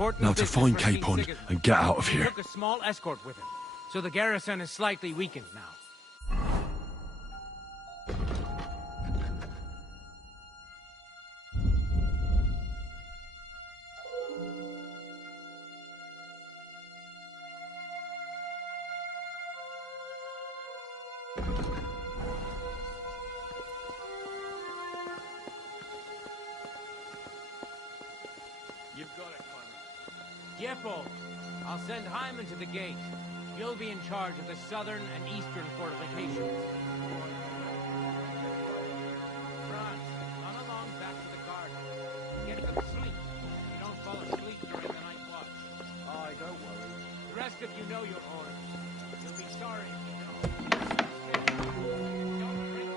Now to find Capon and get out of here. He took a small escort with him, so the garrison is slightly weakened now. You've got it, Connor. Capon, I'll send Hyman to the gate. You'll be in charge of the southern and eastern fortifications. Franz, run along back to the garden. Get some sleep. You don't fall asleep during the night watch. Aye, don't worry. The rest of you know your orders. You'll be sorry if you don't. Don't drink.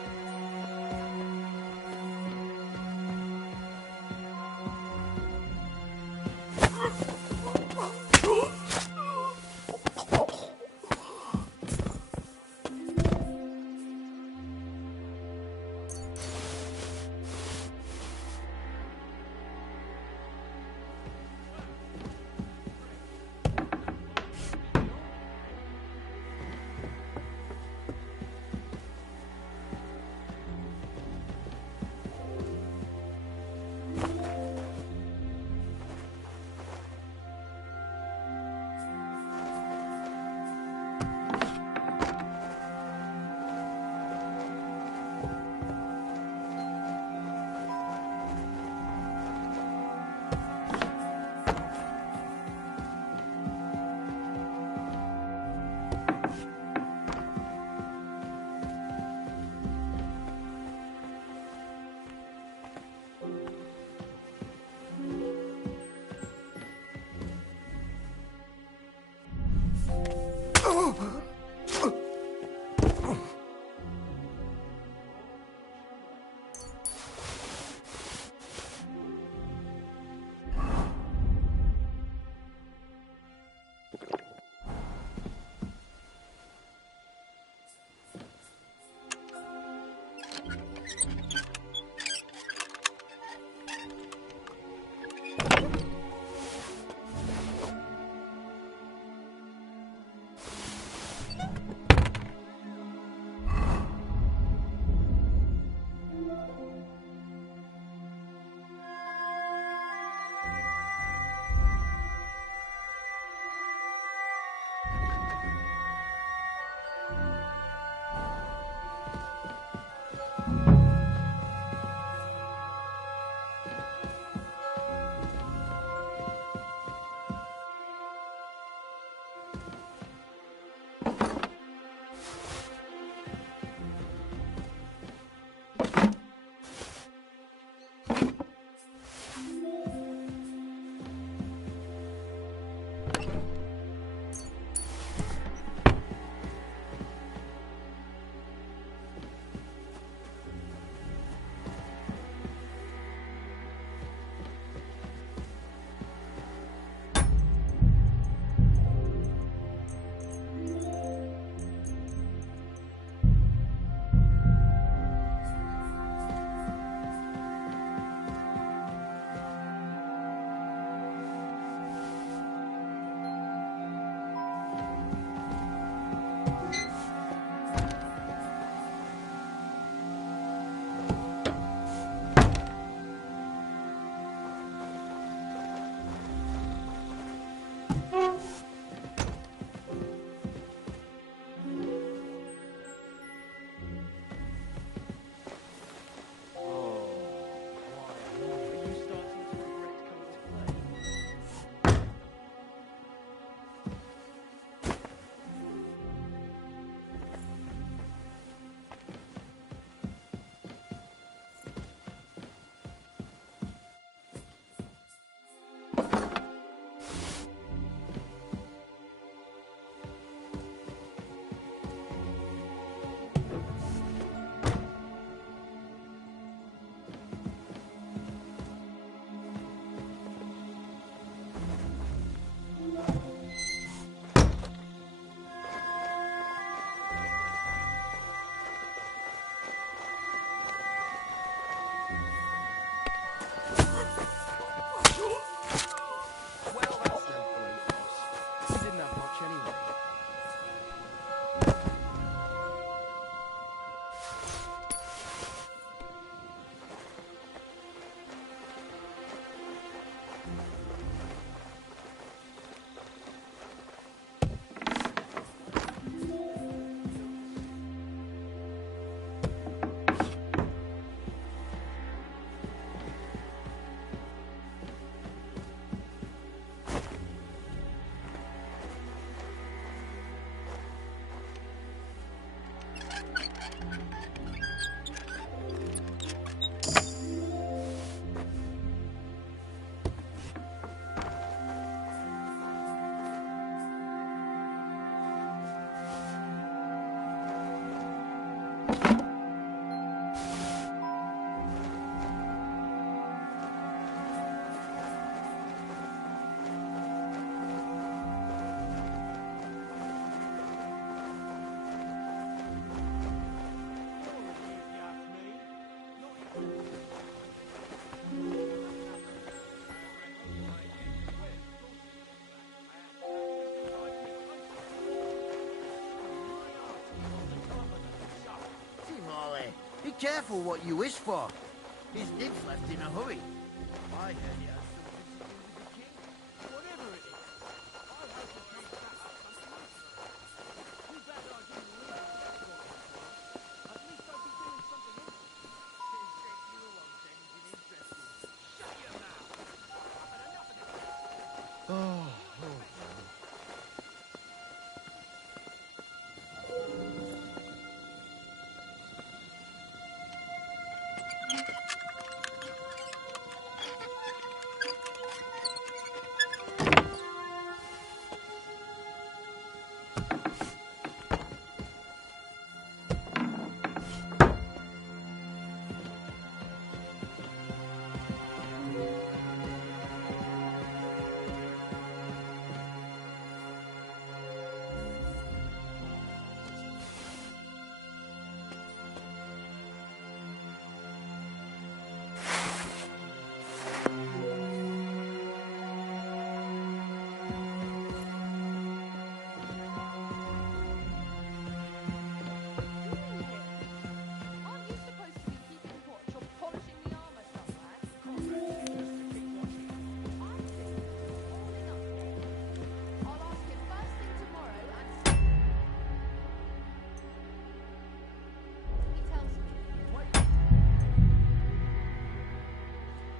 careful what you wish for. His nymph's left in a hurry. I heard he has something to do with the king. Whatever it is. I'll help you trace that out something else. Too bad I didn't leave you that problem. At least I'd be doing something interesting. You won't say anything interesting. Shut your mouth. I've had enough of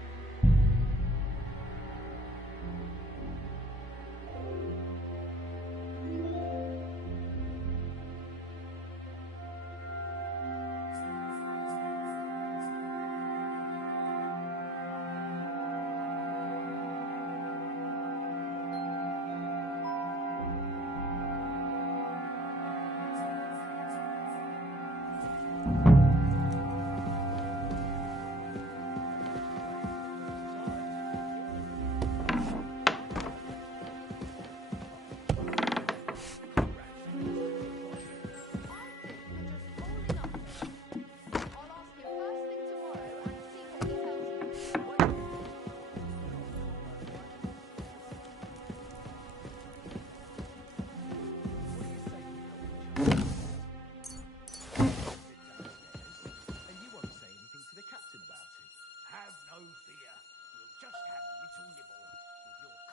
this.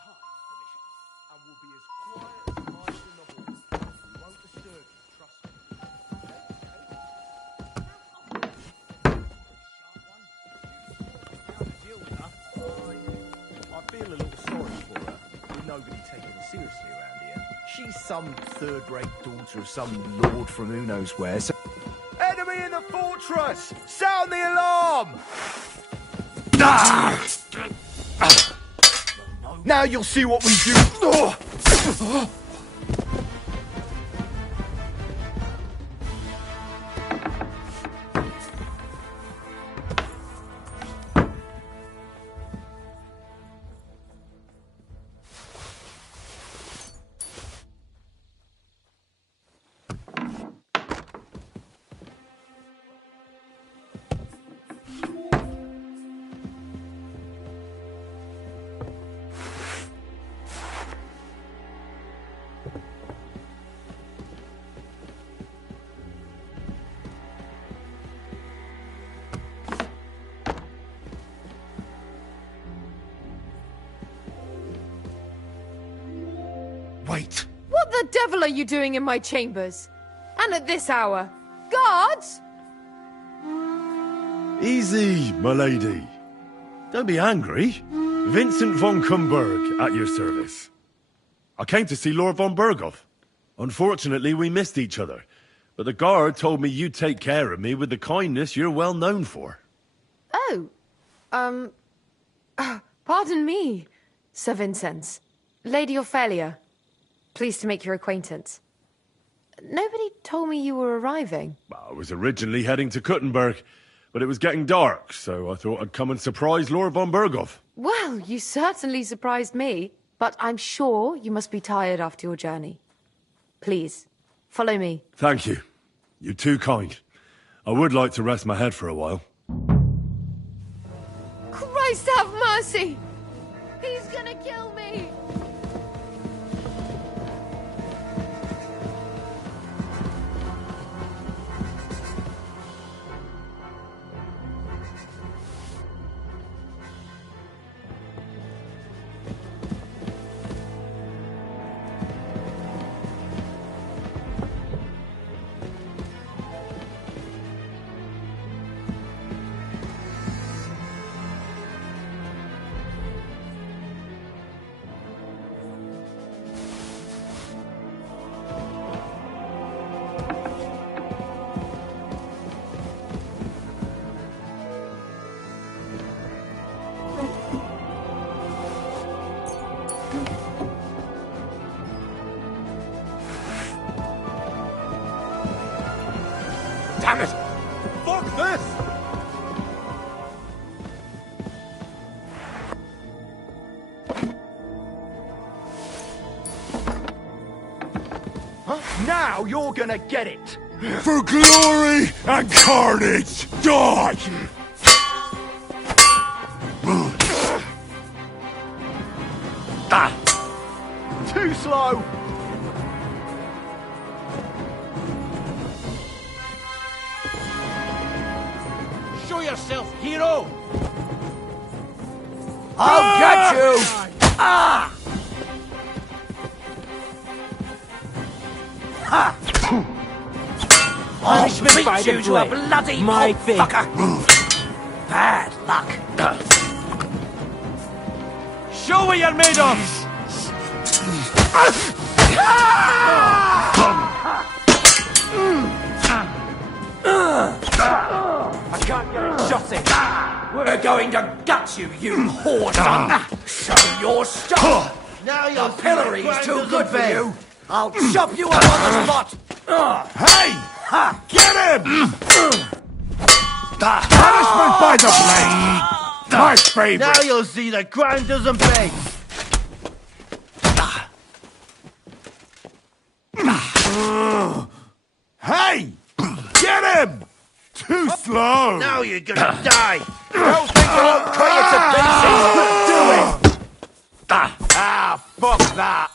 Oh. She's some third-rate daughter of some lord from who knows where. So... Enemy in the fortress! Sound the alarm! Now you'll see what we do. Wait! What the devil are you doing in my chambers? And at this hour? Guards? Easy, my lady. Don't be angry. Vincent von Kumberg, at your service. I came to see Lord von Berghoff. Unfortunately, we missed each other. But the guard told me you'd take care of me with the kindness you're well known for. Oh, pardon me, Sir Vincent. Lady Ophelia. Pleased to make your acquaintance. Nobody told me you were arriving. I was originally heading to Kuttenberg, but it was getting dark, so I thought I'd come and surprise Lord von Berghoff. Well, you certainly surprised me, but I'm sure you must be tired after your journey. Please, follow me. Thank you. You're too kind. I would like to rest my head for a while. Christ have mercy! He's gonna kill me! Damn it! Fuck this! Now you're gonna get it! For glory and carnage, die! Too slow! Show yourself, hero! I'll get you! Ah! Ha! I'll beat you to a bloody fucker! Bad luck! Show what you're made of! I can't get a shot in! We're going to gut you, you whoredom! Show your stuff! Now your pillory's too good for you! I'll chop you up on the spot! Hey! Get him! Punishment by the blade! My favorite! Now you'll see that crime doesn't pay! Hey! Get him! Too slow! Now you're gonna die! Don't think I won't cut you to pieces! Do it! Ah, fuck that!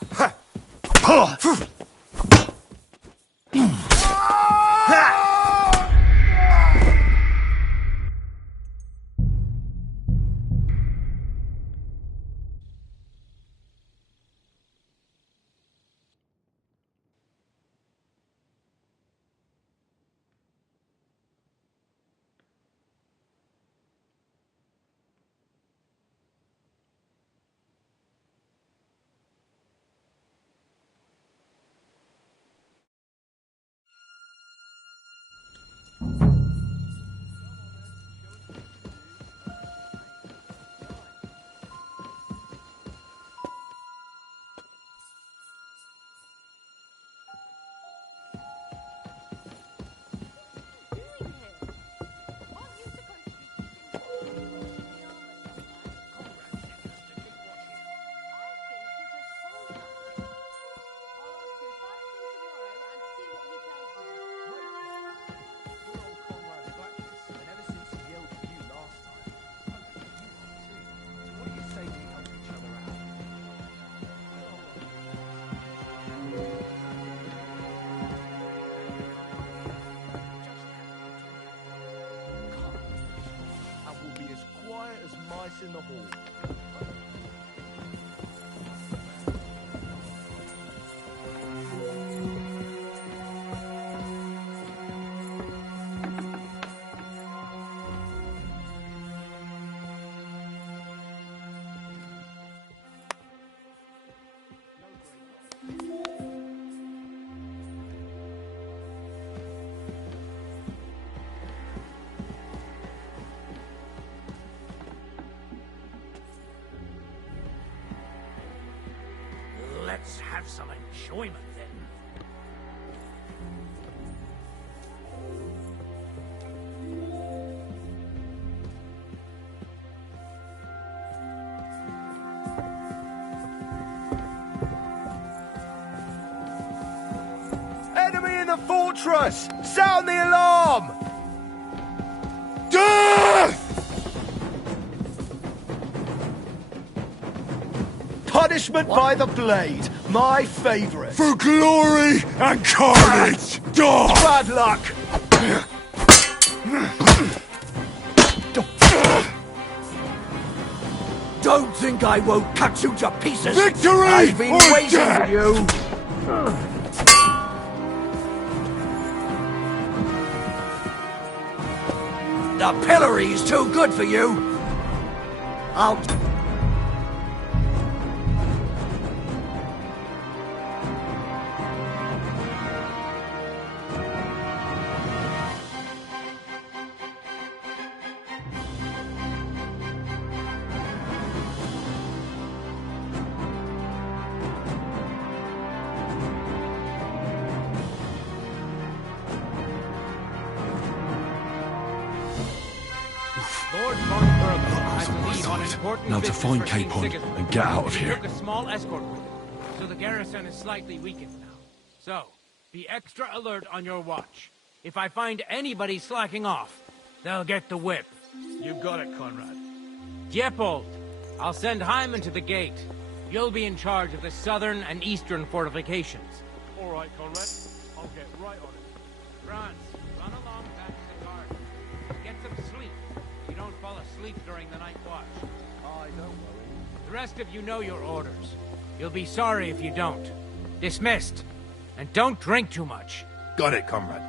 In the hall. Let's have some enjoyment then. Enemy in the fortress! Sound the alarm! Death! Punishment by the blade, my favorite. For glory and carnage, die! Bad luck. Don't think I won't cut you to pieces! Victory I've been or waiting death! for you! The pillory's too good for you! I'll... important Now to business find for King Capon Sigismund. and get out of He here. took a small escort with him, so the garrison is slightly weakened now. So, be extra alert on your watch. If I find anybody slacking off, they'll get the whip. You got it, Conrad. Diepold, I'll send Hyman to the gate. You'll be in charge of the southern and eastern fortifications. All right, Conrad. I'll get right on it. Franz, run along back to the garden. Get some sleep. You don't fall asleep during the night watch. Aye, don't worry. The rest of you know your orders. You'll be sorry if you don't. Dismissed. And don't drink too much. Got it, comrade.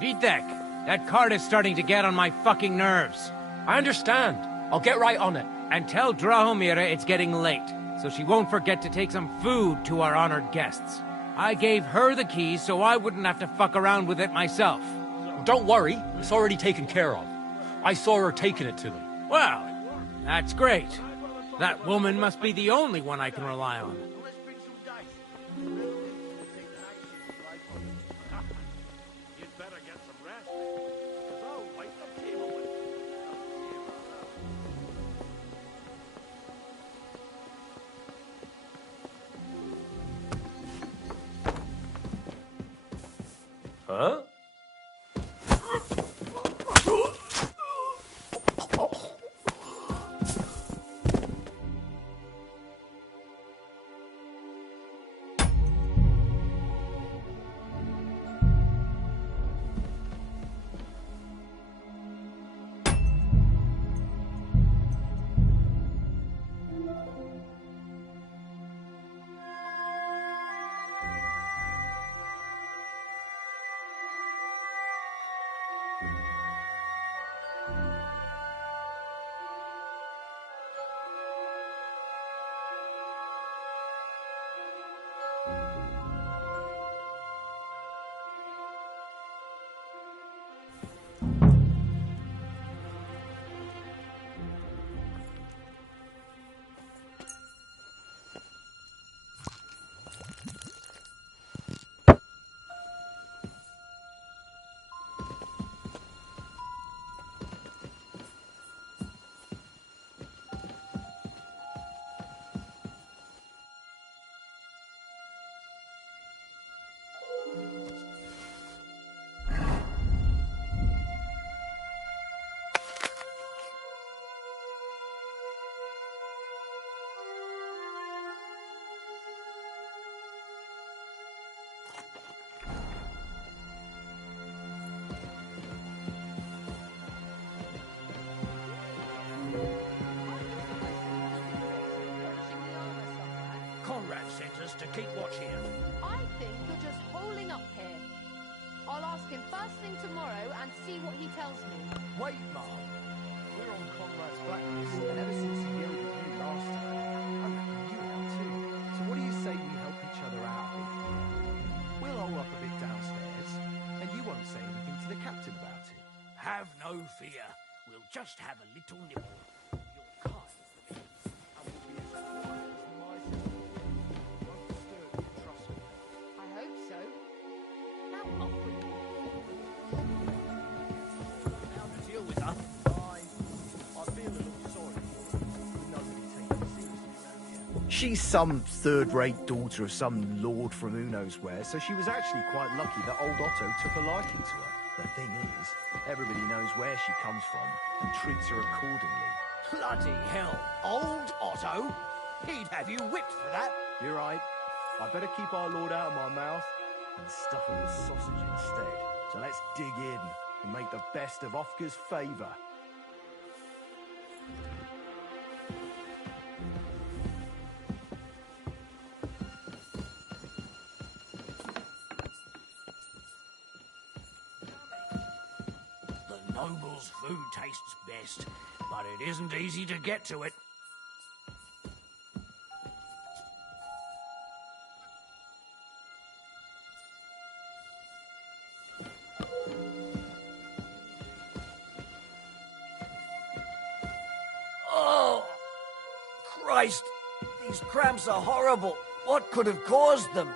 Vitek, that cart is starting to get on my fucking nerves. I understand. I'll get right on it. And tell Drahomira it's getting late, so she won't forget to take some food to our honored guests. I gave her the keys so I wouldn't have to fuck around with it myself. Don't worry, it's already taken care of. I saw her taking it to them. Well, that's great. That woman must be the only one I can rely on. Let's bring some dice. You'd better get some rest. So, wake the table with Huh? Conrad sent us to keep watch here. I think you're just holding up here. I'll ask him first thing tomorrow and see what he tells me. Wait, Mom. We're on Conrad's blacklist, and ever since he yelled at you last time, I reckon you are too. So what do you say we help each other out a bit? We'll hole up a bit downstairs, and you won't say anything to the captain about it. Have no fear. We'll just have a little nibble. Your card is the best. I will be as quiet as mice. Won't disturb you, trust me. I hope so. Now off with you. How to deal with her? I feel a little sorry for her. Nobody takes her seriously around here. She's some third-rate daughter of some lord from who knows where, so she was actually quite lucky that old Otto took a liking to her. The thing is, everybody knows where she comes from and treats her accordingly. Bloody hell. Old Otto? He'd have you whipped for that. You're right. I better keep our lord out of my mouth and stuff him with sausage instead. So let's dig in and make the best of Ofka's favour. The noble's food tastes best, but it isn't easy to get to it. Oh, Christ! These cramps are horrible. What could have caused them?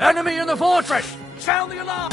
Enemy in the fortress! Sound the alarm!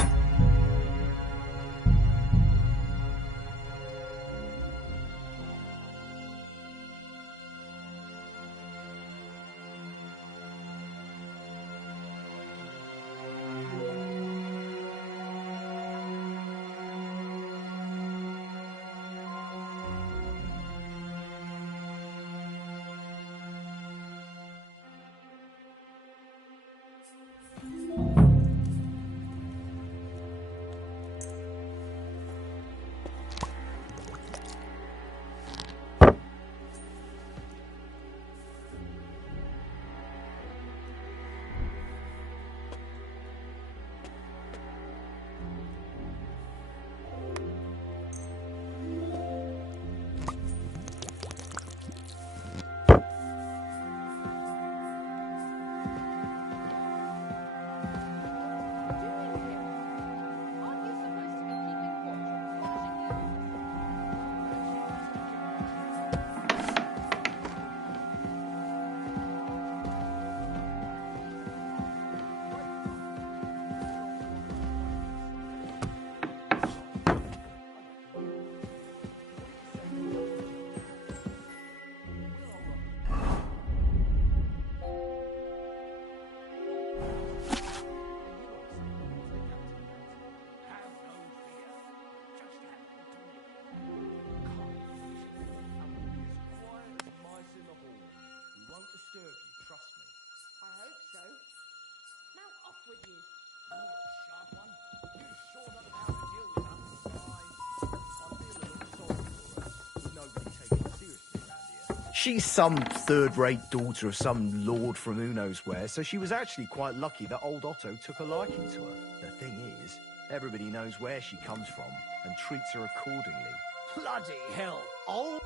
She's some third-rate daughter of some lord from who knows where, so she was actually quite lucky that old Otto took a liking to her. The thing is, everybody knows where she comes from and treats her accordingly. Bloody hell! Old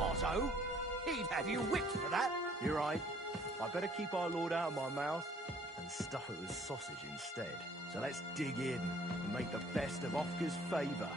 Otto? He'd have you whipped for that. You're right. I better keep our lord out of my mouth and stuff it with sausage instead. So let's dig in and make the best of Ofka's favour.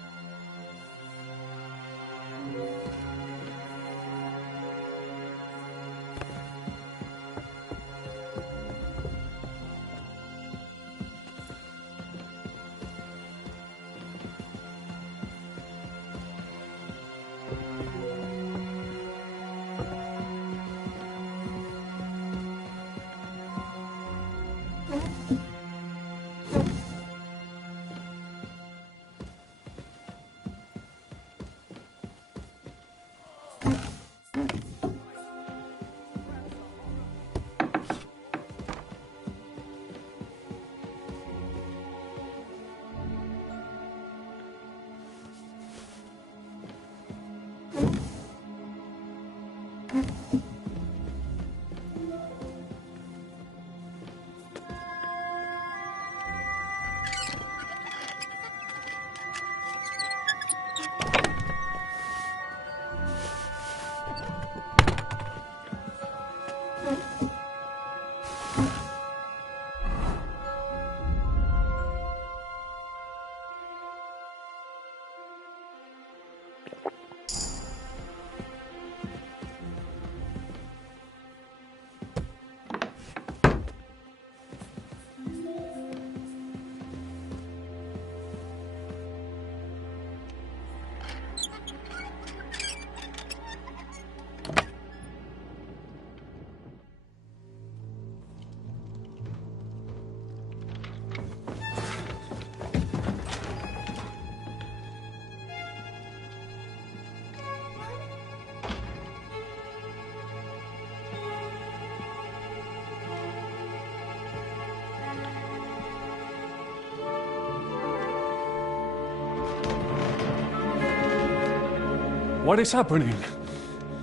What is happening?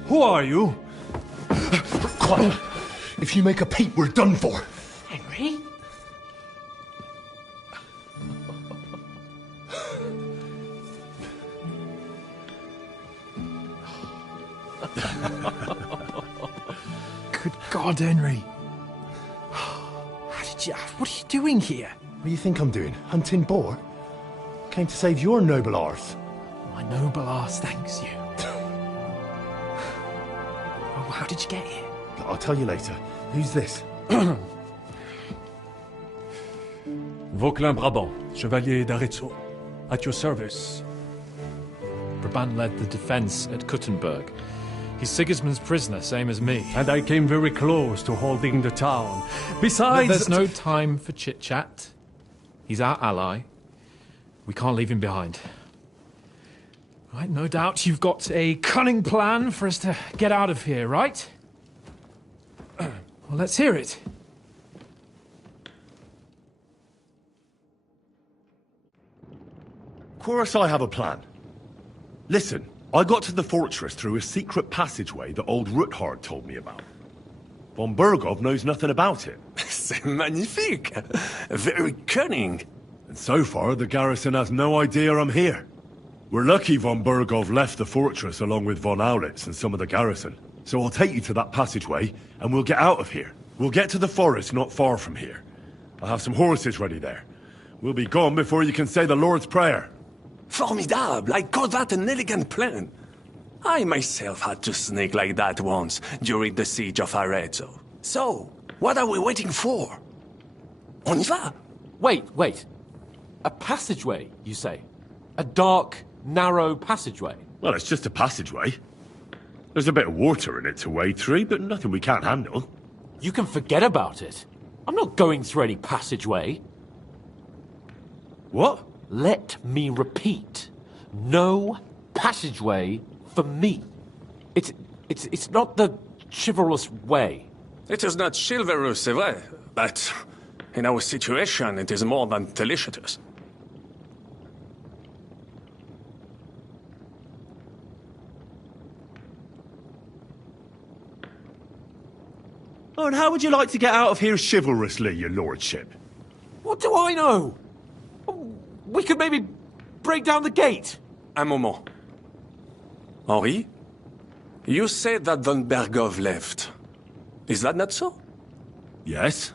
Who are you? Quiet. If you make a peep, we're done for. Henry? Good God, Henry. What are you doing here? What do you think I'm doing? Hunting boar? Came to save your noble arse. My noble arse thanks you. Oh, how did you get here? I'll tell you later. Who's this? Vauquelin-Brabant, Chevalier d'Arezzo. At your service. Brabant led the defense at Kuttenberg. He's Sigismund's prisoner, same as me. And I came very close to holding the town. Besides... There's no time for chit-chat. He's our ally. We can't leave him behind. Right, no doubt you've got a cunning plan for us to get out of here, right? Well, let's hear it. Of course I have a plan. Listen, I got to the fortress through a secret passageway that old Ruthard told me about. Von Bergov knows nothing about it. C'est magnifique! Very cunning. And so far, the garrison has no idea I'm here. We're lucky Von Bergov left the fortress along with Von Aulitz and some of the garrison. So I'll take you to that passageway, and we'll get out of here. We'll get to the forest not far from here. I'll have some horses ready there. We'll be gone before you can say the Lord's Prayer. Formidable! I call that an elegant plan. I myself had to sneak like that once during the siege of Arezzo. So, what are we waiting for? On y va! Wait. A passageway, you say? A dark, narrow passageway? Well, it's just a passageway. There's a bit of water in it to wade through, but nothing we can't handle. You can forget about it. I'm not going through any passageway. What? Let me repeat. No passageway for me. It's not the chivalrous way. It is not chivalrous, c'est vrai, but in our situation, it is more than delicious. Oh, and how would you like to get out of here chivalrously, your lordship? What do I know? We could maybe break down the gate. Un moment. Henri, you said that Von Bergov left. Is that not so? Yes.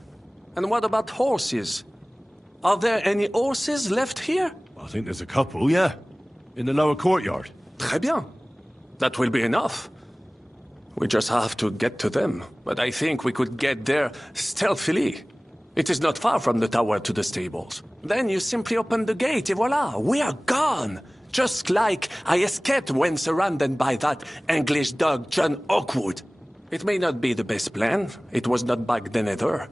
And what about horses? Are there any horses left here? I think there's a couple, yeah. In the lower courtyard. Très bien. That will be enough. We just have to get to them, but I think we could get there stealthily. It is not far from the tower to the stables. Then you simply open the gate, et voila, we are gone! Just like I escaped when surrounded by that English dog John Oakwood. It may not be the best plan, it was not back then either.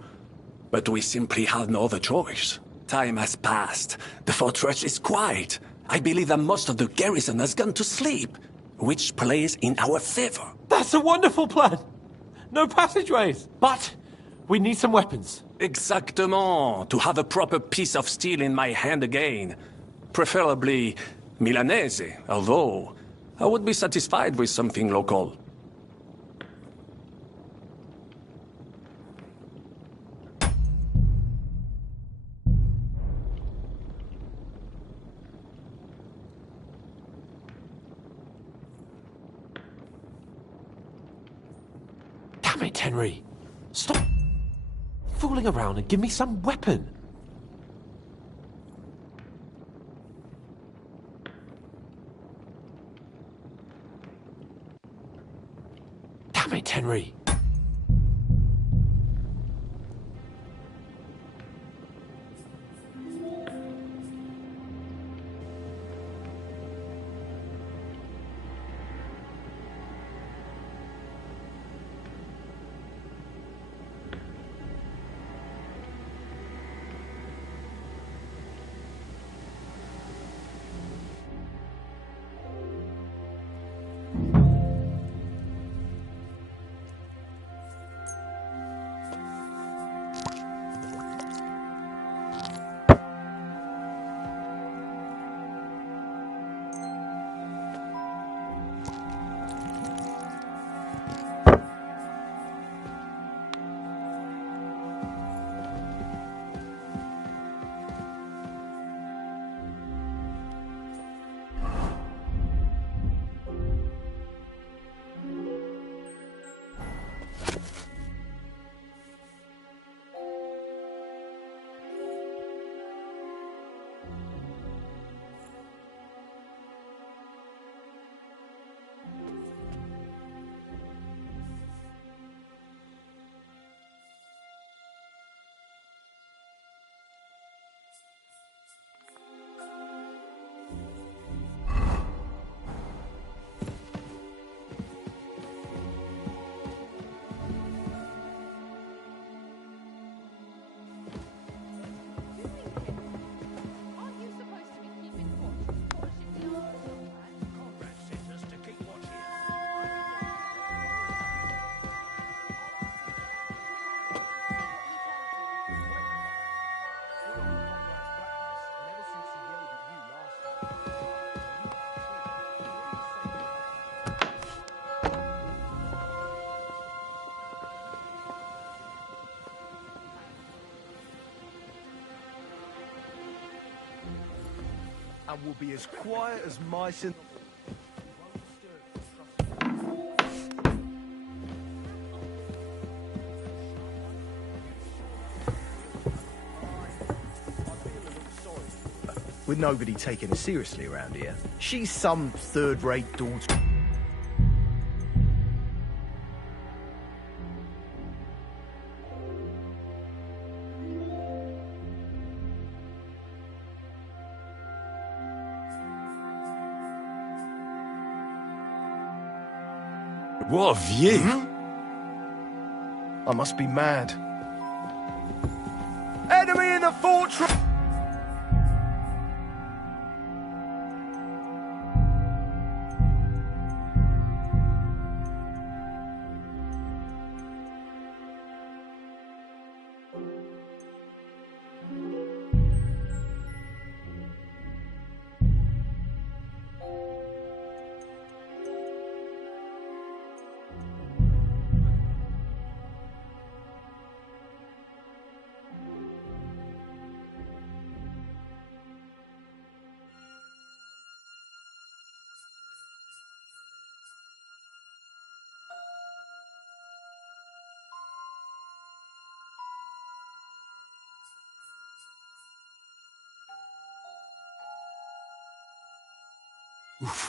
But we simply had no other choice. Time has passed, the fortress is quiet. I believe that most of the garrison has gone to sleep, which plays in our favor. That's a wonderful plan. No passageways. But we need some weapons. Exactement. To have a proper piece of steel in my hand again. Preferably Milanese, although I would be satisfied with something local. Damn it, Henry. Stop fooling around and give me some weapon. Damn it, Henry. and will be as quiet as mice in... With nobody taking her seriously around here. She's some third-rate daughter. What a view! I must be mad. Enemy in the fortress!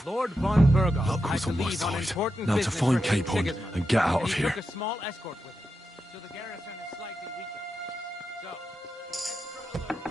Lord von Berghoff, Luck I was on my believe on side. important Now to business find for Capon Sigismund, and get out and of he here. took a small escort with him, so the garrison is slightly weakened. So, extra alert on your watch.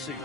soon.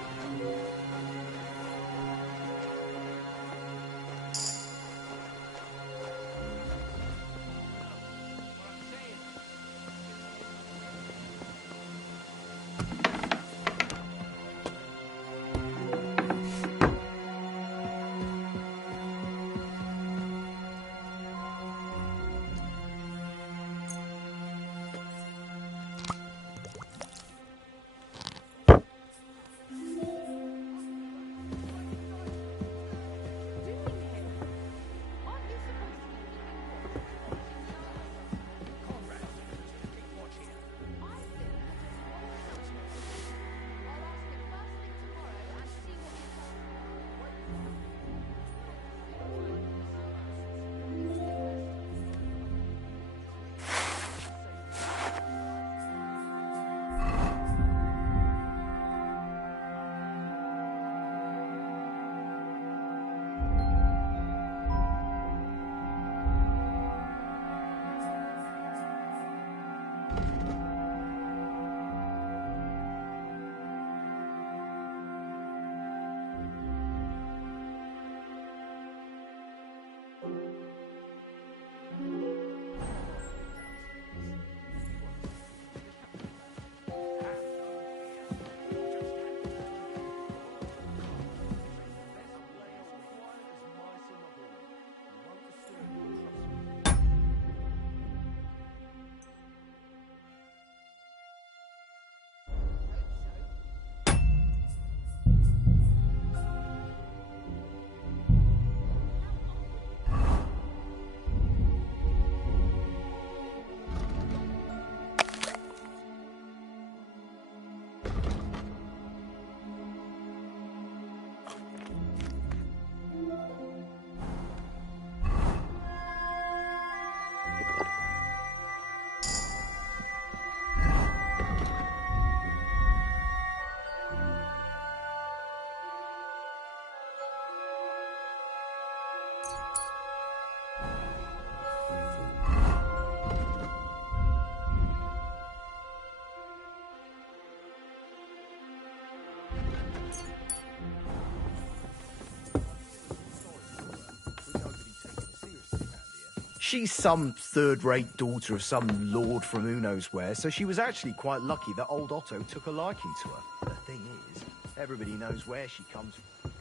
She's some third-rate daughter of some lord from who knows where, so she was actually quite lucky that old Otto took a liking to her. The thing is, everybody knows where she comes from.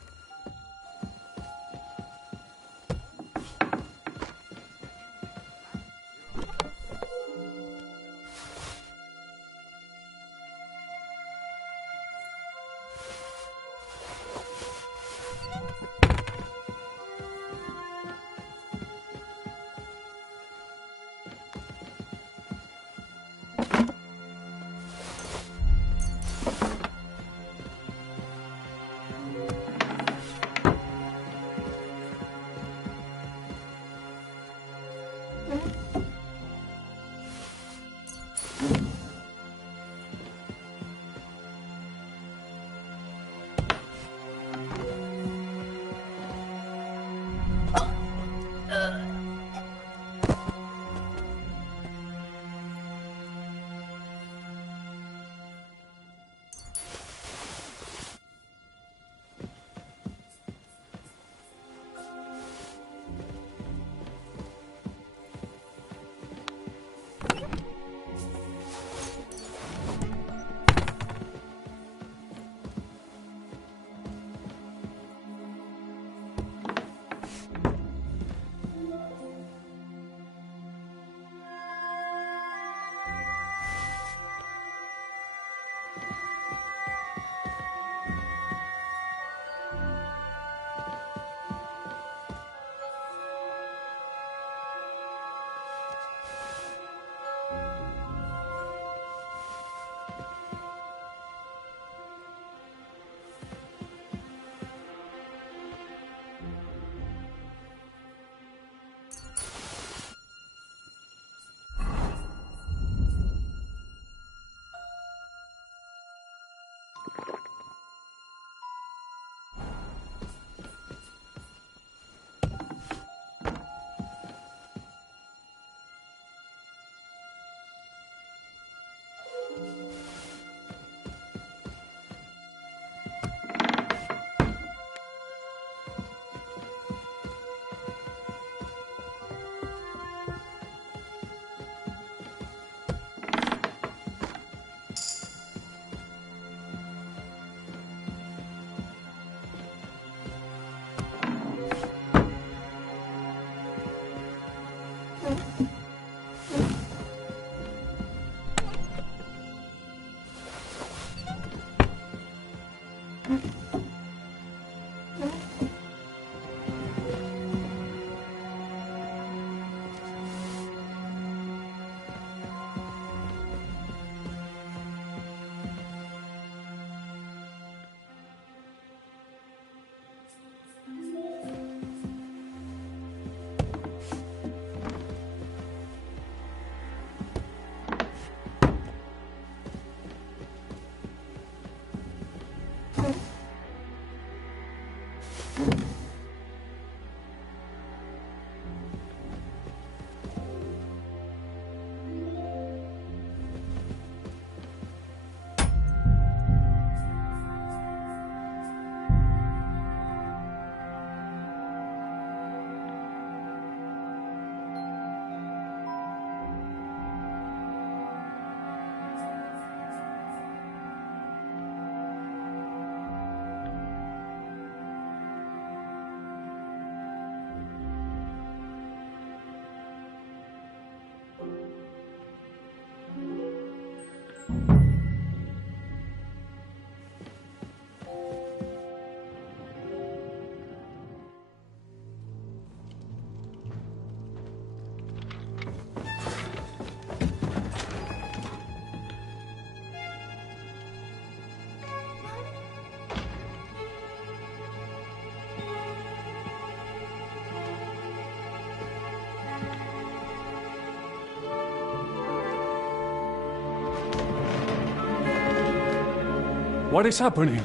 What is happening?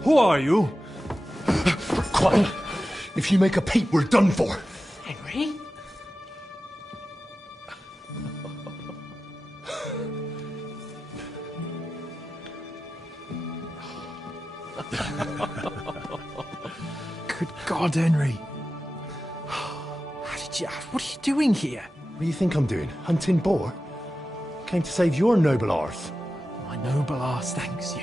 Who are you? Quiet. If you make a peep, we're done for. Henry? Good God, Henry. How did you... What are you doing here? What do you think I'm doing? Hunting boar? Came to save your noble arse. My noble arse thanks you.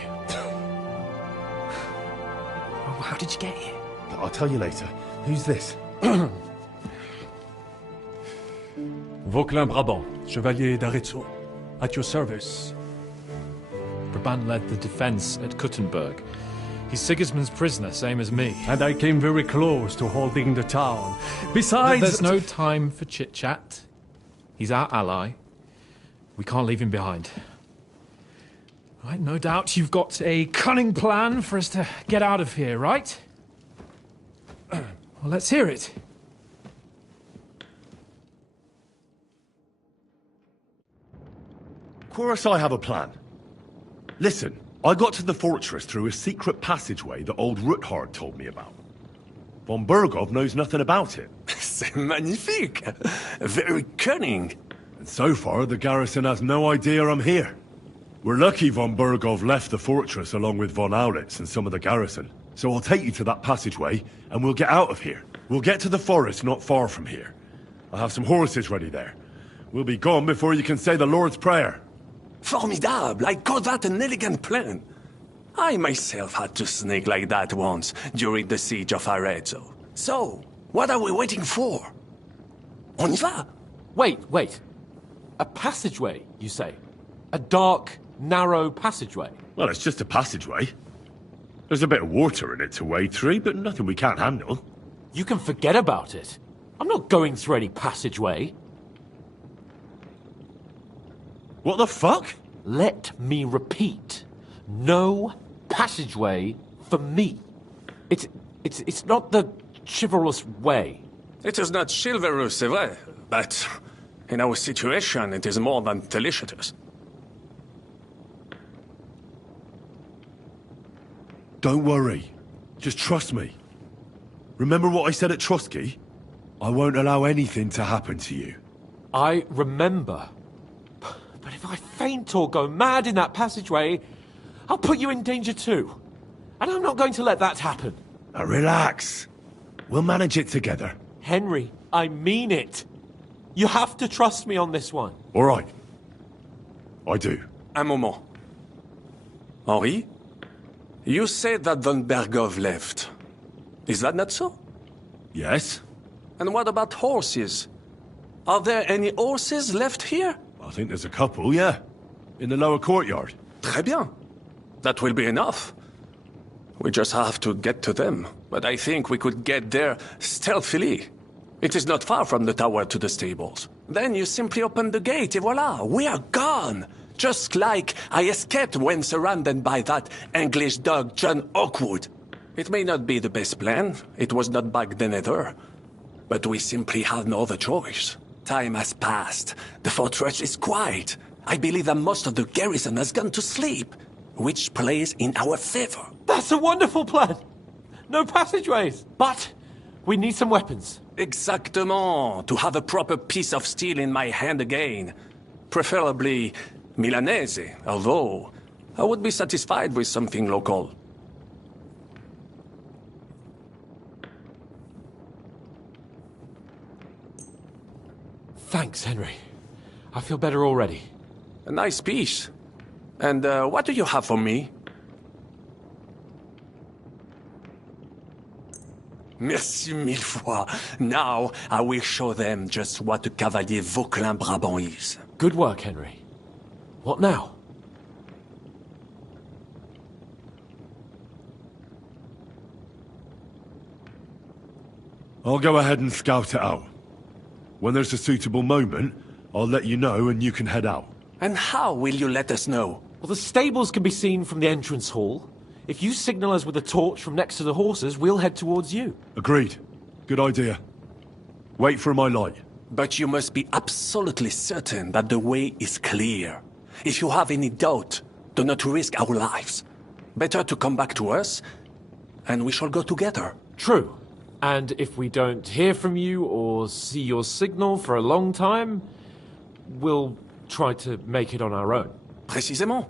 Oh, how did you get here? I'll tell you later. Who's this? Vauquelin Brabant, Chevalier d'Arezzo. At your service. Brabant led the defense at Kuttenberg. He's Sigismund's prisoner, same as me. And I came very close to holding the town. Besides... There's no time for chit-chat. He's our ally. We can't leave him behind. Right, no doubt you've got a cunning plan for us to get out of here, right? Well, let's hear it. Of course I have a plan. Listen, I got to the fortress through a secret passageway that old Ruthard told me about. Von Bergov knows nothing about it. C'est magnifique! Very cunning. And so far, the garrison has no idea I'm here. We're lucky von Bergov left the fortress along with von Aulitz and some of the garrison. So I'll take you to that passageway, and we'll get out of here. We'll get to the forest not far from here. I'll have some horses ready there. We'll be gone before you can say the Lord's Prayer. Formidable! I call that an elegant plan. I myself had to sneak like that once during the siege of Arezzo. So, what are we waiting for? On y va! Wait. A passageway, you say? A dark, narrow passageway? Well, it's just a passageway. There's a bit of water in it to wade through, but nothing we can't handle. You can forget about it. I'm not going through any passageway. What the fuck? Let me repeat. No passageway for me. It's not the chivalrous way. It is not chivalrous, c'est vrai, but in our situation, it is more than delicious. Don't worry. Just trust me. Remember what I said at Trotsky? I won't allow anything to happen to you. I remember. But if I faint or go mad in that passageway, I'll put you in danger too. And I'm not going to let that happen. Now relax. We'll manage it together. Henry, I mean it. You have to trust me on this one. All right. I do. Un moment. Henri? You said that von Bergov left. Is that not so? Yes? And what about horses? Are there any horses left here? I think there's a couple, yeah. In the lower courtyard. Très bien. That will be enough. We just have to get to them. But I think we could get there stealthily. It is not far from the tower to the stables. Then you simply open the gate et voila, we are gone! Just like I escaped when surrounded by that English dog John Oakwood. It may not be the best plan, it was not back then either. But we simply had no other choice. Time has passed. The fortress is quiet. I believe that most of the garrison has gone to sleep, which plays in our favor. That's a wonderful plan! No passageways! But we need some weapons. Exactement. To have a proper piece of steel in my hand again. Preferably Milanese, although I would be satisfied with something local. Thanks, Henry. I feel better already. A nice piece. And what do you have for me? Merci mille fois. Now I will show them just what a Cavalier Vauquelin-Brabant is. Good work, Henry. What now? I'll go ahead and scout it out. When there's a suitable moment, I'll let you know and you can head out. And how will you let us know? Well, the stables can be seen from the entrance hall. If you signal us with a torch from next to the horses, we'll head towards you. Agreed. Good idea. Wait for my light. But you must be absolutely certain that the way is clear. If you have any doubt, do not risk our lives. Better to come back to us, and we shall go together. True. And if we don't hear from you or see your signal for a long time, we'll try to make it on our own. Précisément.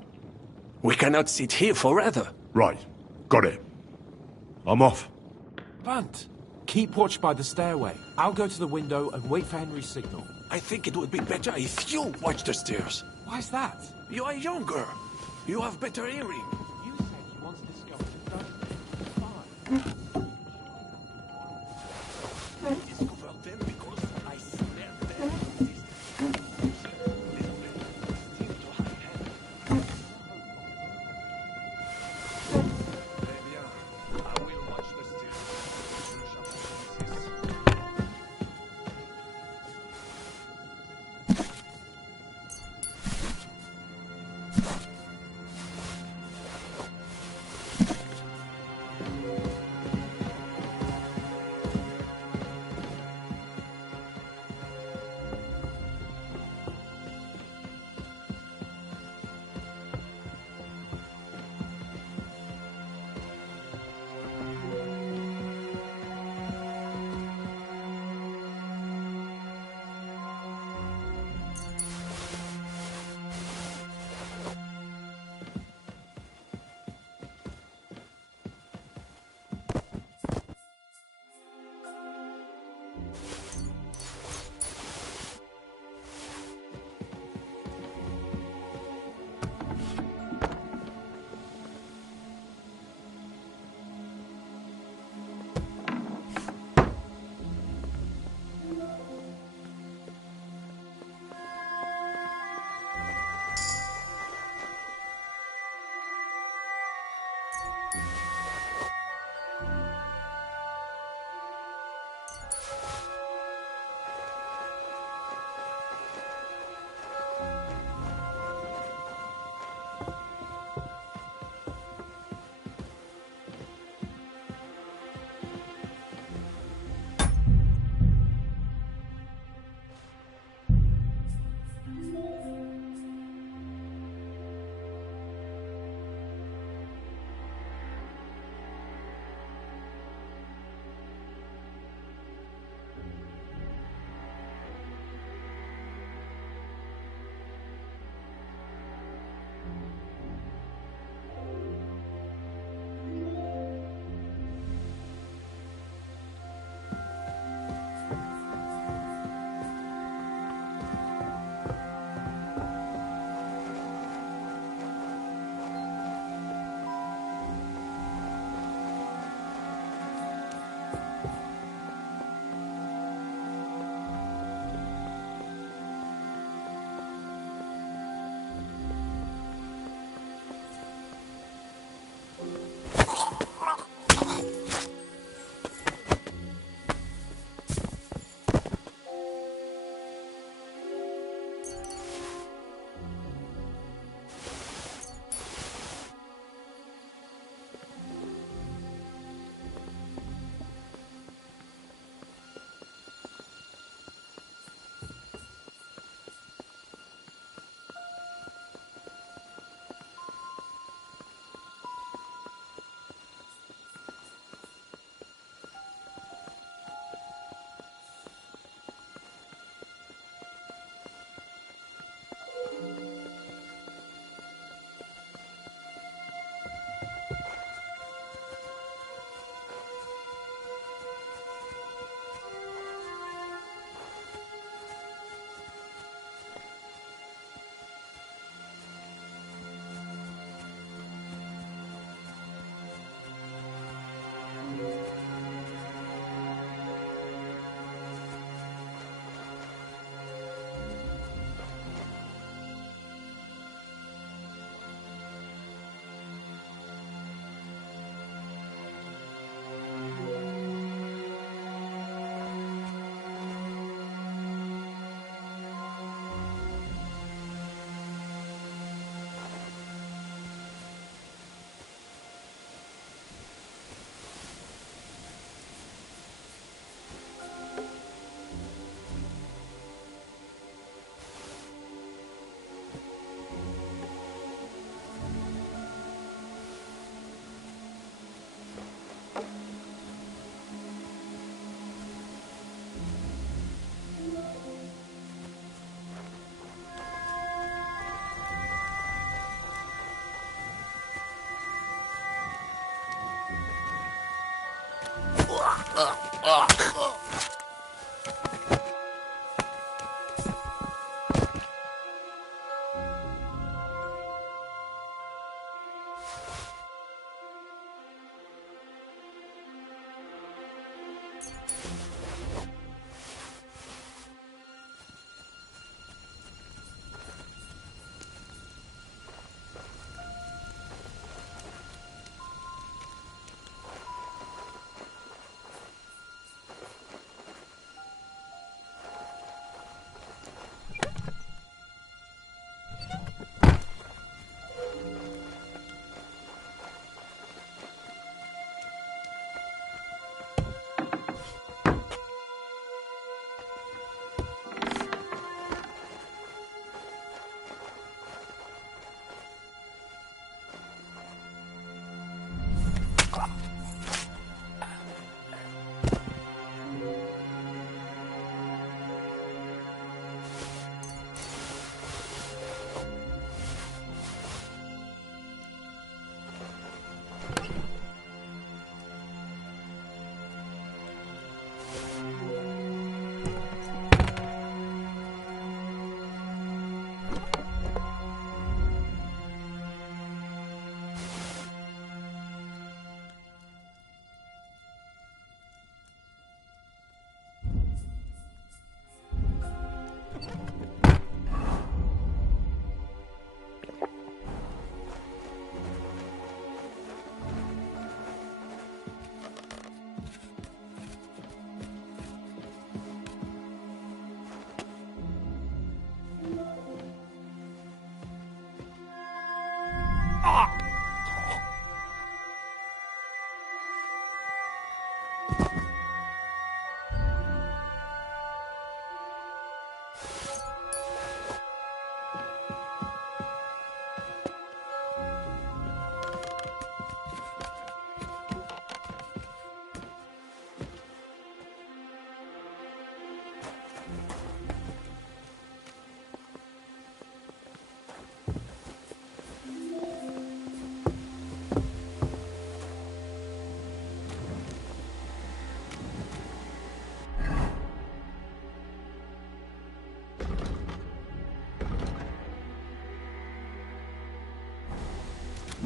We cannot sit here forever. Right. Got it. I'm off. Bunt, keep watch by the stairway. I'll go to the window and wait for Henry's signal. I think it would be better if you watch the stairs. Why's that? You are younger. You have better hearing. You said you wanted this girl to know. Fine. Discover them because I smell them. I will watch the stairs.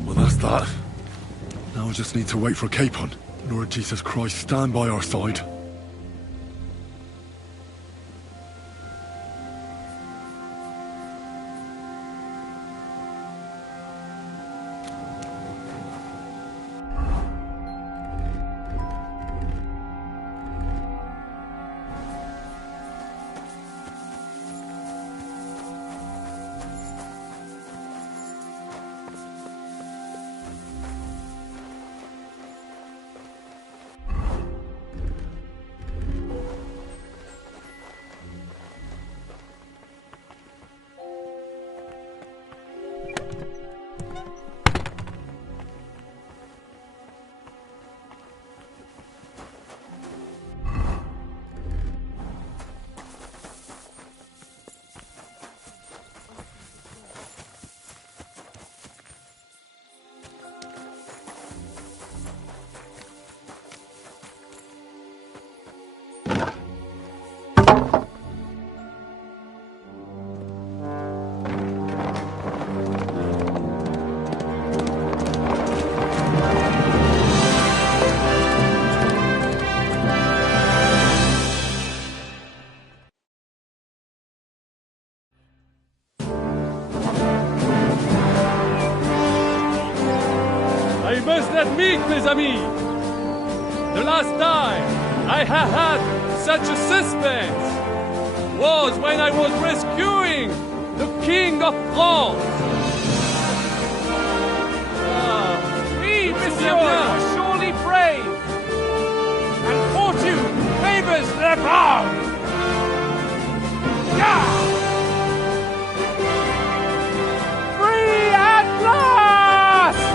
Well, that's that. Now I just need to wait for Capon. Lord Jesus Christ, stand by our side. I must admit, mes amis, the last time I have had such a suspense was when I was rescuing the King of France. We, monsieur, are surely brave, and fortune favors the proud. Yeah! Free at last!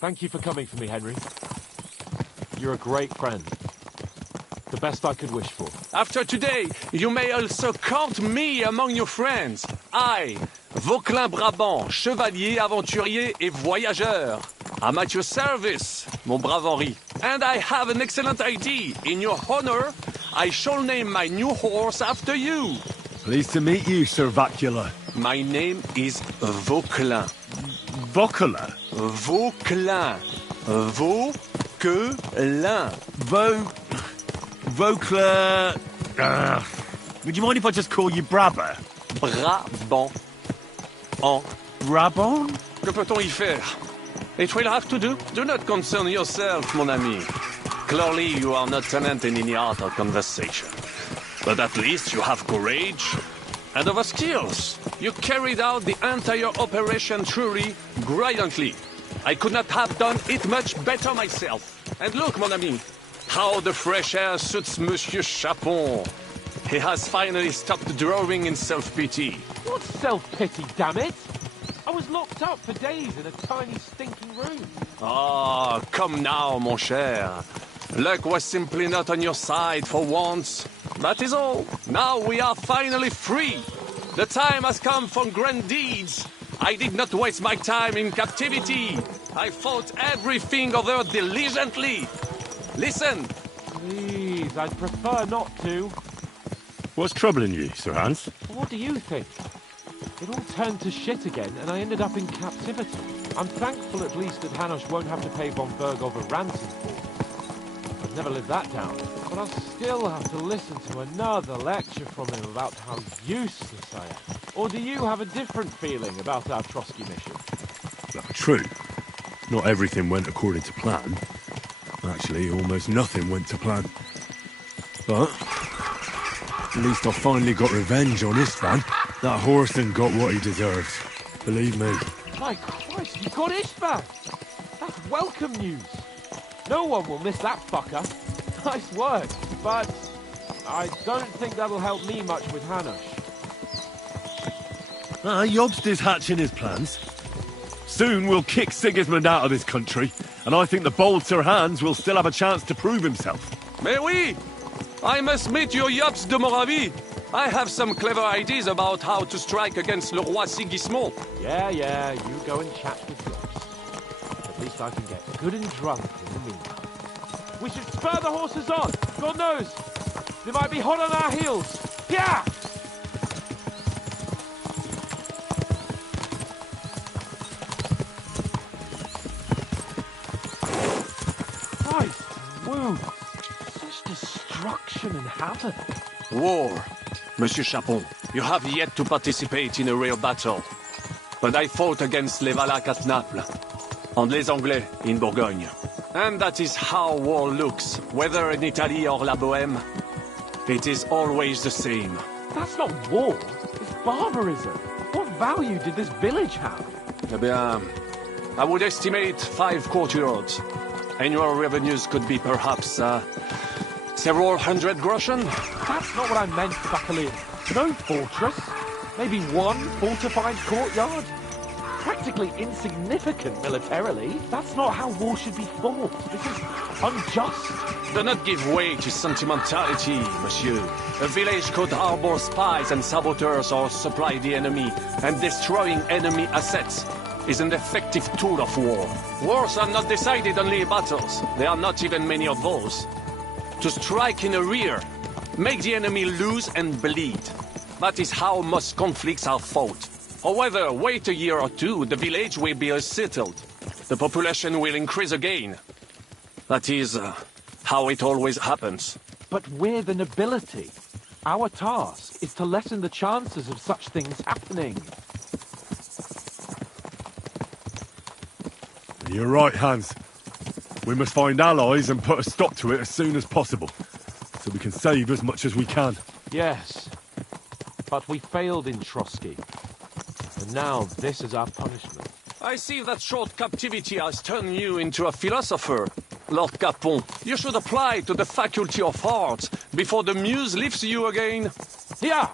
Thank you for coming for me, Henry. You're a great friend. The best I could wish for. After today, you may also count me among your friends. I, Vauquelin Brabant, chevalier, aventurier et voyageur. I'm at your service, mon brave Henri. And I have an excellent idea. In your honor, I shall name my new horse after you. Pleased to meet you, Sir Vacula. My name is Vauquelin. Vauquelin? Vauquelin. Vauquelin. Vauquelin... would you mind if I just call you Brabber? Brabant. En. Brabant? Que peut-on y faire? It will have to do. Do not concern yourself, mon ami. Clearly, you are not talented in the art of conversation. But at least you have courage and other skills. You carried out the entire operation truly brilliantly. I could not have done it much better myself. And look, mon ami, how the fresh air suits Monsieur Capon. He has finally stopped drawing in self-pity. What self-pity, damn it? I was locked up for days in a tiny stinking room. Ah, come now, mon cher. Luck was simply not on your side for once. That is all. Now we are finally free. The time has come for grand deeds. I did not waste my time in captivity. I fought everything over diligently. Listen. Please, I'd prefer not to. What's troubling you, Sir Hans? What do you think? It all turned to shit again, and I ended up in captivity. I'm thankful at least that Hanush won't have to pay von Bergov a ransom for me. I've never lived that down, but I'll still have to listen to another lecture from him about how useless I am. Or do you have a different feeling about our Trotsky mission? True. Not everything went according to plan. Actually, almost nothing went to plan. But at least I finally got revenge on Istvan. That Horston got what he deserved. Believe me. My Christ, you got Istvan! That's welcome news. No one will miss that fucker. Nice work, but I don't think that'll help me much with Hanush. Jobst is hatching his plans. Soon we'll kick Sigismund out of this country, and I think the bold Sir Hans will still have a chance to prove himself. Mais oui! I must meet your Jobst de Moravie. I have some clever ideas about how to strike against Le Roi Sigismund. Yeah, you go and chat with Jobst. At least I can get good and drunk in the meantime. We should spur the horses on! God knows! They might be hot on our heels! Yeah! Christ, wounds! Such destruction and havoc! War. Monsieur Capon, you have yet to participate in a real battle. But I fought against les Valaques at Naples, and les Anglais in Bourgogne. And that is how war looks, whether in Italy or La Bohème. It is always the same. That's not war, it's barbarism. What value did this village have? Eh bien, I would estimate 5 courtyards. Annual revenues could be perhaps, several hundred groschen. That's not what I meant, Buccaneer. No fortress. Maybe one fortified courtyard. Practically insignificant militarily. That's not how war should be fought. This is unjust. Do not give way to sentimentality, monsieur. A village could harbor spies and saboteurs or supply the enemy, and destroying enemy assets is an effective tool of war. Wars are not decided only in battles. There are not even many of those. To strike in the rear, make the enemy lose and bleed. That is how most conflicts are fought. However, wait a year or two, the village will be settled. The population will increase again. That is how it always happens. But we're the nobility. Our task is to lessen the chances of such things happening. You're right, Hans. We must find allies and put a stop to it as soon as possible, so we can save as much as we can. Yes, but we failed in Trotsky. And now this is our punishment. I see that short captivity has turned you into a philosopher, Lord Capon. You should apply to the Faculty of Arts before the muse lifts you again. Yeah!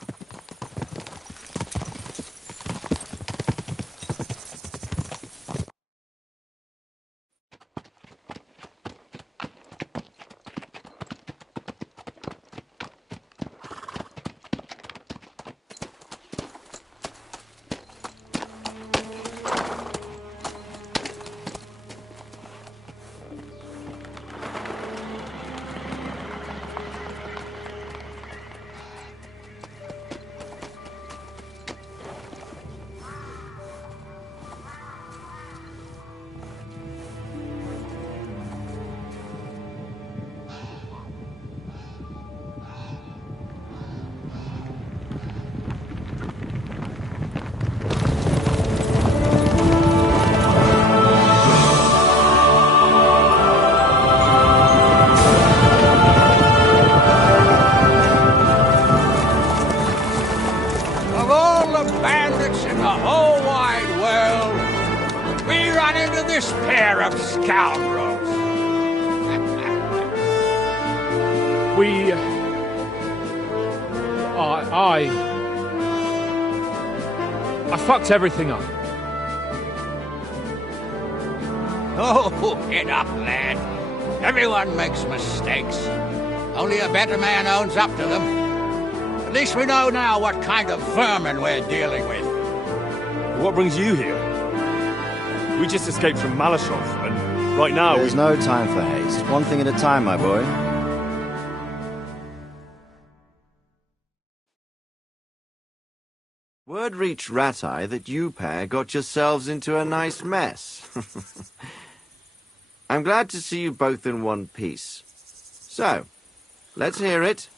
this pair of scoundrels? I fucked everything up. Oh, get up, lad. Everyone makes mistakes. Only a better man owns up to them. At least we know now what kind of vermin we're dealing with. What brings you here? We just escaped from Malashov, and right now There's no time for haste. One thing at a time, my boy. Word reached Rat-Eye that you pair got yourselves into a nice mess. I'm glad to see you both in one piece. So, let's hear it.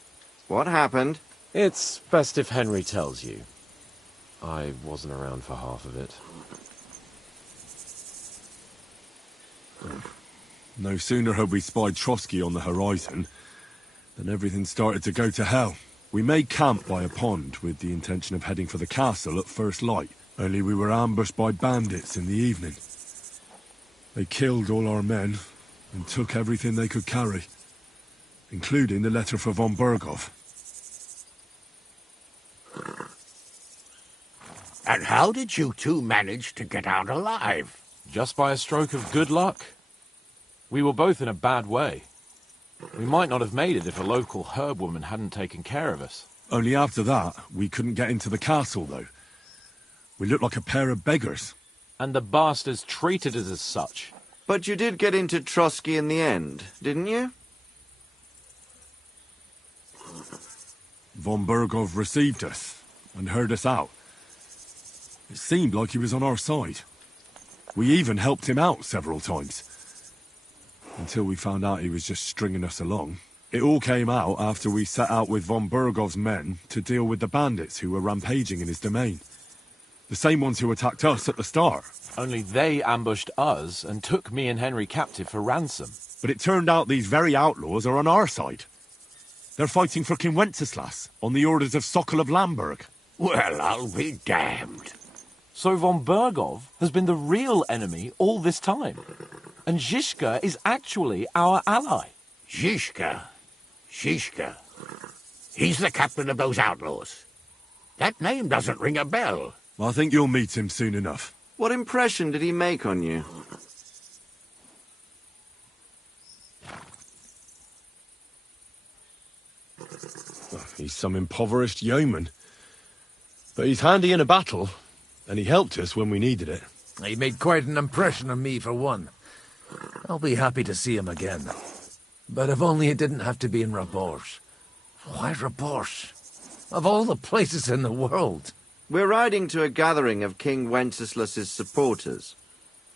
What happened? It's best if Henry tells you. I wasn't around for half of it. no sooner had we spied Trotsky on the horizon than everything started to go to hell. We made camp by a pond with the intention of heading for the castle at first light, only we were ambushed by bandits in the evening. They killed all our men and took everything they could carry, including the letter for von Berghoff. And how did you two manage to get out alive? Just by a stroke of good luck. We were both in a bad way. We might not have made it if a local herb woman hadn't taken care of us. Only after that, we couldn't get into the castle, though. We looked like a pair of beggars. And the bastards treated us as such. But you did get into Trotsky in the end, didn't you? Von Berghoff received us and heard us out. It seemed like he was on our side. We even helped him out several times. Until we found out he was just stringing us along. It all came out after we set out with von Berghoff's men to deal with the bandits who were rampaging in his domain. The same ones who attacked us at the start. Only they ambushed us and took me and Henry captive for ransom. But it turned out these very outlaws are on our side. They're fighting for King Wenceslas on the orders of Sokol of Lamberg. Well, I'll be damned. So von Berghoff has been the real enemy all this time. And Zizka is actually our ally. Zizka. He's the captain of those outlaws. That name doesn't ring a bell. I think you'll meet him soon enough. What impression did he make on you? He's some impoverished yeoman. But he's handy in a battle, and he helped us when we needed it. He made quite an impression on me, for one. I'll be happy to see him again. But if only it didn't have to be in Rabosh. Why Rabosh? Of all the places in the world. We're riding to a gathering of King Wenceslas's supporters.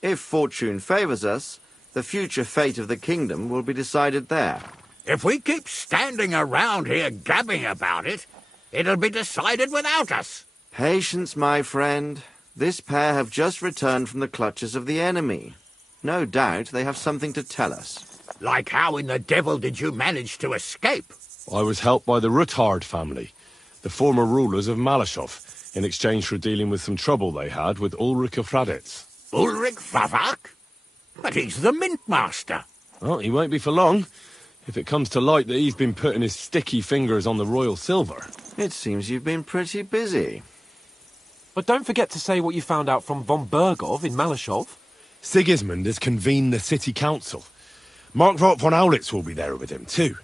If fortune favors us, the future fate of the kingdom will be decided there. If we keep standing around here gabbing about it, it'll be decided without us. Patience, my friend. This pair have just returned from the clutches of the enemy. No doubt they have something to tell us. Like how in the devil did you manage to escape? I was helped by the Ruthard family, the former rulers of Malashov, in exchange for dealing with some trouble they had with Ulrich of Raditz. Ulrich Favak? But he's the mint master. Well, he won't be for long, if it comes to light that he's been putting his sticky fingers on the royal silver. It seems you've been pretty busy. But don't forget to say what you found out from von Berghoff in Malashov. Sigismund has convened the city council. Markvart von Aulitz will be there with him, too.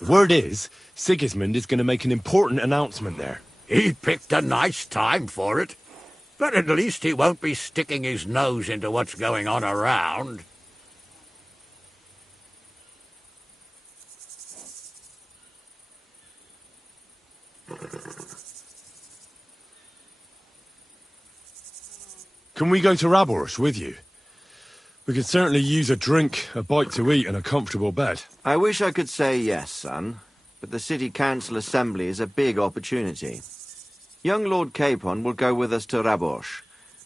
The word is, Sigismund is going to make an important announcement there. He picked a nice time for it. But at least he won't be sticking his nose into what's going on around. Can we go to Raborsh with you? We could certainly use a drink, a bite to eat, and a comfortable bed. I wish I could say yes, son, but the city council assembly is a big opportunity. Young Lord Capon will go with us to Raborsh,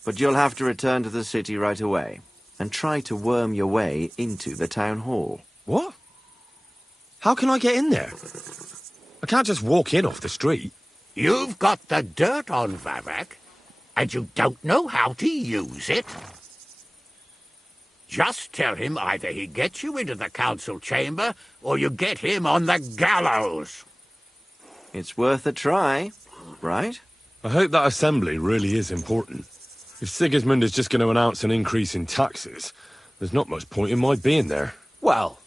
but you'll have to return to the city right away and try to worm your way into the town hall. What? How can I get in there? I can't just walk in off the street. You've got the dirt on Vavak, and you don't know how to use it? Just tell him either he gets you into the council chamber, or you get him on the gallows. It's worth a try, right? I hope that assembly really is important. If Sigismund is just going to announce an increase in taxes, there's not much point in my being there. Well,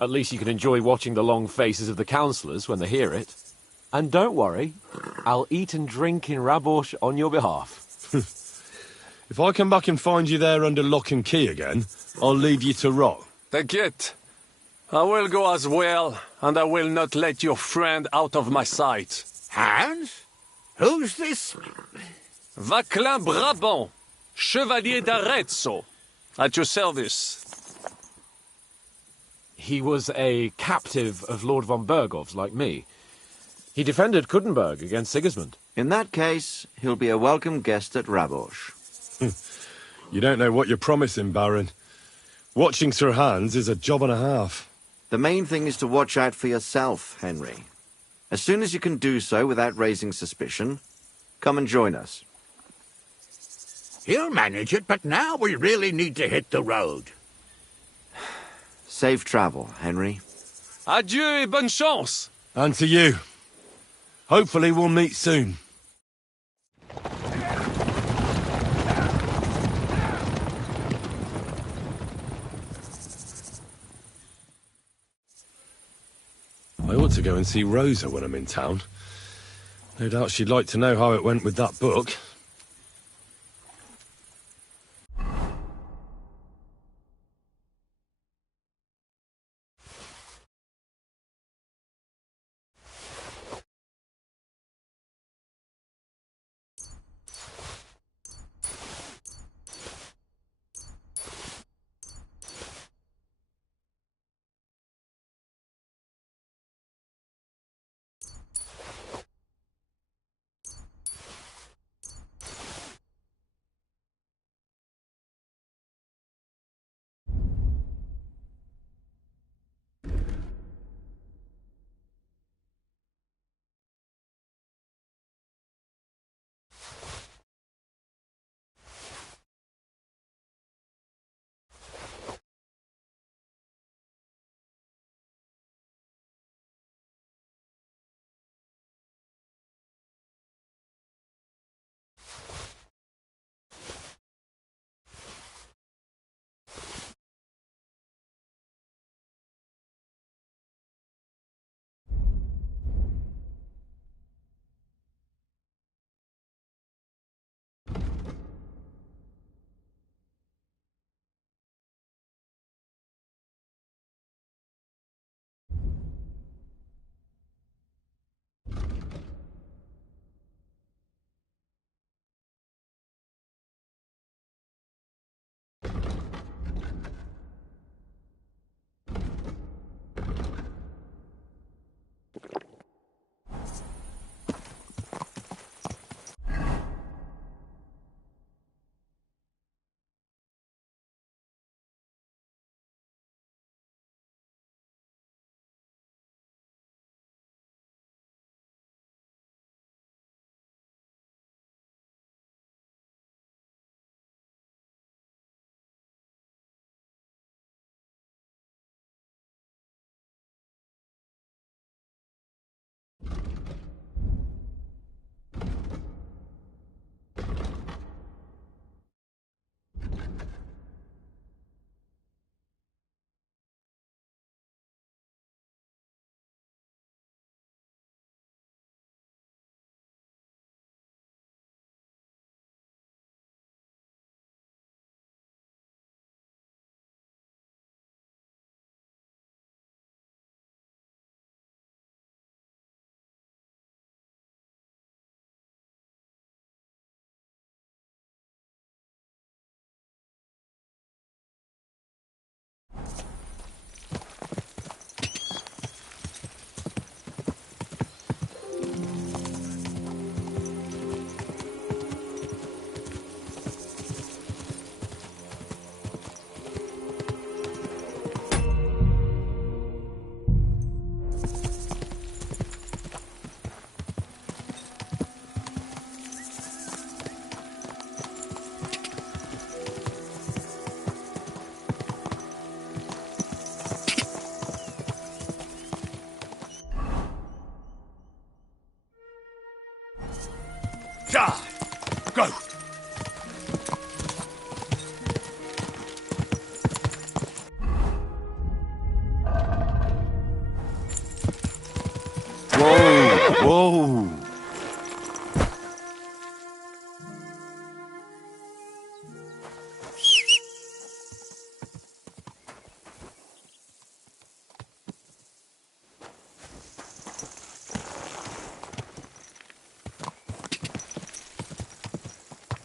at least you can enjoy watching the long faces of the councillors when they hear it. And don't worry, I'll eat and drink in Rabosh on your behalf. If I come back and find you there under lock and key again, I'll leave you to rot. T'inquiète. I will go as well, and I will not let your friend out of my sight. Hans? Who's this? Vaclin Brabant, Chevalier d'Arezzo, at your service. He was a captive of Lord von Bergov's, like me. He defended Kuddenberg against Sigismund. In that case, he'll be a welcome guest at Rabosh. You don't know what you're promising, Baron. Watching Sir Hans is a job and a half. The main thing is to watch out for yourself, Henry. As soon as you can do so without raising suspicion, come and join us. He'll manage it, but now we really need to hit the road. Safe travel, Henry. Adieu et bonne chance! And to you. Hopefully we'll meet soon. I ought to go and see Rosa when I'm in town. No doubt she'd like to know how it went with that book. Ja! Go! Whoa! Whoa!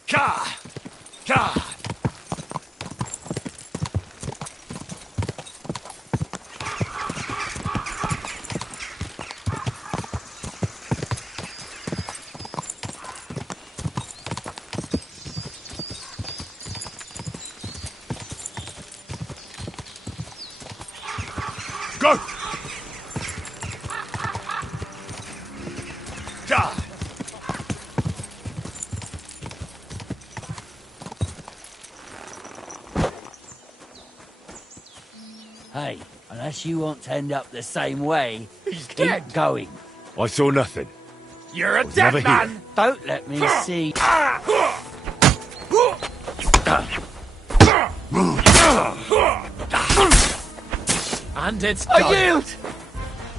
Ka! Ka! Go! Ja! Hey, unless you want to end up the same way, He's keep dead. going. I saw nothing. You're a was dead never man. here. Don't let me see. And it's I done. yield.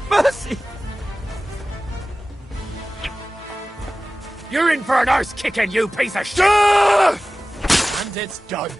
Mercy. You're in for an arse kicking, you piece of shit. And it's done.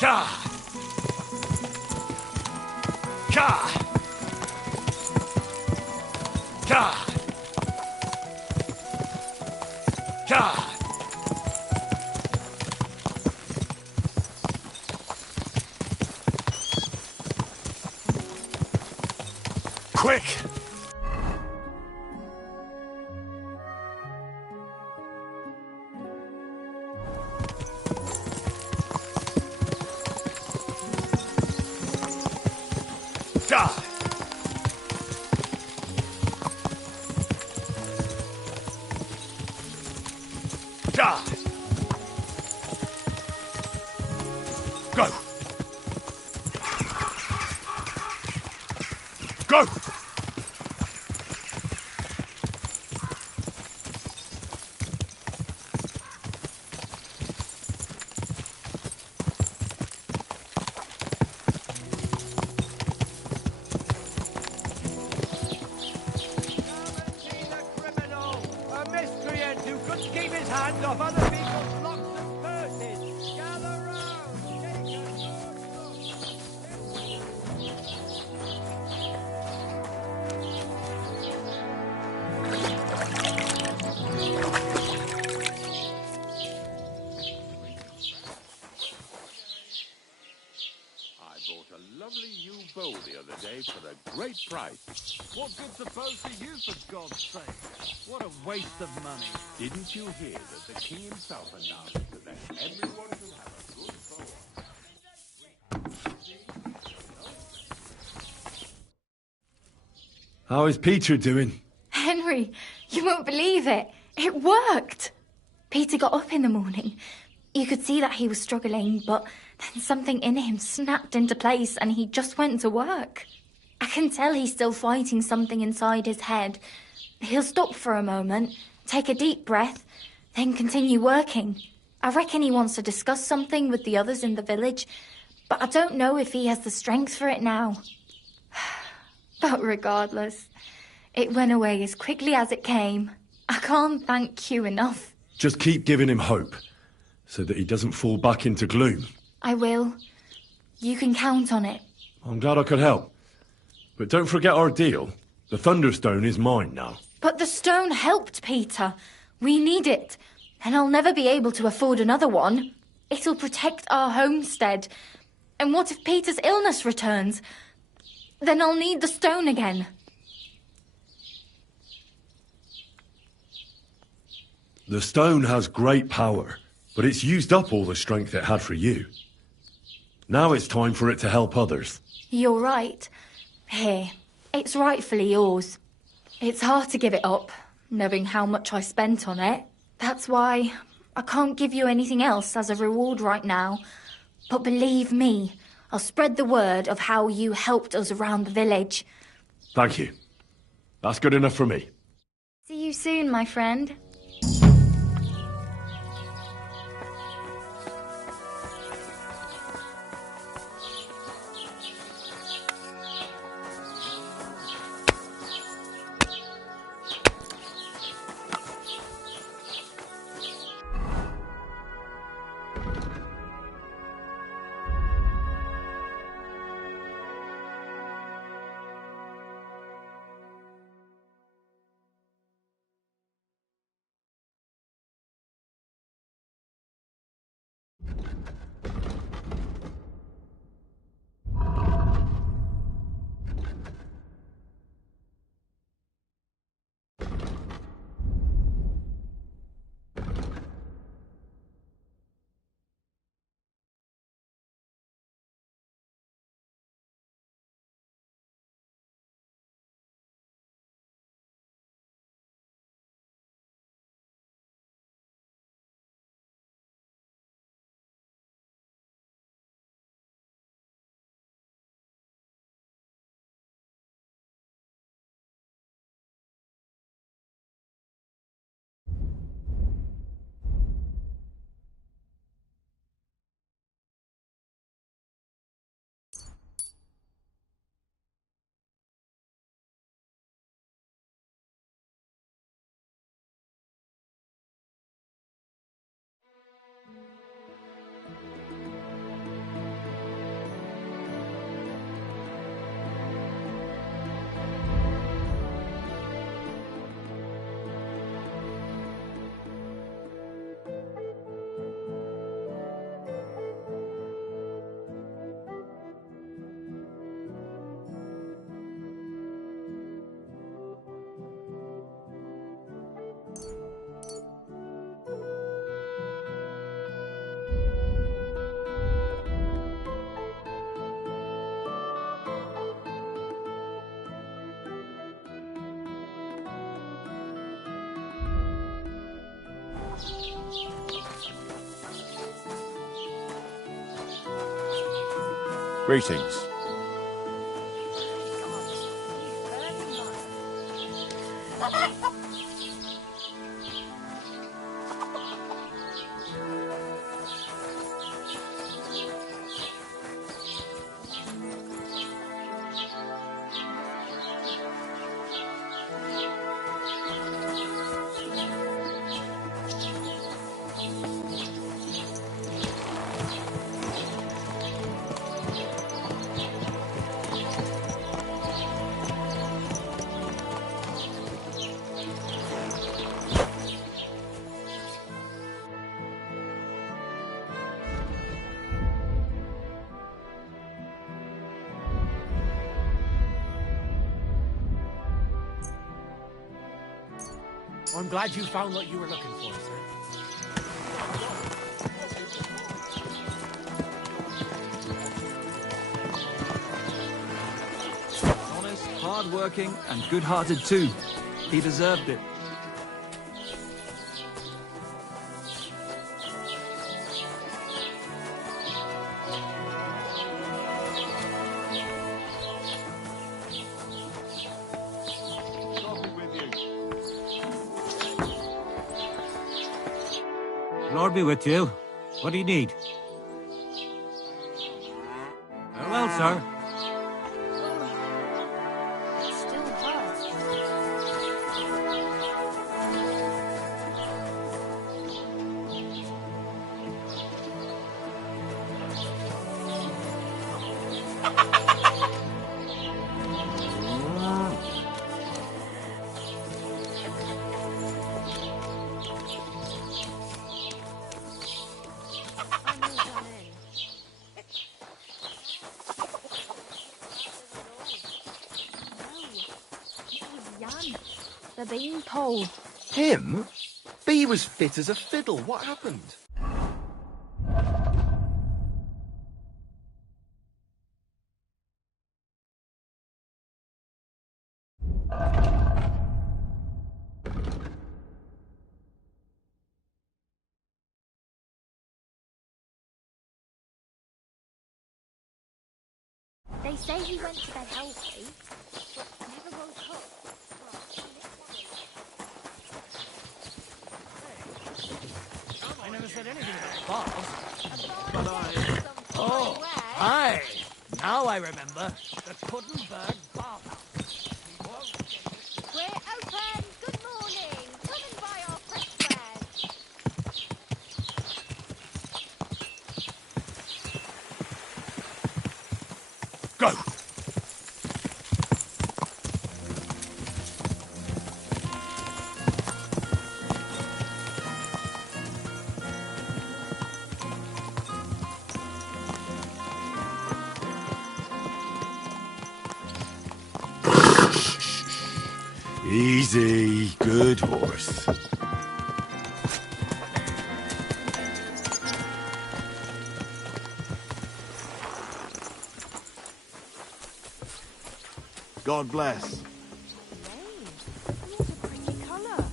Ka! Ka! Ka! Ka! Quick! Die! Die! Go! Go! a lovely new bow the other day for a great price. What good's the bow to you, for God's sake? What a waste of money. Didn't you hear that the king himself announced that everyone will have a good bow? How is Peter doing? Henry, you won't believe it. It worked. Peter got up in the morning. You could see that he was struggling, but then something in him snapped into place and he just went to work. I can tell he's still fighting something inside his head. He'll stop for a moment, take a deep breath, then continue working. I reckon he wants to discuss something with the others in the village, but I don't know if he has the strength for it now. But regardless, it went away as quickly as it came. I can't thank you enough. Just keep giving him hope, so that he doesn't fall back into gloom. I will. You can count on it. I'm glad I could help. But don't forget our deal. The Thunderstone is mine now. But the stone helped, Peter. We need it. And I'll never be able to afford another one. It'll protect our homestead. And what if Peter's illness returns? Then I'll need the stone again. The stone has great power, but it's used up all the strength it had for you. Now it's time for it to help others. You're right. Here, it's rightfully yours. It's hard to give it up, knowing how much I spent on it. That's why I can't give you anything else as a reward right now. But believe me, I'll spread the word of how you helped us around the village. Thank you. That's good enough for me. See you soon, my friend. Greetings. I'm glad you found what you were looking for, sir. Honest, hard-working, and good-hearted too. He deserved it. Lord be with you. What do you need? Farewell, sir. It still hurts. The beanpole. Him? B was fit as a fiddle. What happened? They say he went to bed healthy, but never woke up. I never said anything about bars. But I... Oh, aye. Now I remember. The Puddinburg Bathhouse. We're open! Good morning! Come and buy our fresh wares! Go! Easy, good horse. God bless. What a pretty colour.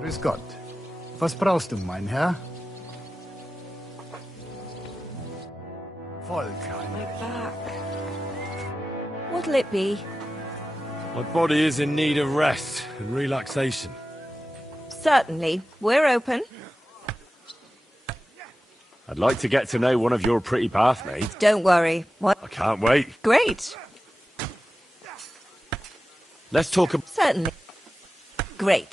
Grüß Gott. Was brauchst du, mein Herr? Vollkeim. My back. What'll it be? My body is in need of rest and relaxation. Certainly. We're open. I'd like to get to know one of your pretty bathmaids. Don't worry. What? I can't wait. Great. Let's talk about... Certainly. Great.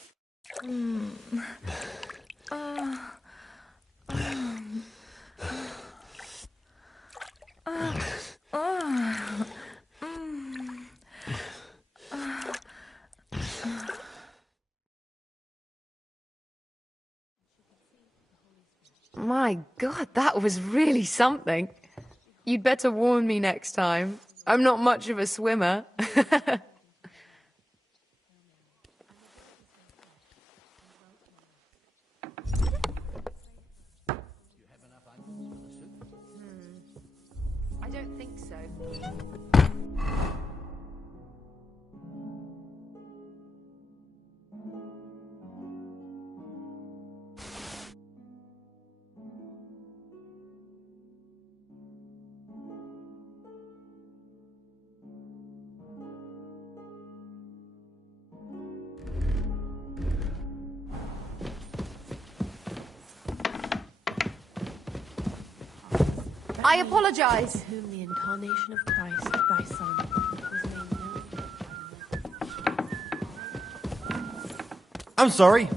My God, that was really something. You'd better warn me next time. I'm not much of a swimmer. I don't think so. I apologize. Whom the incarnation of Christ, thy Son, was made known. I'm sorry.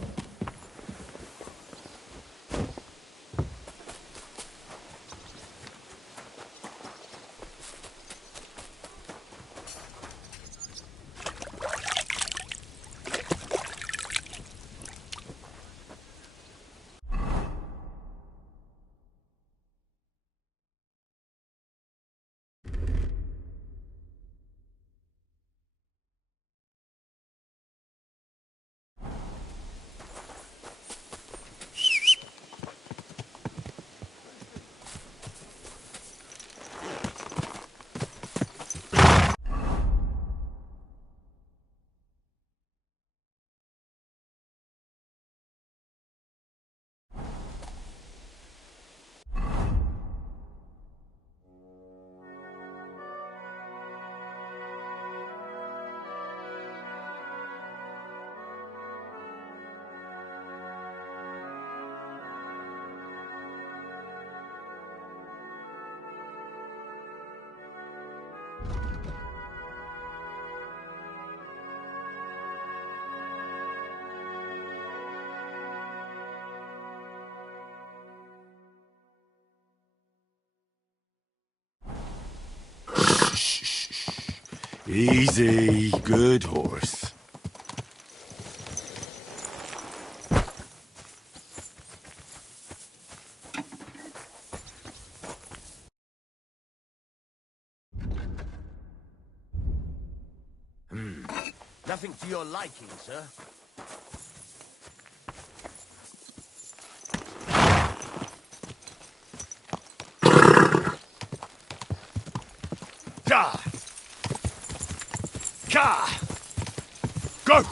Easy, good horse. Nothing to your liking, sir. Ka! Ka! Go!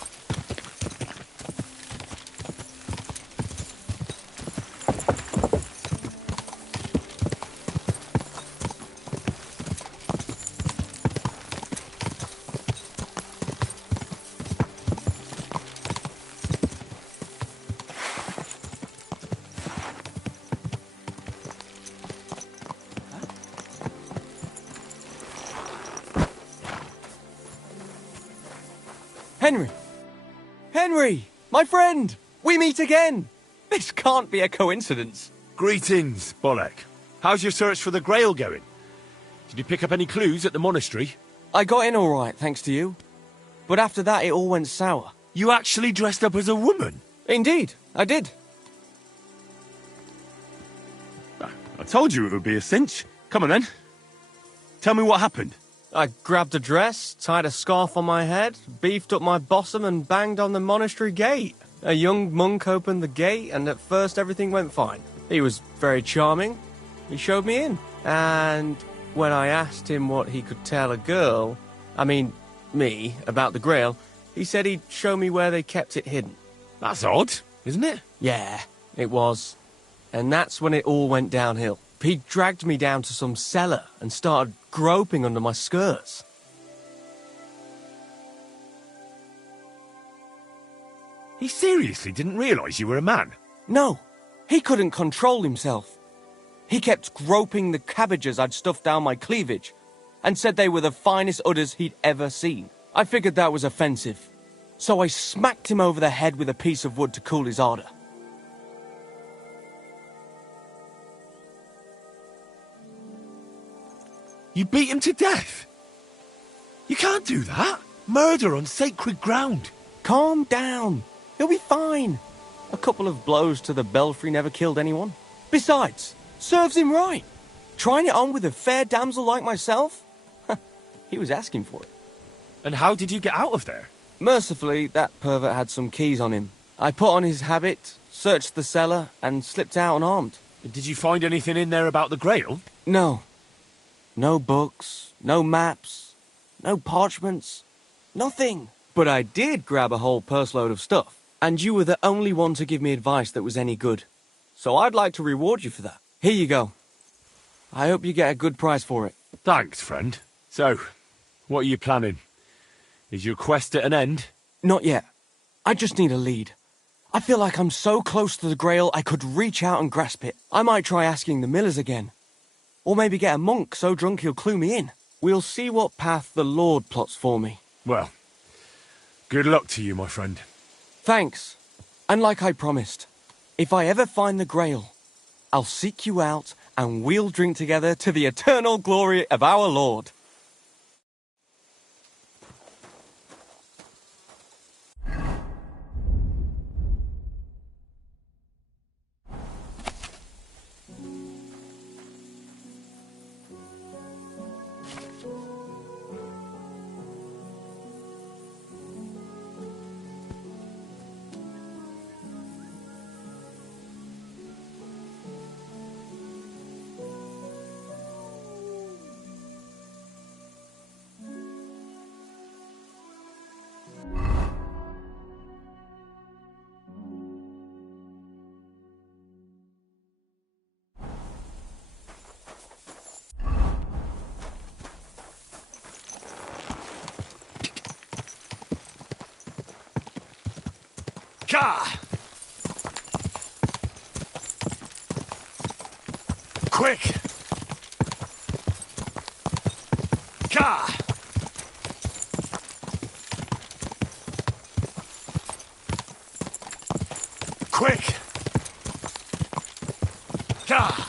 Henry! Henry! My friend! We meet again! This can't be a coincidence. Greetings, Bolek. How's your search for the Grail going? Did you pick up any clues at the monastery? I got in all right, thanks to you. But after that, it all went sour. You actually dressed up as a woman? Indeed, I did. I told you it would be a cinch. Come on then. Tell me what happened. I grabbed a dress, tied a scarf on my head, beefed up my bosom and banged on the monastery gate. A young monk opened the gate and at first everything went fine. He was very charming. He showed me in. And when I asked him what he could tell a girl, me, about the Grail, he said he'd show me where they kept it hidden. That's odd. isn't it? Yeah, it was. And that's when it all went downhill. Pete dragged me down to some cellar and started groping under my skirts. He seriously didn't realise you were a man? No, he couldn't control himself. He kept groping the cabbages I'd stuffed down my cleavage and said they were the finest udders he'd ever seen. I figured that was offensive, so I smacked him over the head with a piece of wood to cool his ardour. You beat him to death? You can't do that. Murder on sacred ground. Calm down. He'll be fine. A couple of blows to the belfry never killed anyone. Besides, serves him right. Trying it on with a fair damsel like myself? He was asking for it. And how did you get out of there? Mercifully, that pervert had some keys on him. I put on his habit, searched the cellar, and slipped out unarmed. Did you find anything in there about the Grail? No. No books, no maps, no parchments, nothing. But I did grab a whole purse load of stuff, and you were the only one to give me advice that was any good. So I'd like to reward you for that. Here you go. I hope you get a good price for it. Thanks, friend. So, what are you planning? Is your quest at an end? Not yet. I just need a lead. I feel like I'm so close to the Grail I could reach out and grasp it. I might try asking the millers again. Or maybe get a monk so drunk he'll clue me in. We'll see what path the Lord plots for me. Well, good luck to you, my friend. Thanks. And like I promised, if I ever find the Grail, I'll seek you out and we'll drink together to the eternal glory of our Lord. Ka! Quick! Ka! Quick! Ka!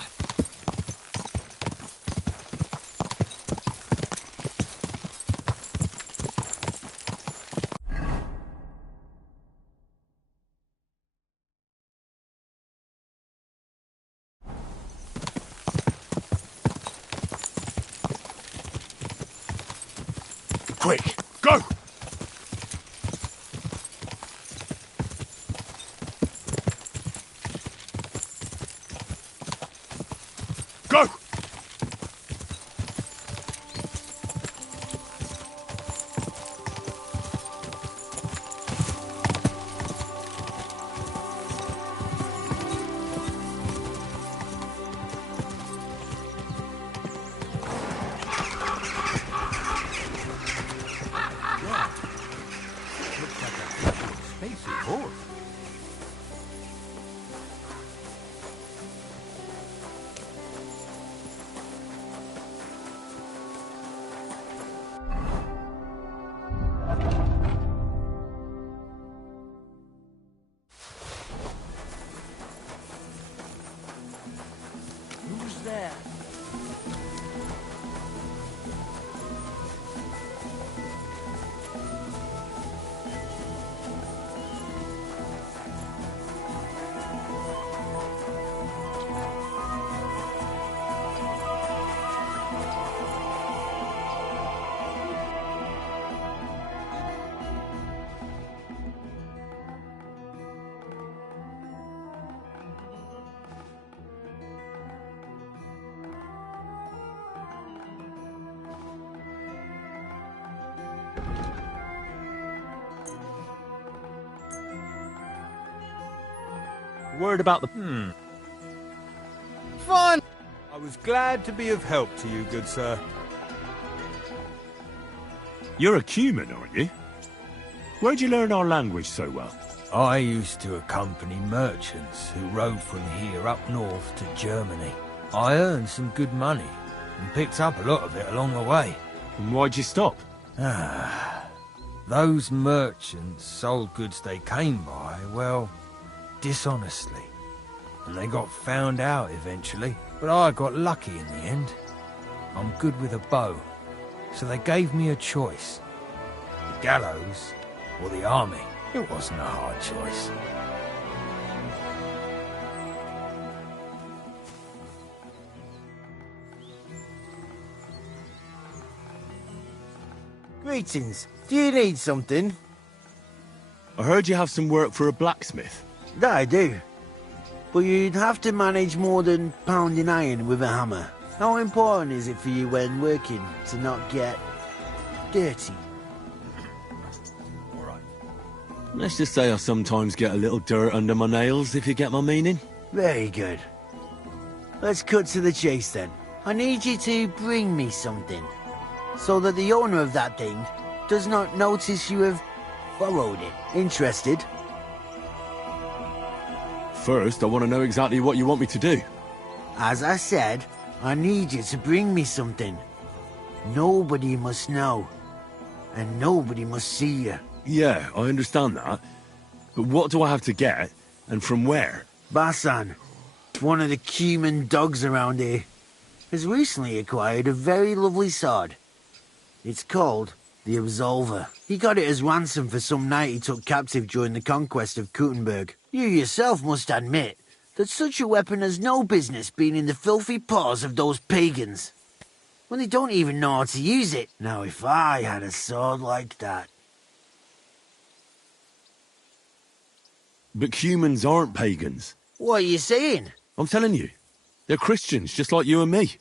Quick, go! Go! Who's there? Word about the... Fun! I was glad to be of help to you, good sir. You're a Cuman, aren't you? Where'd you learn our language so well? I used to accompany merchants who rode from here up north to Germany. I earned some good money and picked up a lot of it along the way. And why'd you stop? Those merchants sold goods they came by, well, dishonestly. And they got found out eventually, but I got lucky in the end. I'm good with a bow, so they gave me a choice. The gallows or the army. It wasn't a hard choice. Greetings. Do you need something? I heard you have some work for a blacksmith. That I do. But you'd have to manage more than pounding iron with a hammer. How important is it for you when working to not get dirty? Let's just say I sometimes get a little dirt under my nails, if you get my meaning. Very good. Let's cut to the chase then. I need you to bring me something, so that the owner of that thing does not notice you have borrowed it. Interested? First, I want to know exactly what you want me to do. As I said, I need you to bring me something. Nobody must know, and nobody must see you. Yeah, I understand that. But what do I have to get, and from where? Basan, one of the Cuman dogs around here, has recently acquired a very lovely sword. It's called the Absolver. He got it as ransom for some knight he took captive during the conquest of Kuttenberg. You yourself must admit that such a weapon has no business being in the filthy paws of those pagans, when they don't even know how to use it. Now, if I had a sword like that... But humans aren't pagans. What are you saying? I'm telling you. They're Christians, just like you and me.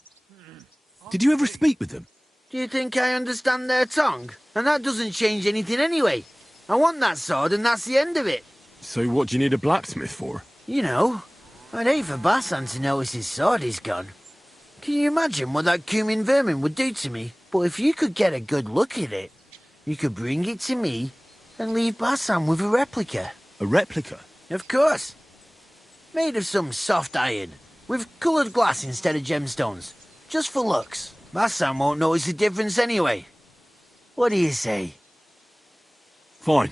Did you ever speak with them? Do you think I understand their tongue? And that doesn't change anything anyway. I want that sword and that's the end of it. So what do you need a blacksmith for? You know, I'd hate for Basan to notice his sword is gone. Can you imagine what that Cumin vermin would do to me? But if you could get a good look at it, you could bring it to me and leave Basan with a replica. A replica? Of course. Made of some soft iron, with coloured glass instead of gemstones. Just for looks. Basan won't notice the difference anyway. What do you say? Fine.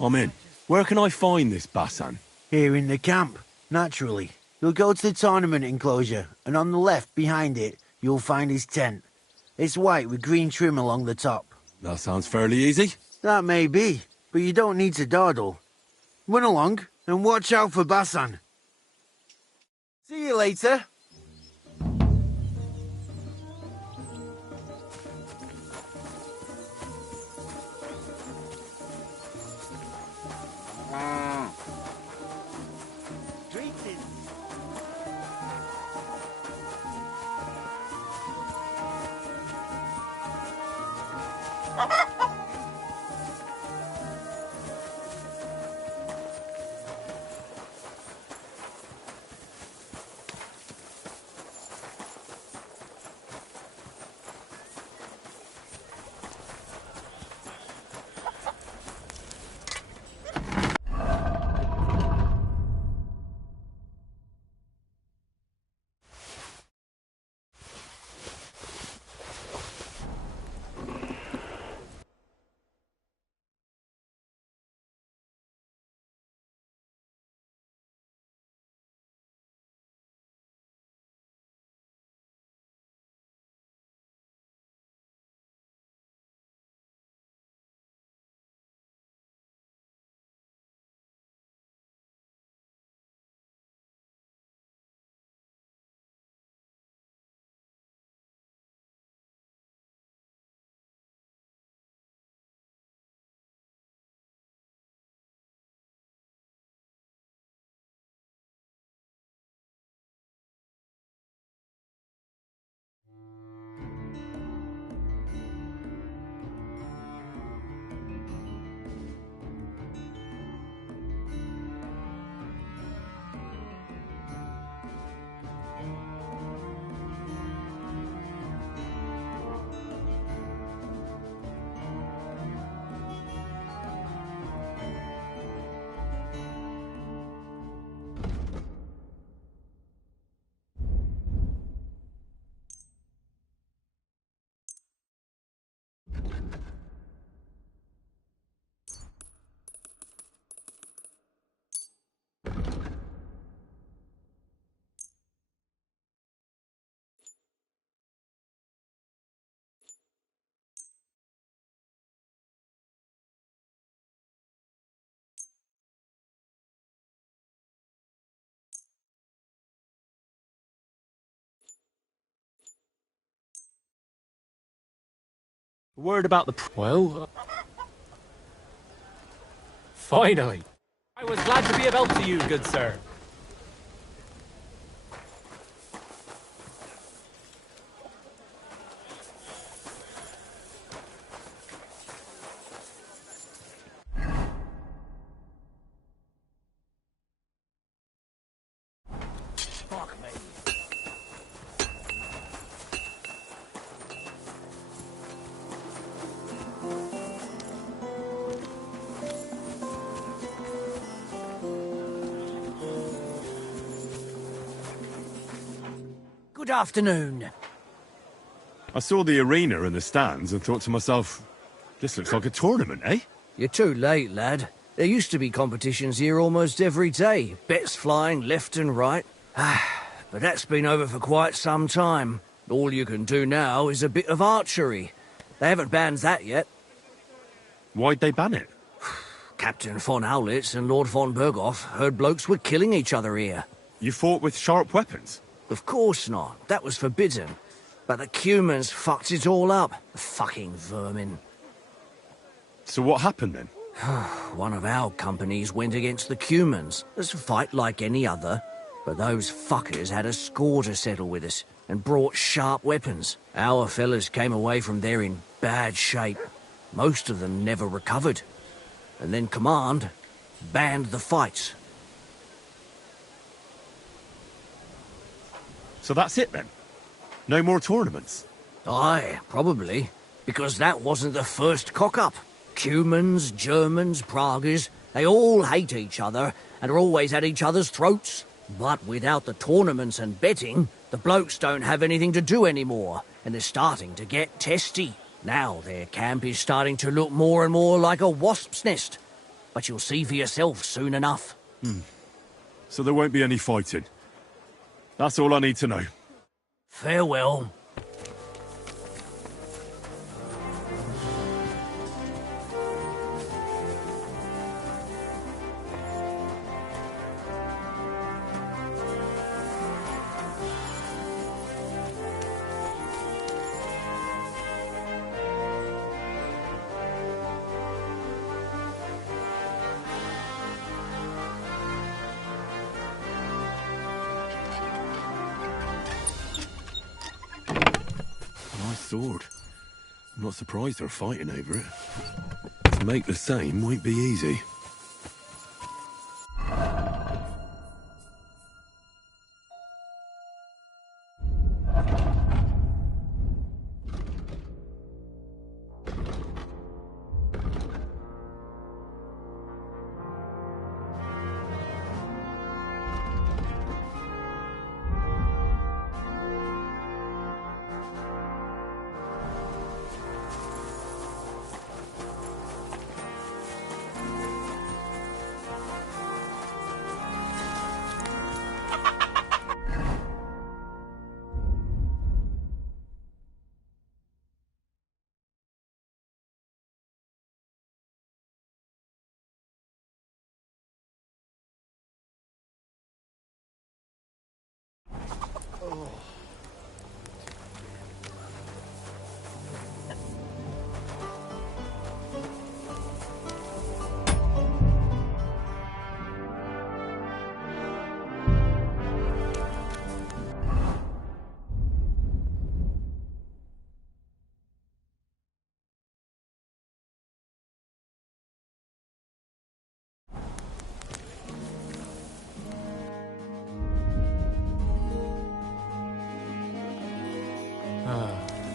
I'm in. Where can I find this Basan? Here in the camp, naturally. You'll go to the tournament enclosure, and on the left, behind it, you'll find his tent. It's white with green trim along the top. That sounds fairly easy. That may be, but you don't need to dawdle. Run along, and watch out for Basan. See you later. Word about the... Well... Finally! I was glad to be of help to you, good sir. Fuck me. Good afternoon. I saw the arena and the stands and thought to myself, this looks like a tournament, eh? You're too late, lad. There used to be competitions here almost every day. Bets flying left and right. But that's been over for quite some time. All you can do now is a bit of archery. They haven't banned that yet. Why'd they ban it? Captain von Owlitz and Lord von Berghoff heard blokes were killing each other here. You fought with sharp weapons? Of course not. That was forbidden. But the Cumans fucked it all up. Fucking vermin. So what happened then? One of our companies went against the Cumans. It's a fight like any other. But those fuckers had a score to settle with us and brought sharp weapons. Our fellas came away from there in bad shape. Most of them never recovered. And then Command banned the fights. So that's it then? No more tournaments? Aye, probably. Because that wasn't the first cock-up. Cumans, Germans, Praguers, they all hate each other and are always at each other's throats. But without the tournaments and betting, the blokes don't have anything to do anymore, and they're starting to get testy. Now their camp is starting to look more and more like a wasp's nest. But you'll see for yourself soon enough. So there won't be any fighting? That's all I need to know. Farewell. Nice sword. I'm not surprised they're fighting over it. To make the same won't be easy.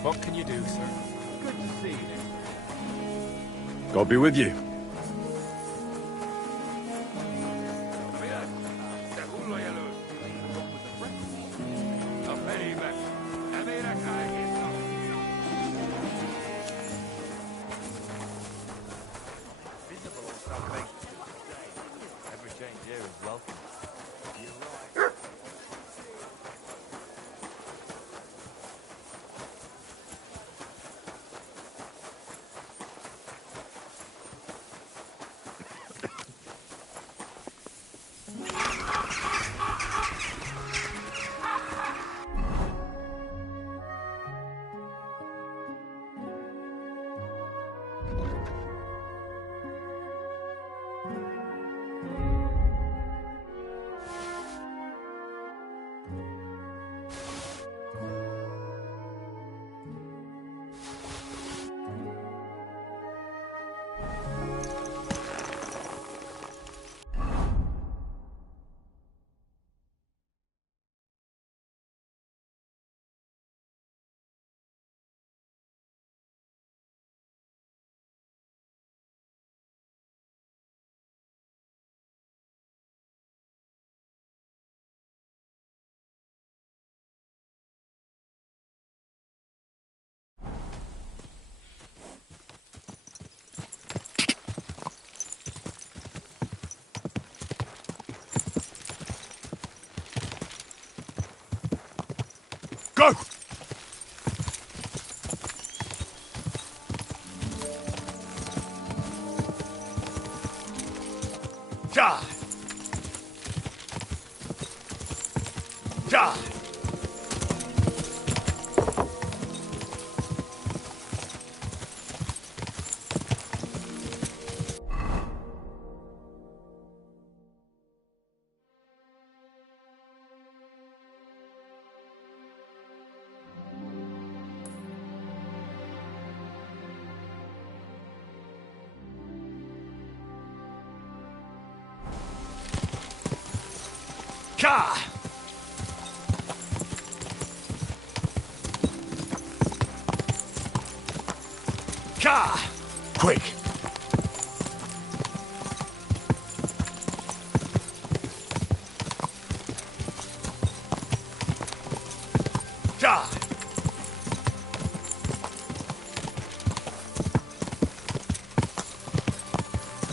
What can you do, sir? Good to see you. God be with you. Every change here is welcome. Ja! Ja! Ka! Ka! Quick! Ja!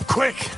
Quick!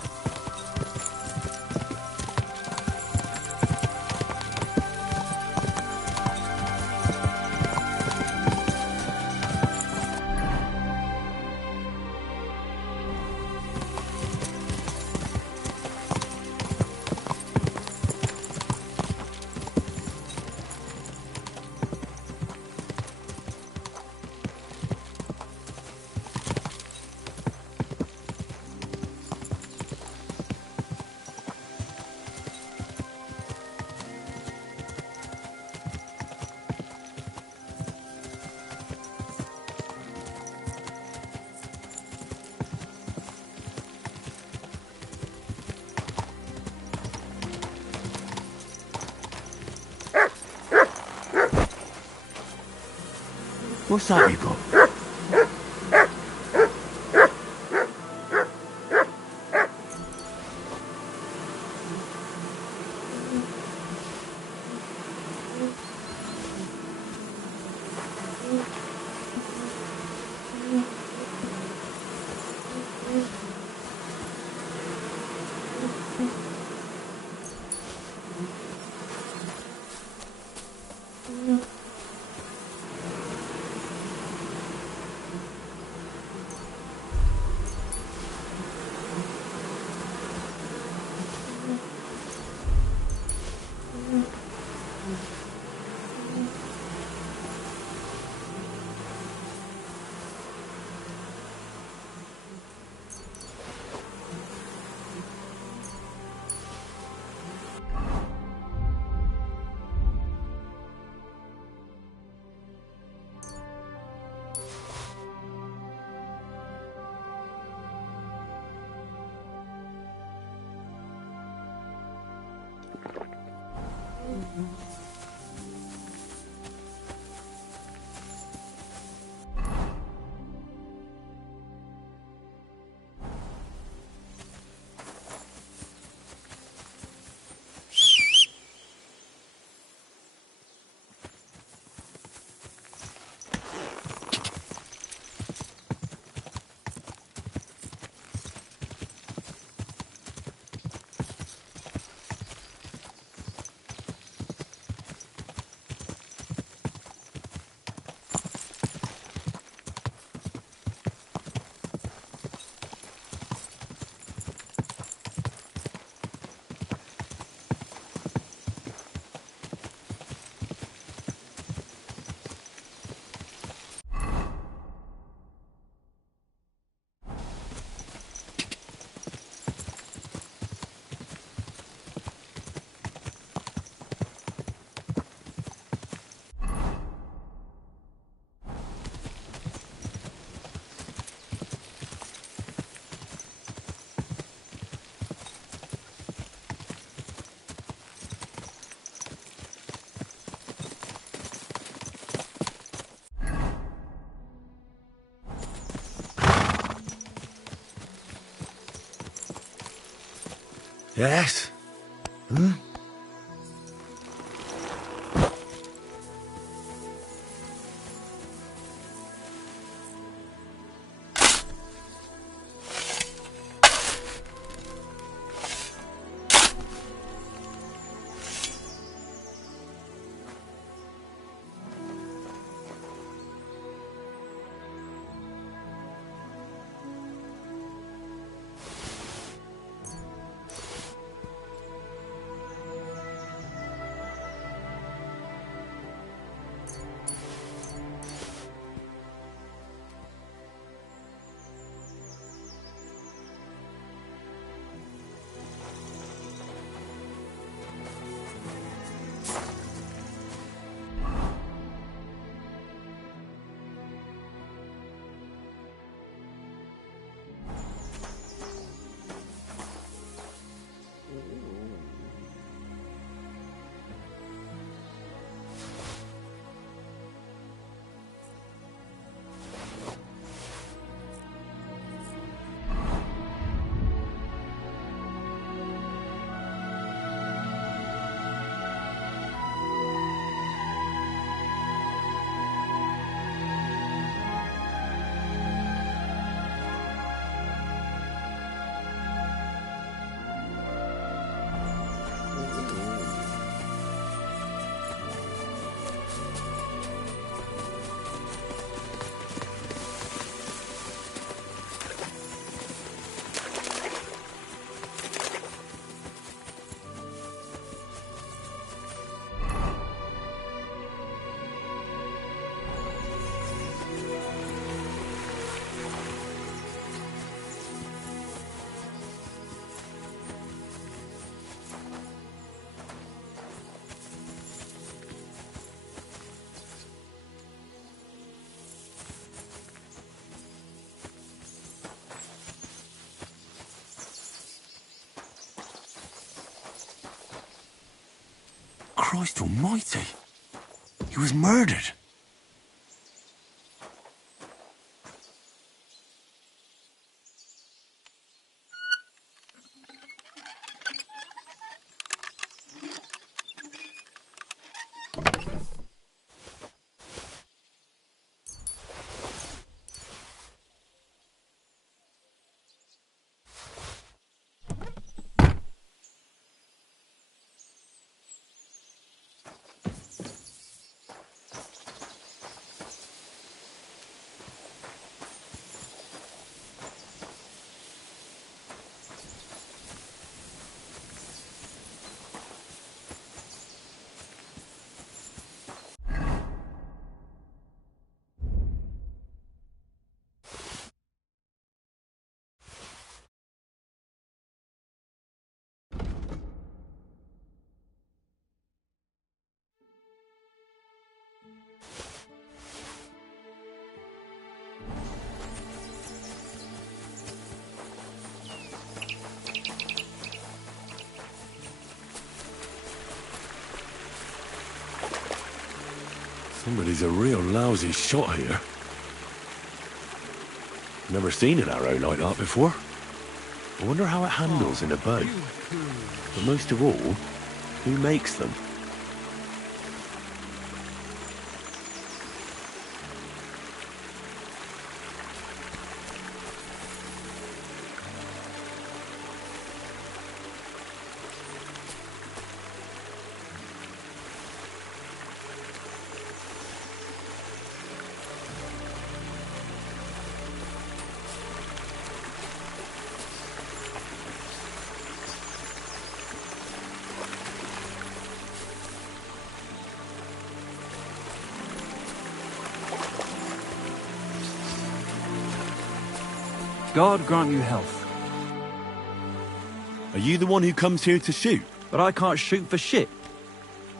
What's that you got? Yes? Huh? Christ almighty. He was murdered. Somebody's a real lousy shot here. Never seen an arrow like that before. I wonder how it handles in a bow. But most of all, who makes them? God grant you health. Are you the one who comes here to shoot? But I can't shoot for shit.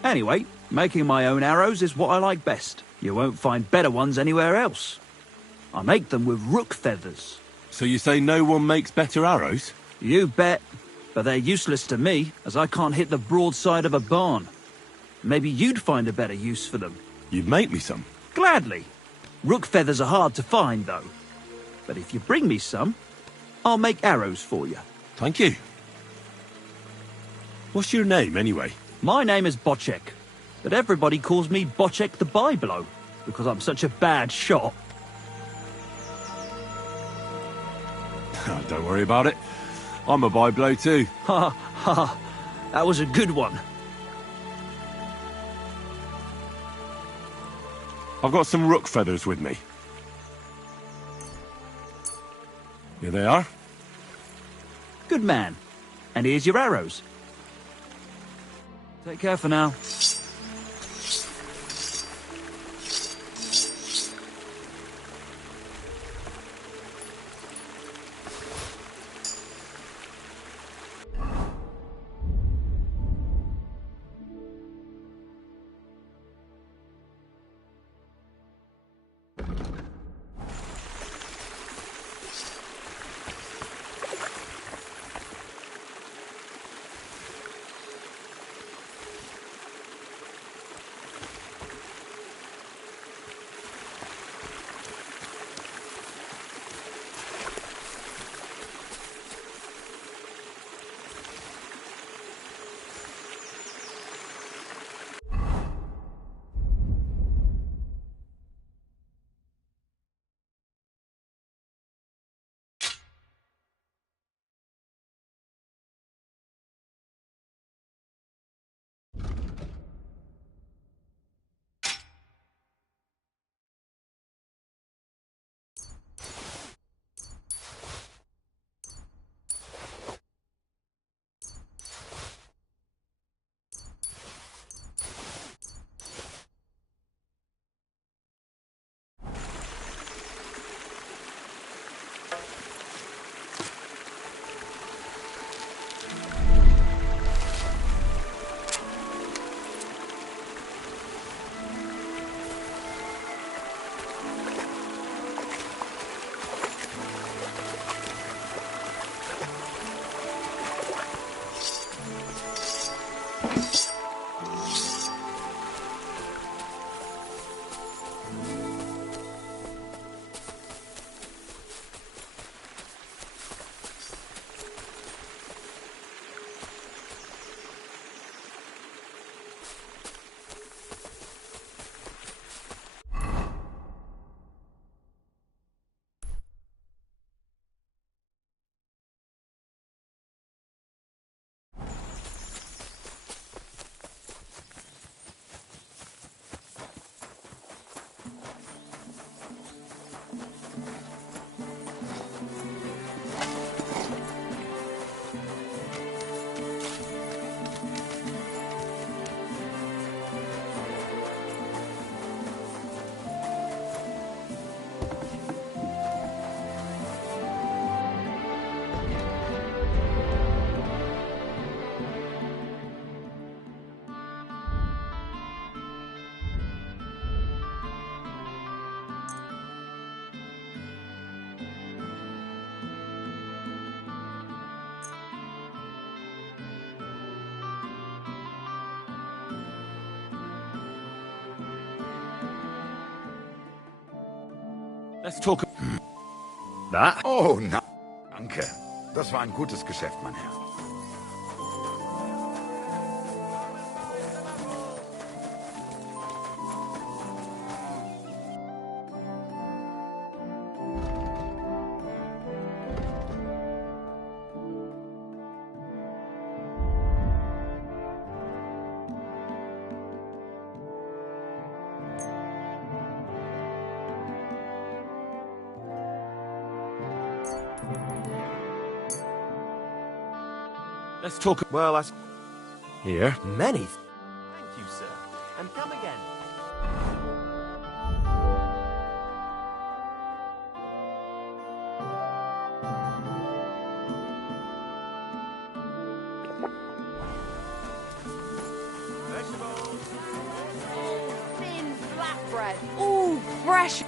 Anyway, making my own arrows is what I like best. You won't find better ones anywhere else. I make them with rook feathers. So you say no one makes better arrows? You bet. But they're useless to me, as I can't hit the broadside of a barn. Maybe you'd find a better use for them. You'd make me some? Gladly. Rook feathers are hard to find, though. But if you bring me some, I'll make arrows for you. Thank you. What's your name, anyway? My name is Bocek, but everybody calls me Bocek the Byblow, because I'm such a bad shot. Don't worry about it. I'm a byblow too. Ha ha, that was a good one. I've got some rook feathers with me. Here they are. Good man. And here's your arrows. Take care for now. Let's talk. That? Oh, na. Danke. Das war ein gutes Geschäft, mein Herr. Let's talk. Well, Here. Many. Thank you, sir. And come again. Thin flatbread. Ooh, fresh.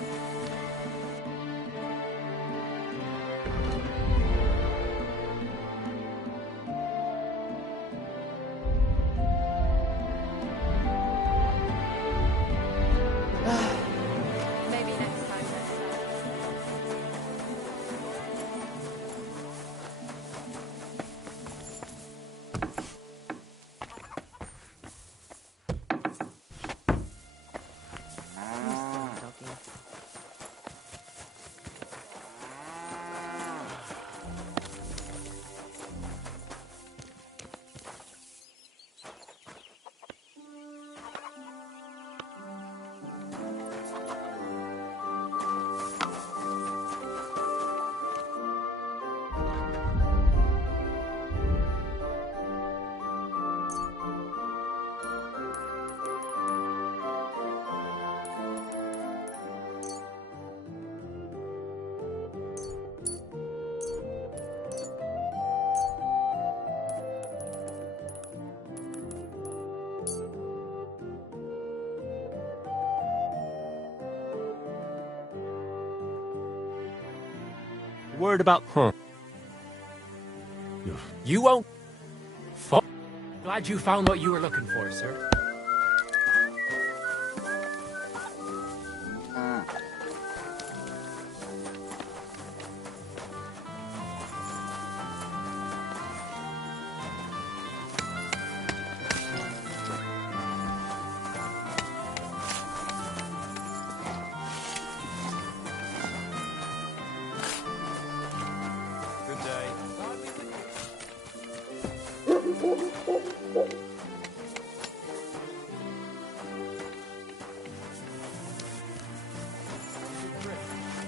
Maybe next time. Word about. You won't. Glad you found what you were looking for, sir. Good day.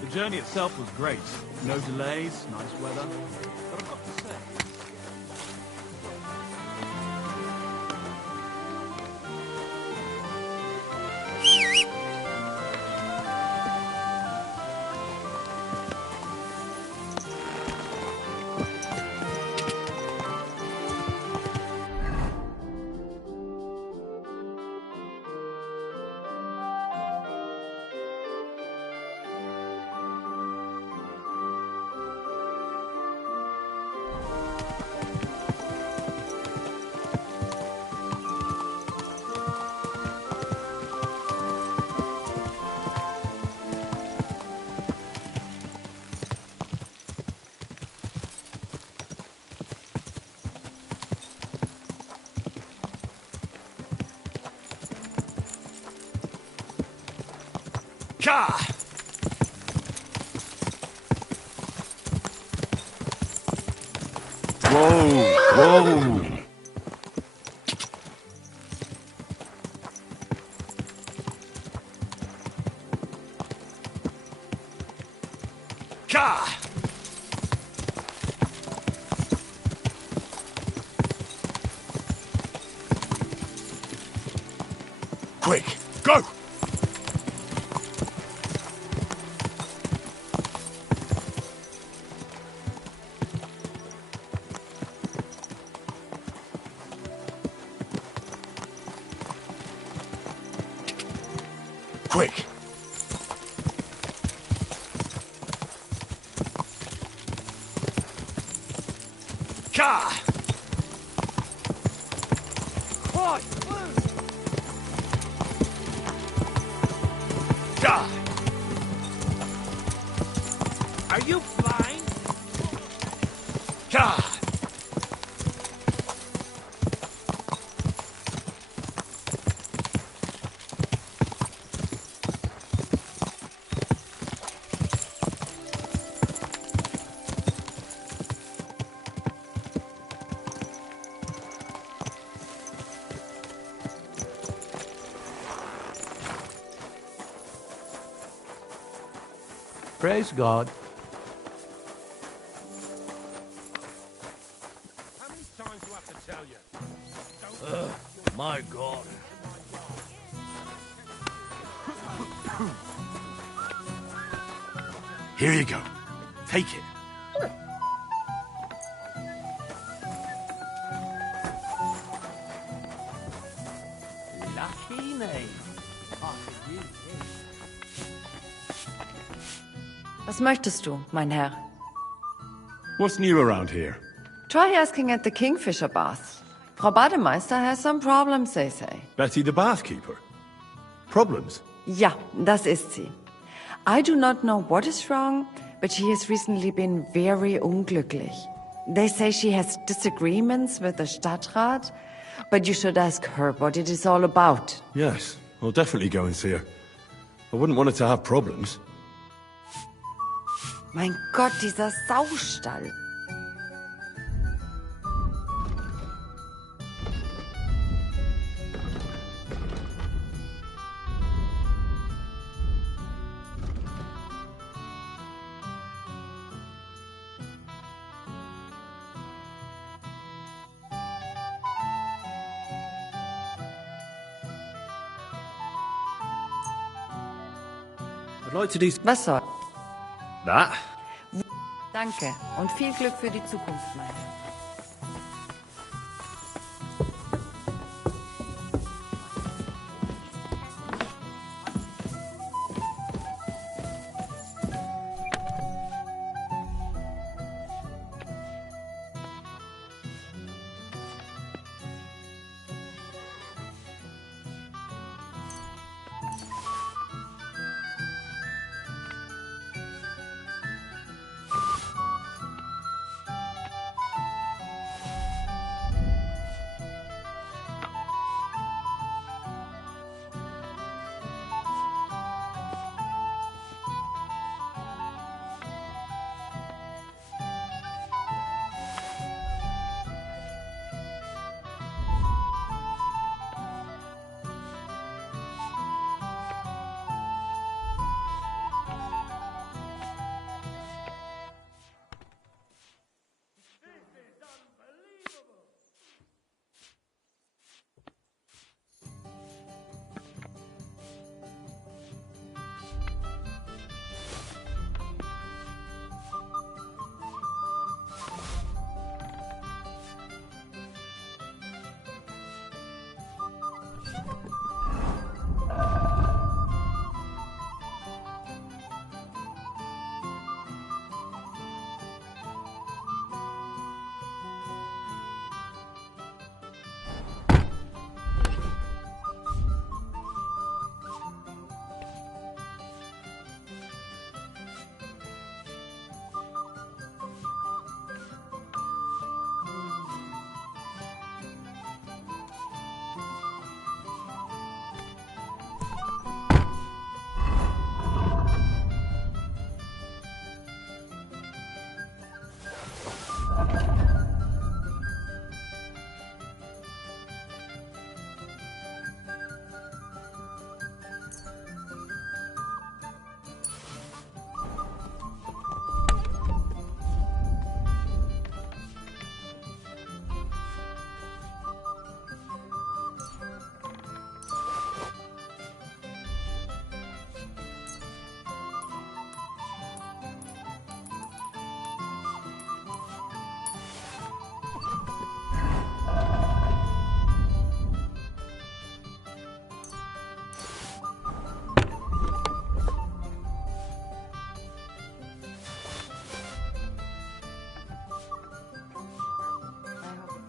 The journey itself was great. No delays, nice weather. But I've got to say, Ka! Whoa! Whoa! Ka! Quick, go! Quick! Ka! Right, Ka! Praise God. How many times do I have to tell you? My God. Here you go. Take it. Lucky me. Was möchtest du, mein Herr? What's new around here? Try asking at the Kingfisher Baths. Frau Bademeister has some problems, they say. Betty the bathkeeper? Problems? Ja, das ist sie. I do not know what is wrong, but she has recently been very unglücklich. They say she has disagreements with the Stadtrat, but you should ask her what it is all about. Yes, I'll definitely go and see her. I wouldn't want her to have problems. Mein Gott, dieser Saustall. I'd like to do... Was soll? That? Danke und viel Glück für die Zukunft, mein Herr.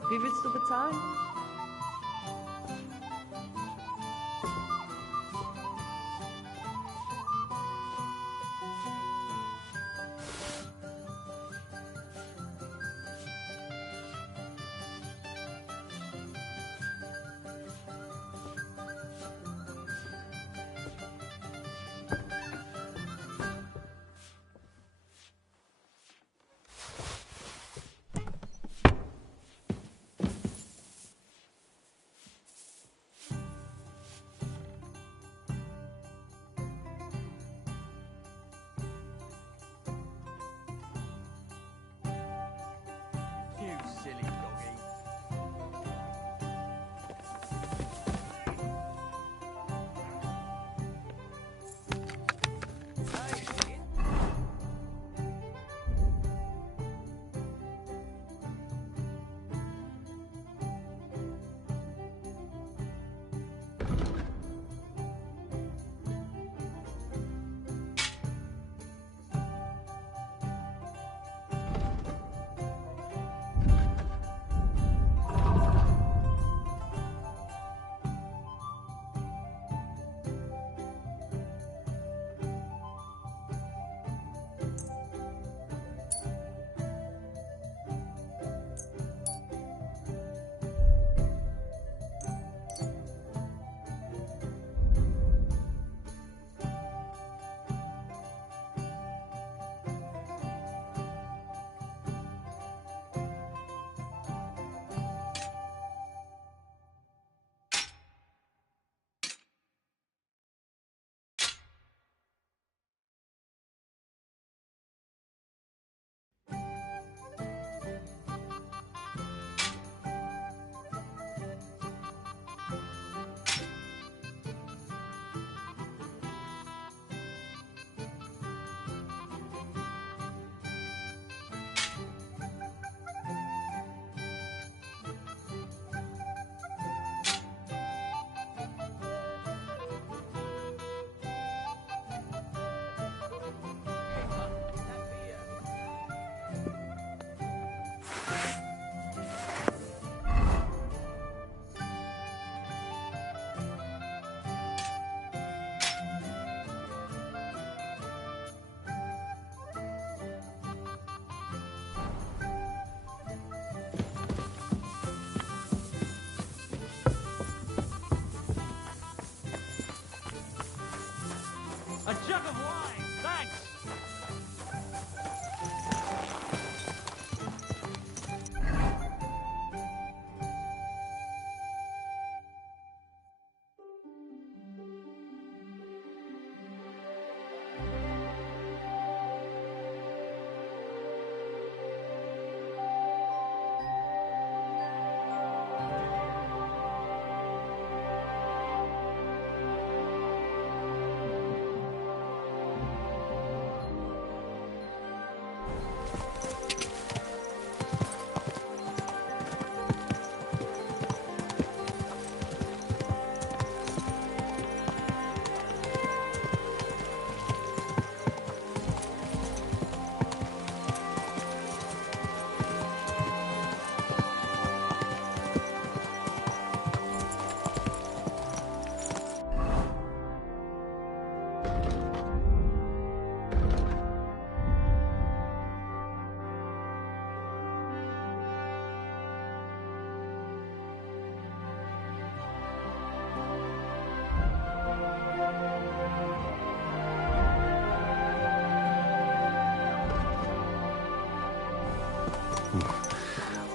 Wie willst du bezahlen?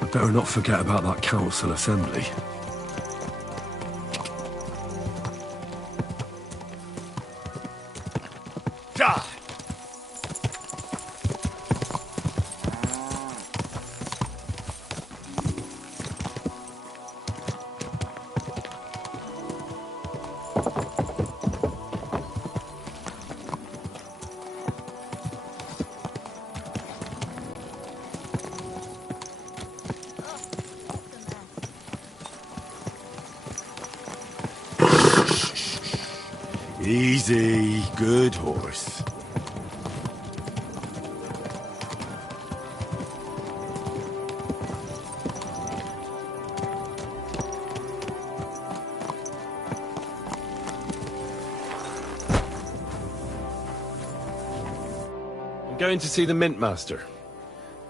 I'd better not forget about that council assembly. Easy, good horse. I'm going to see the Mint Master.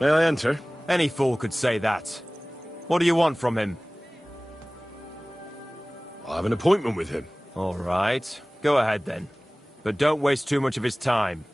May I enter? Any fool could say that. What do you want from him? I have an appointment with him. All right. Go ahead then. But don't waste too much of his time.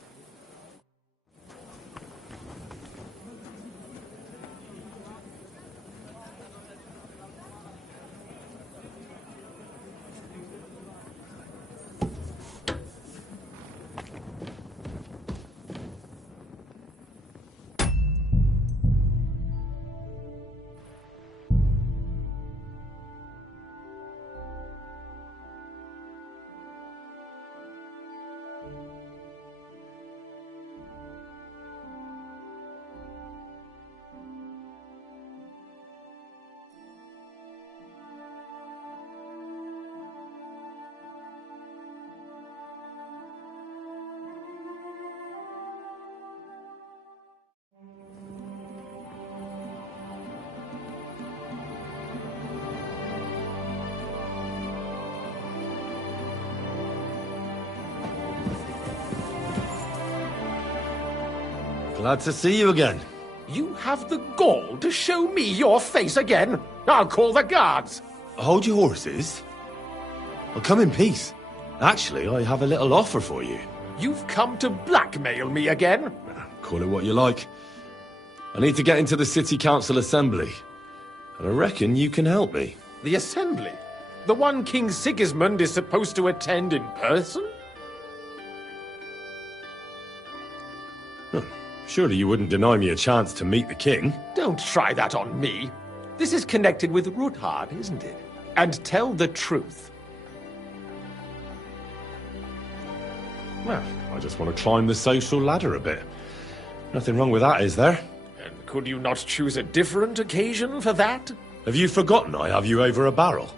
Glad to see you again. You have the gall to show me your face again? I'll call the guards. Hold your horses. I'll come in peace. Actually, I have a little offer for you. You've come to blackmail me again? Call it what you like. I need to get into the City Council Assembly. And I reckon you can help me. The Assembly? The one King Sigismund is supposed to attend in person? Surely you wouldn't deny me a chance to meet the king? Don't try that on me. This is connected with Ruthard, isn't it? And tell the truth. Well, I just want to climb the social ladder a bit. Nothing wrong with that, is there? And could you not choose a different occasion for that? Have you forgotten I have you over a barrel?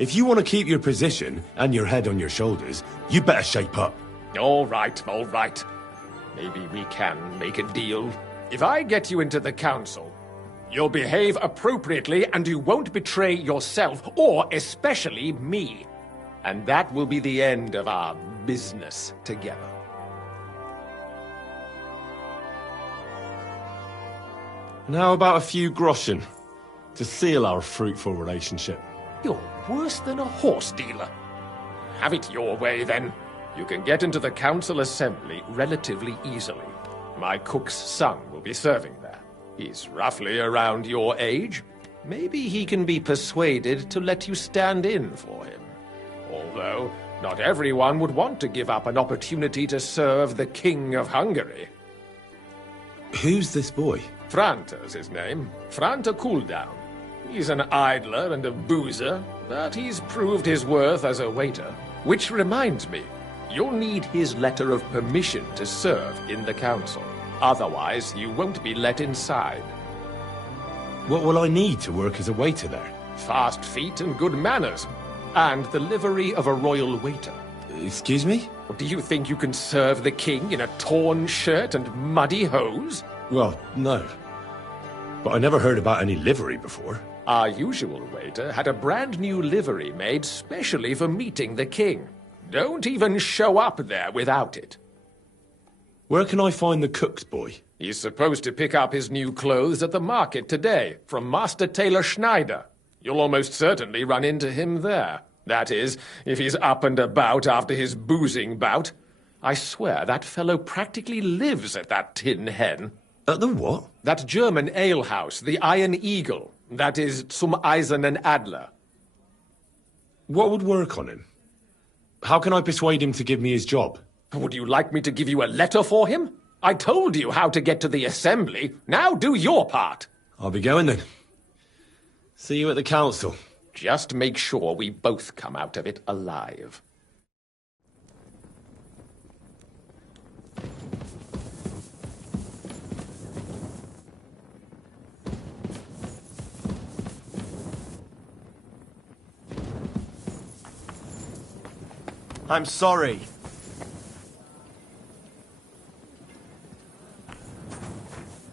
If you want to keep your position and your head on your shoulders, you better shape up. All right, all right. Maybe we can make a deal. If I get you into the council, you'll behave appropriately and you won't betray yourself, or especially me. And that will be the end of our business together. And how about a few groschen to seal our fruitful relationship? You're worse than a horse dealer. Have it your way, then. You can get into the council assembly relatively easily. My cook's son will be serving there. He's roughly around your age. Maybe he can be persuaded to let you stand in for him. Although, not everyone would want to give up an opportunity to serve the King of Hungary. Who's this boy? Franta's his name. Franta Cooldown. He's an idler and a boozer, but he's proved his worth as a waiter. Which reminds me, you'll need his letter of permission to serve in the council. Otherwise, you won't be let inside. What will I need to work as a waiter there? Fast feet and good manners. And the livery of a royal waiter. Excuse me? Do you think you can serve the king in a torn shirt and muddy hose? Well, no. But I never heard about any livery before. Our usual waiter had a brand new livery made specially for meeting the king. Don't even show up there without it. Where can I find the cook's boy? He's supposed to pick up his new clothes at the market today, from Master Tailor Schneider. You'll almost certainly run into him there. That is, if he's up and about after his boozing bout. I swear that fellow practically lives at that Tin Hen. At the what? That German alehouse, the Iron Eagle. That is zum Eisernen Adler. What would work on him? How can I persuade him to give me his job? Would you like me to give you a letter for him? I told you how to get to the assembly. Now do your part. I'll be going then. See you at the council. Just make sure we both come out of it alive. I'm sorry.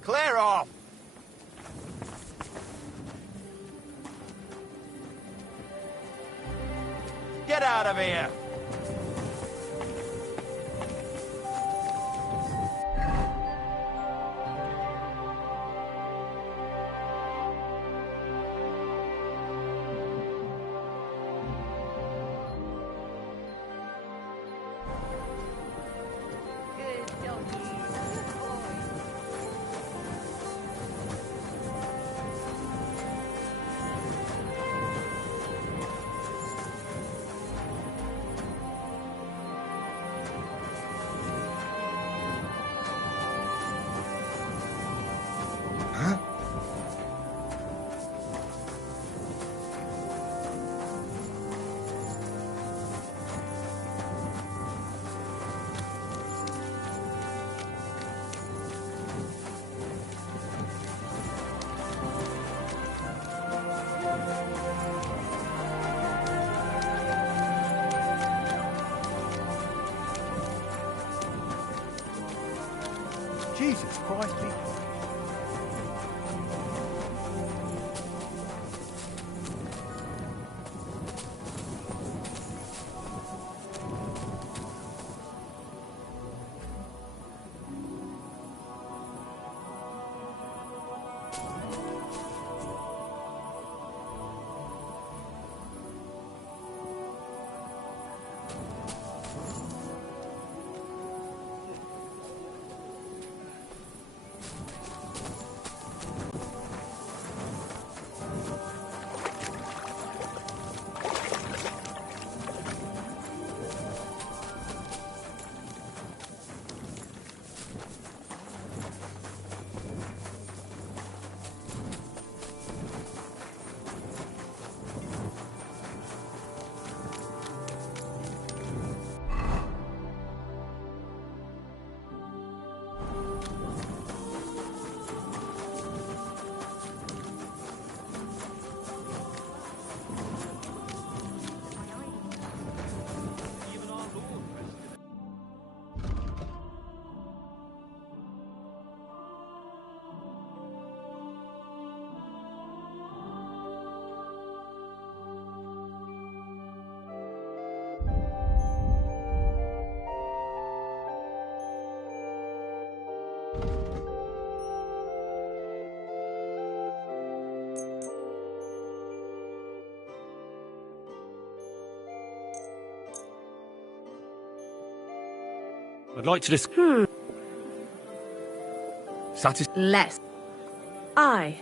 Clear off! Get out of here! Jesus Christ, people. I'd like to Less. I.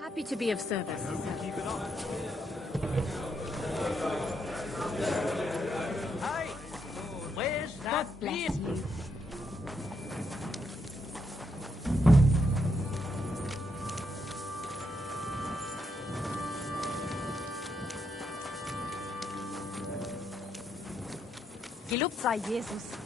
Happy to be of service. Hey, where's that beer? Gelobt sei Jesus.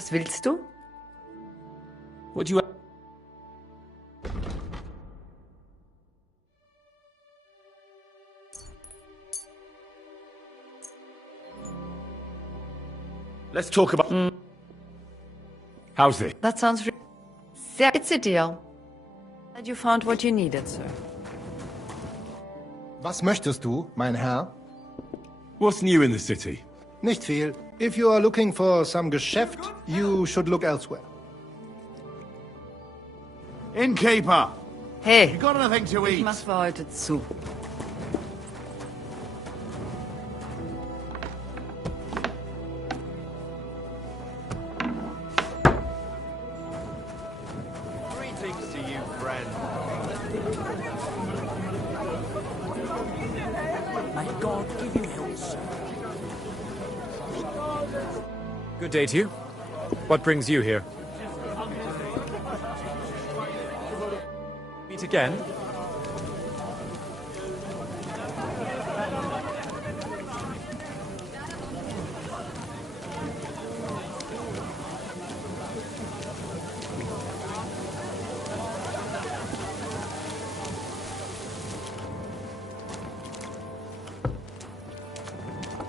Was willst du? What do you... Let's talk about... How's it? That sounds sehr... It's a deal. And you found what you needed, sir. Was möchtest du, mein Herr? What's new in the city? Nicht viel. If you are looking for some Geschäft, you should look elsewhere. Innkeeper! Hey! You got anything to Ich eat? mach für heute zu. Greetings to you, friend. May God give you health, sir. Good day to you. What brings you here? Meet again?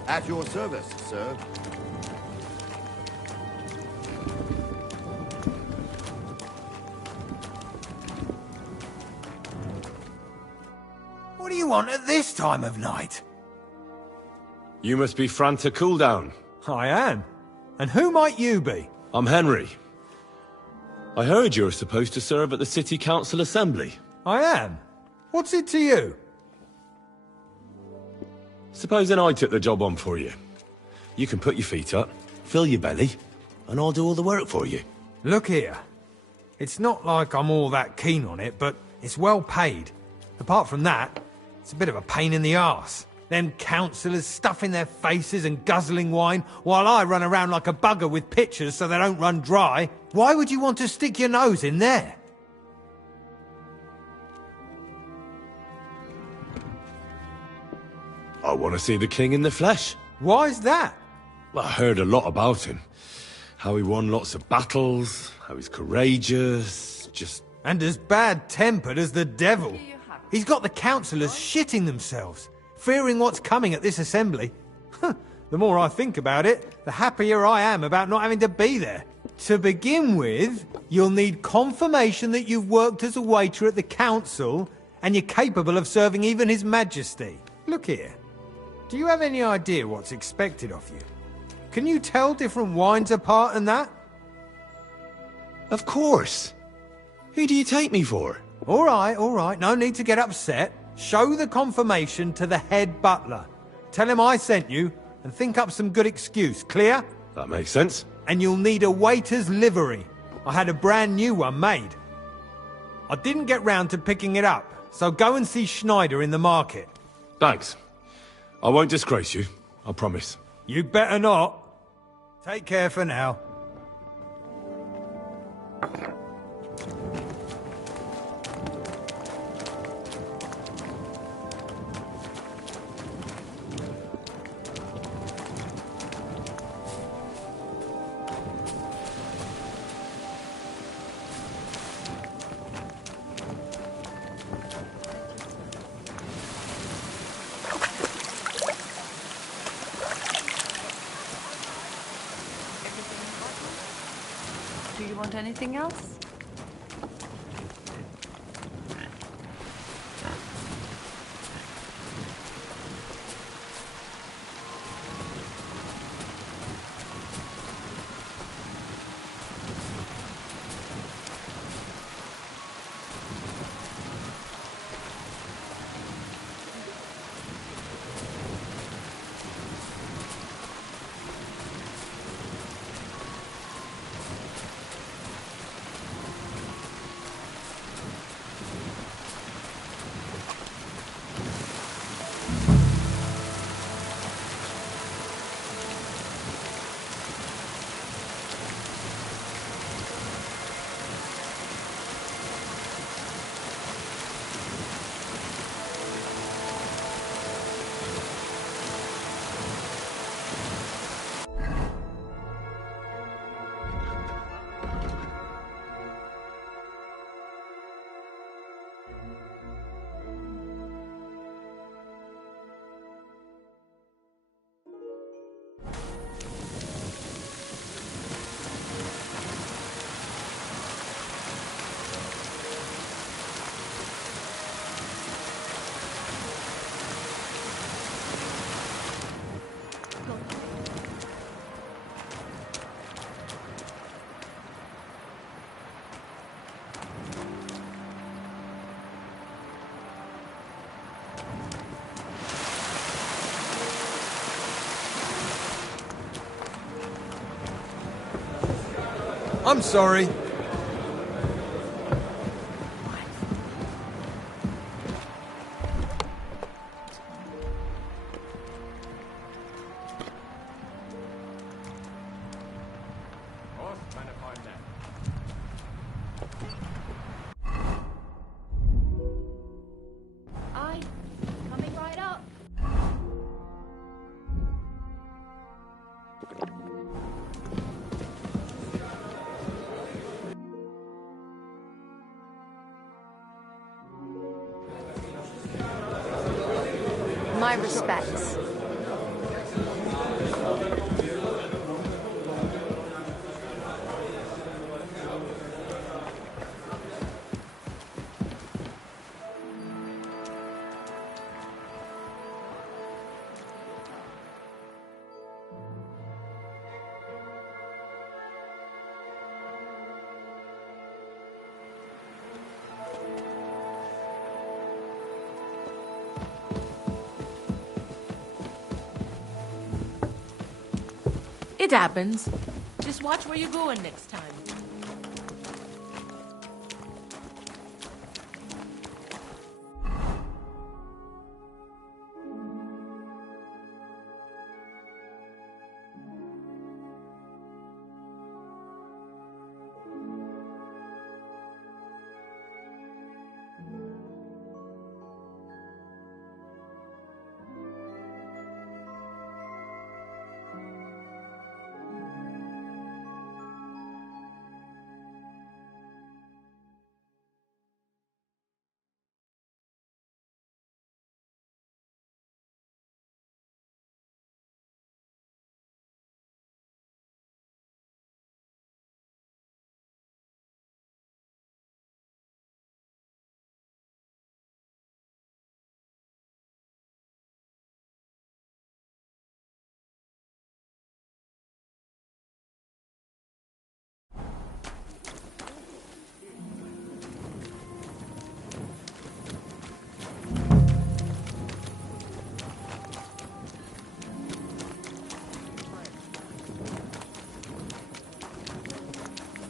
At your service, sir. What do you want at this time of night? You must be Fran to Cooldown. I am. And who might you be? I'm Henry. I heard you're supposed to serve at the City Council Assembly. I am. What's it to you? Supposing I took the job on for you. You can put your feet up, fill your belly, and I'll do all the work for you. Look here. It's not like I'm all that keen on it, but it's well paid. Apart from that, it's a bit of a pain in the arse. Them councillors stuffing their faces and guzzling wine, while I run around like a bugger with pitchers so they don't run dry. Why would you want to stick your nose in there? I want to see the king in the flesh. Why's that? Well, I heard a lot about him. How he won lots of battles, how he's courageous, just... And as bad-tempered as the devil. He's got the councillors shitting themselves, fearing what's coming at this assembly. The more I think about it, the happier I am about not having to be there. To begin with, you'll need confirmation that you've worked as a waiter at the council, and you're capable of serving even His Majesty. Look here. Do you have any idea what's expected of you? Can you tell different wines apart and that? Of course. Who do you take me for? All right. No need to get upset. Show the confirmation to the head butler. Tell him I sent you, and think up some good excuse. Clear? That makes sense. And you'll need a waiter's livery. I had a brand new one made. I didn't get round to picking it up, so go and see Schneider in the market. Thanks. I won't disgrace you, I promise. You better not. Take care for now. Do you want anything else? I'm sorry. Aye, coming right up. My respects. It happens. Just watch where you're going next time.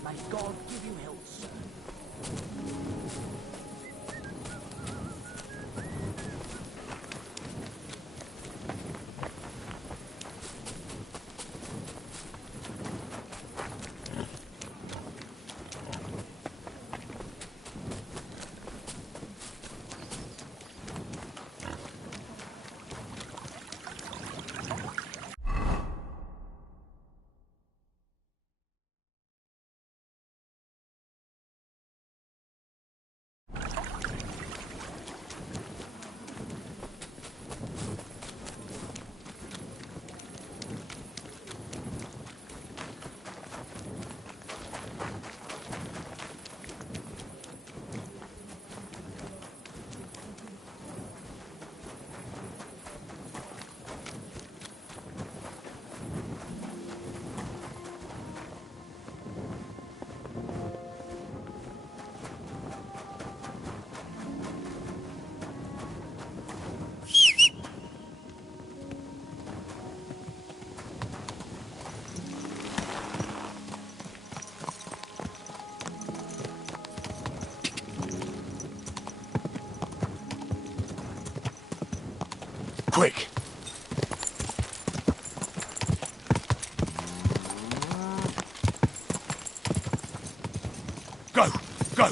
May God give you health, sir. Quick! Go! Go!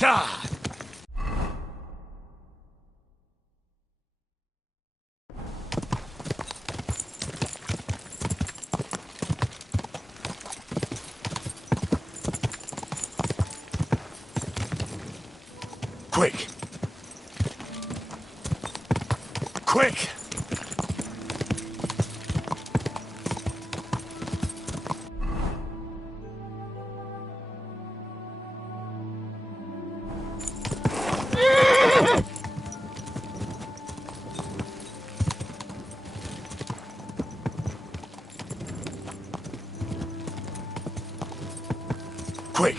God! Quick!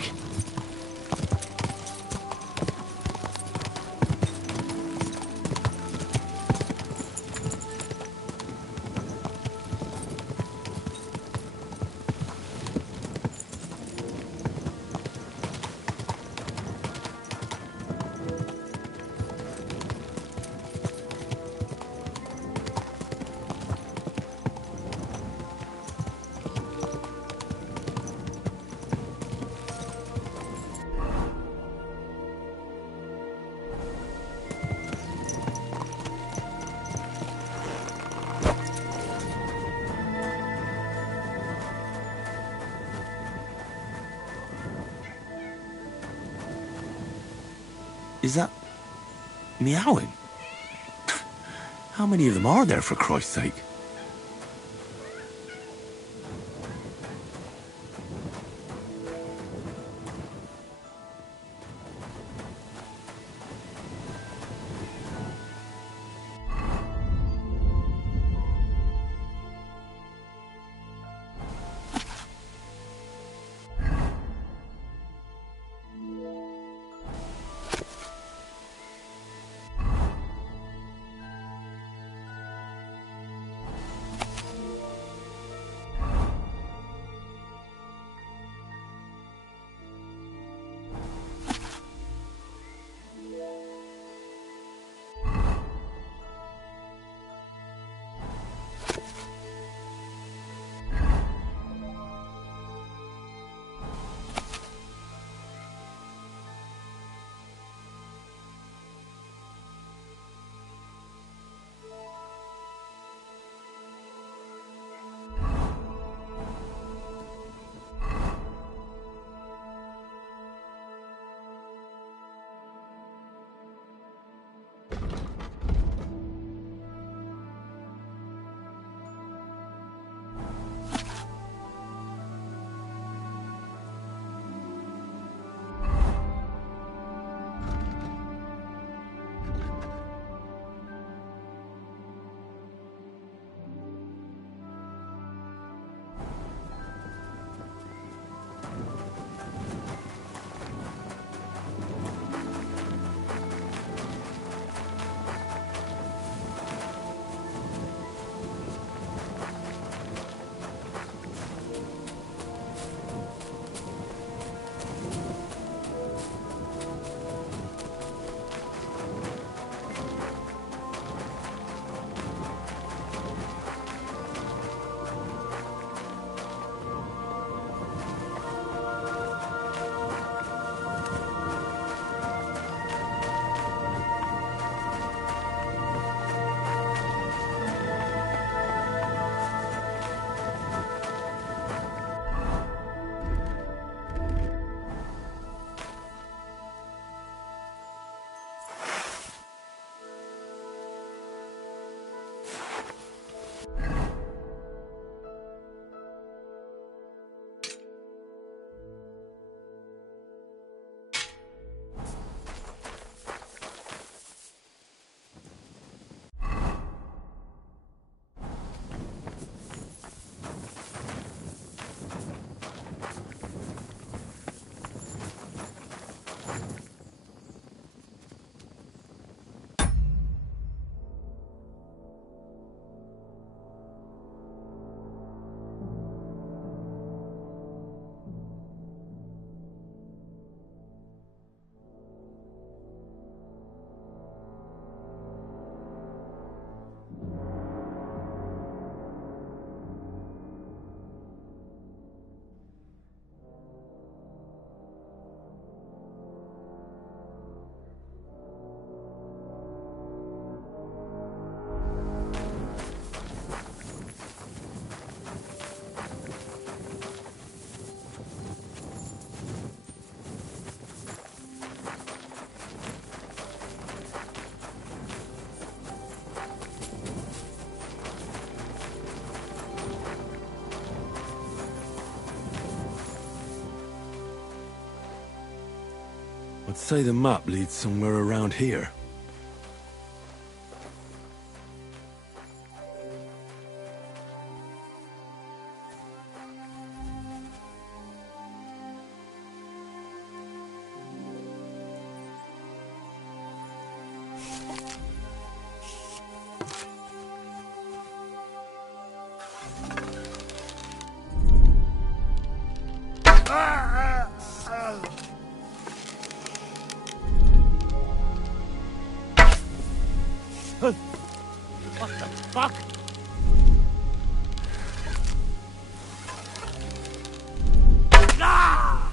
Is that meowing? How many of them are there, for Christ's sake? I'd say the map leads somewhere around here. What the fuck? Ah!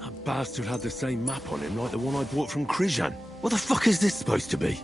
That bastard had the same map on him like the one I bought from Krijan. What the fuck is this supposed to be?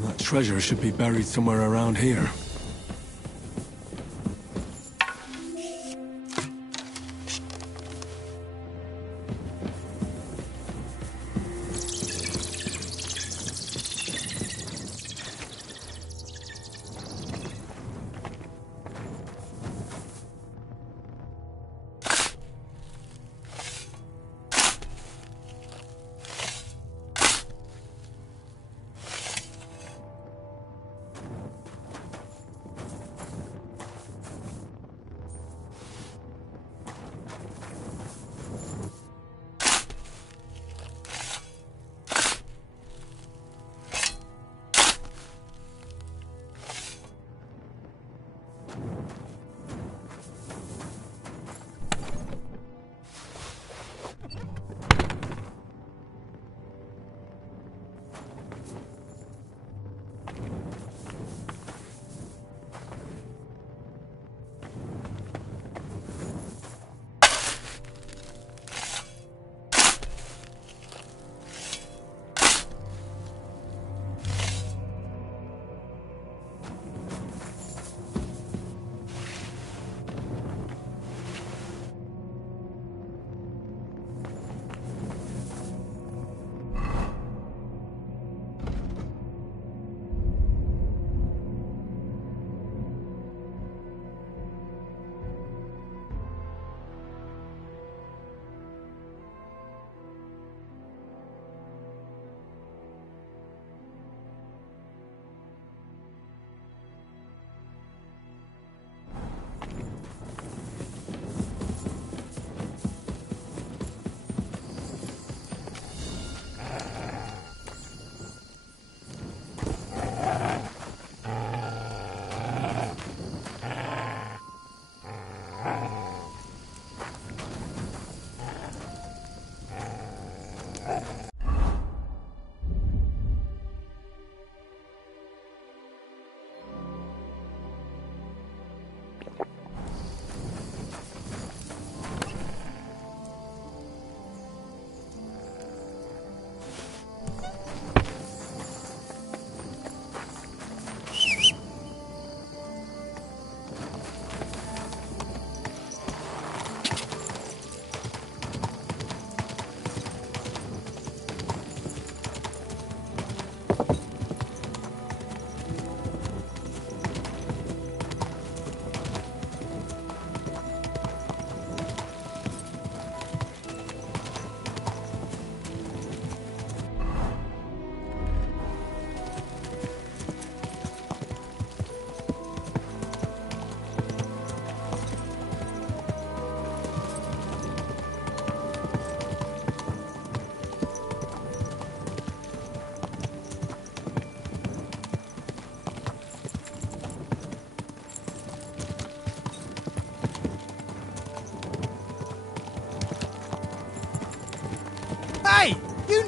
That treasure should be buried somewhere around here.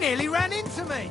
nearly ran into me!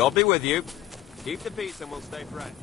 God be with you. Keep the peace and we'll stay friends.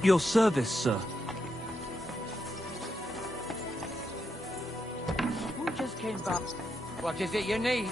At your service, sir. Who just came back? What is it you need?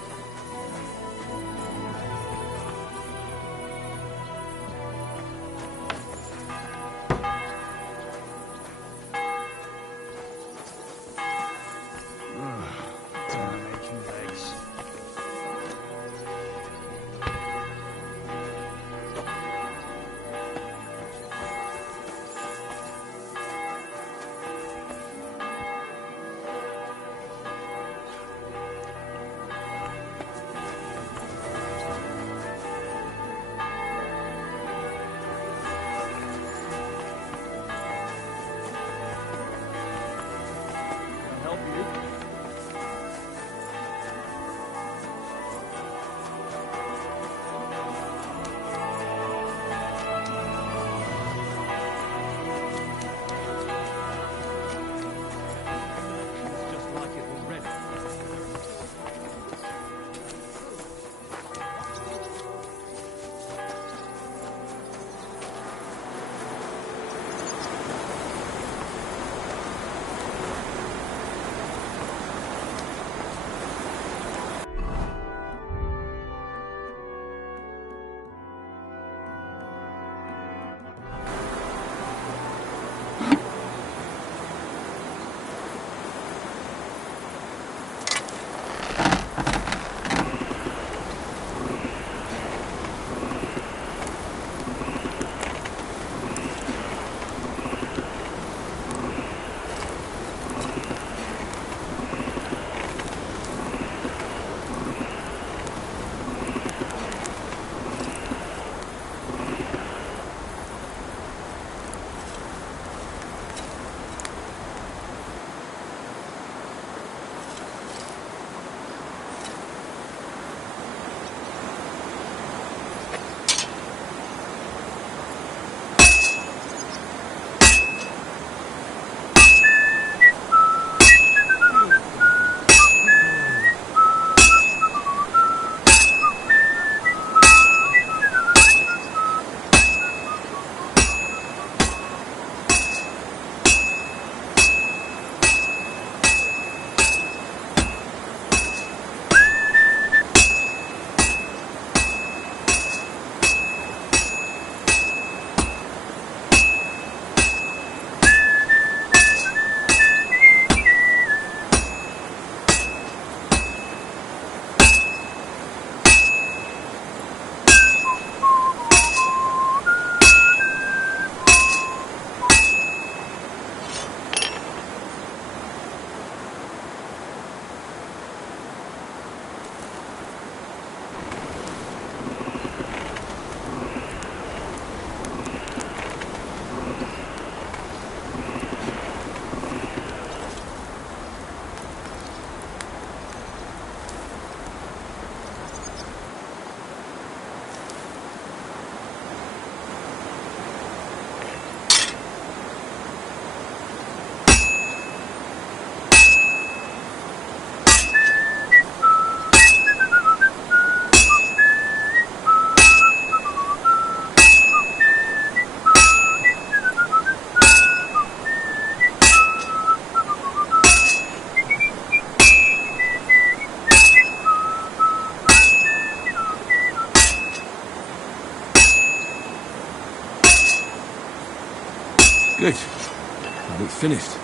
Good. Now it's finished.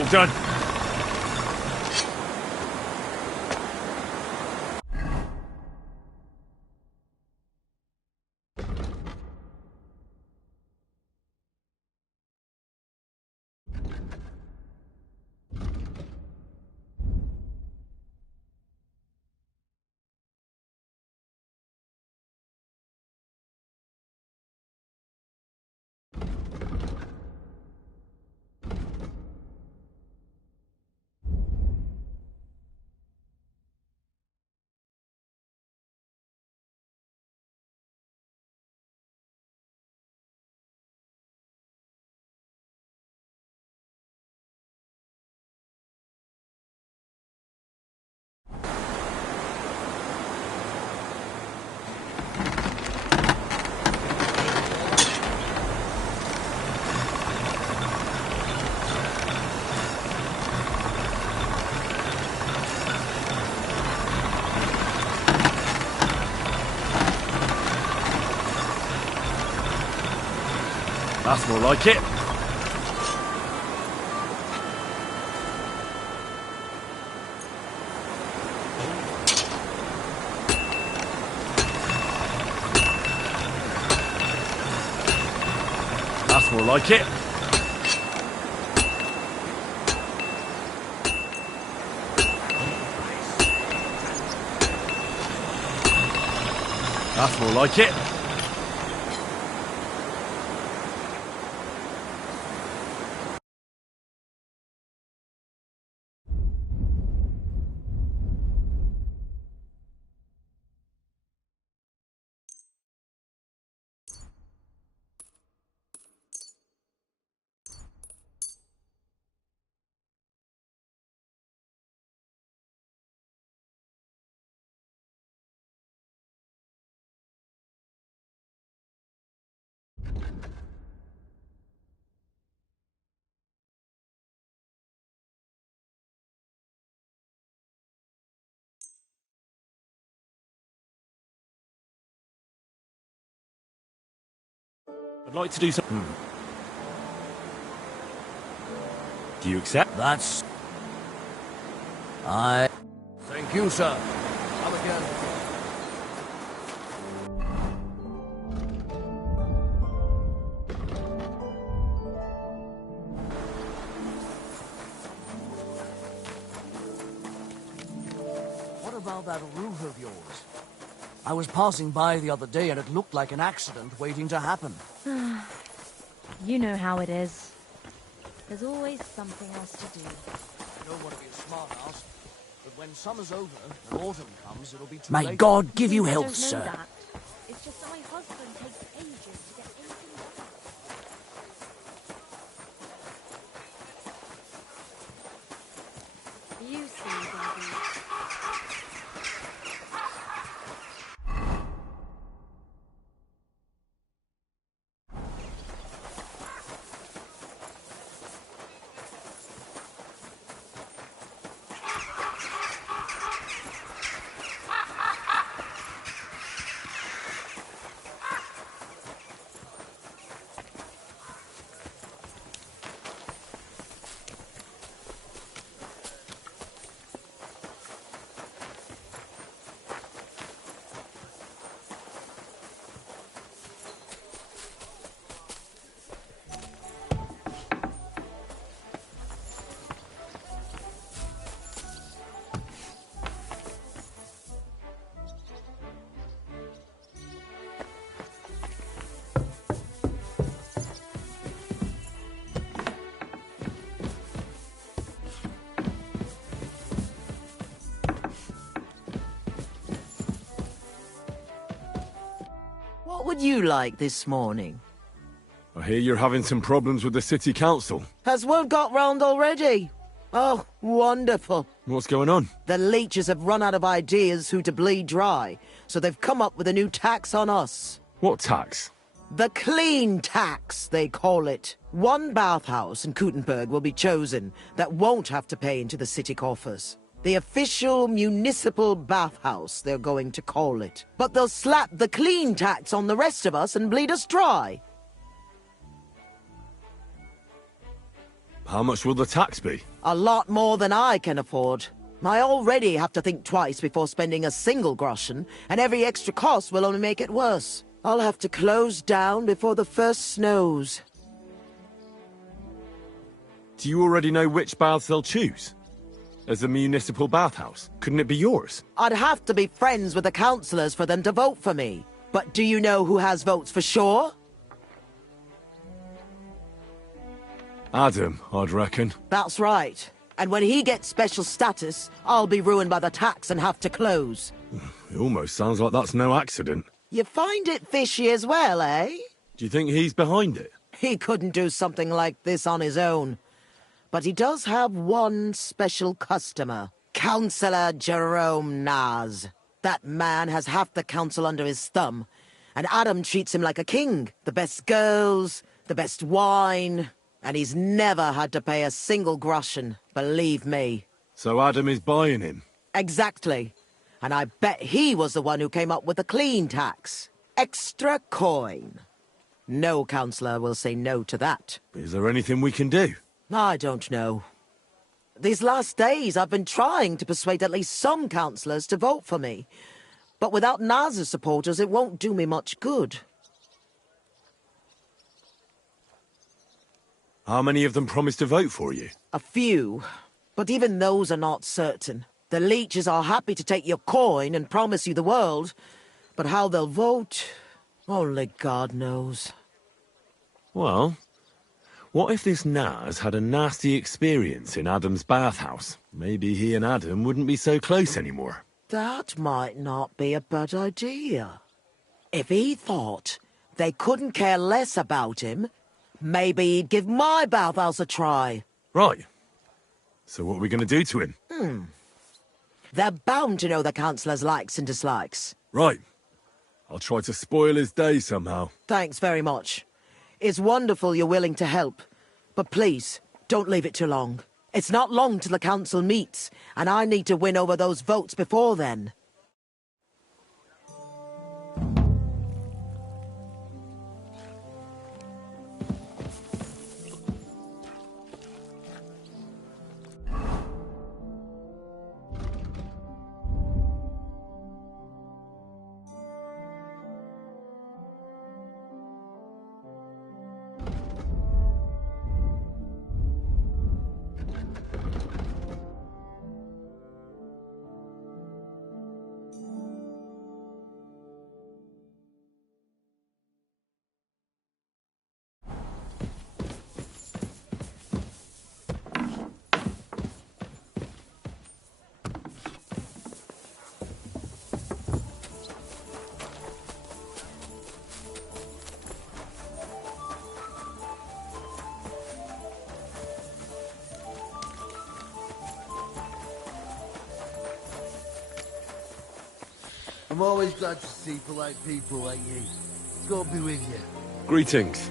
All done. That's more like it. That's more like it. That's more like it. I'd like to do something. Do you accept? That's... Thank you, sir. Come again. What about that roof of yours? I was passing by the other day and it looked like an accident waiting to happen. You know how it is. There's always something else to do. I don't want to be a smart-ass, but when summer's over and autumn comes, it'll be too May late. God give you I health, don't know sir. that. It's just that my husband takes ages to get anything done. You see, Daddy. What would you like this morning? I hear you're having some problems with the city council. Has word got round already? Oh, wonderful. What's going on? The leeches have run out of ideas who to bleed dry, so they've come up with a new tax on us. What tax? The clean tax, they call it. One bathhouse in Kuttenberg will be chosen that won't have to pay into the city coffers. The official municipal bathhouse, they're going to call it. But they'll slap the clean tax on the rest of us and bleed us dry. How much will the tax be? A lot more than I can afford. I already have to think twice before spending a single groschen, and every extra cost will only make it worse. I'll have to close down before the first snows. Do you already know which baths they'll choose? As a municipal bathhouse, couldn't it be yours? I'd have to be friends with the councillors for them to vote for me. But do you know who has votes for sure? Adam, I'd reckon. That's right. And when he gets special status, I'll be ruined by the tax and have to close. It almost sounds like that's no accident. You find it fishy as well, eh? Do you think he's behind it? He couldn't do something like this on his own. But he does have one special customer. Councillor Jerome Naz. That man has half the council under his thumb. And Adam treats him like a king. The best girls, the best wine... And he's never had to pay a single groschen, believe me. So Adam is buying him? Exactly. And I bet he was the one who came up with the clean tax. Extra coin. No councillor will say no to that. Is there anything we can do? I don't know. These last days I've been trying to persuade at least some councillors to vote for me. But without Naz's supporters, it won't do me much good. How many of them promised to vote for you? A few, but even those are not certain. The leeches are happy to take your coin and promise you the world, but how they'll vote, only God knows. Well, what if this Naz had a nasty experience in Adam's bathhouse? Maybe he and Adam wouldn't be so close anymore. That might not be a bad idea. If he thought they couldn't care less about him, maybe he'd give my bathhouse a try. Right. So what are we going to do to him? They're bound to know the councillor's likes and dislikes. Right. I'll try to spoil his day somehow. Thanks very much. It's wonderful you're willing to help. But please, don't leave it too long. It's not long till the council meets, and I need to win over those votes before then. I'm always glad to see polite people like you. God be with you. Greetings.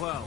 well.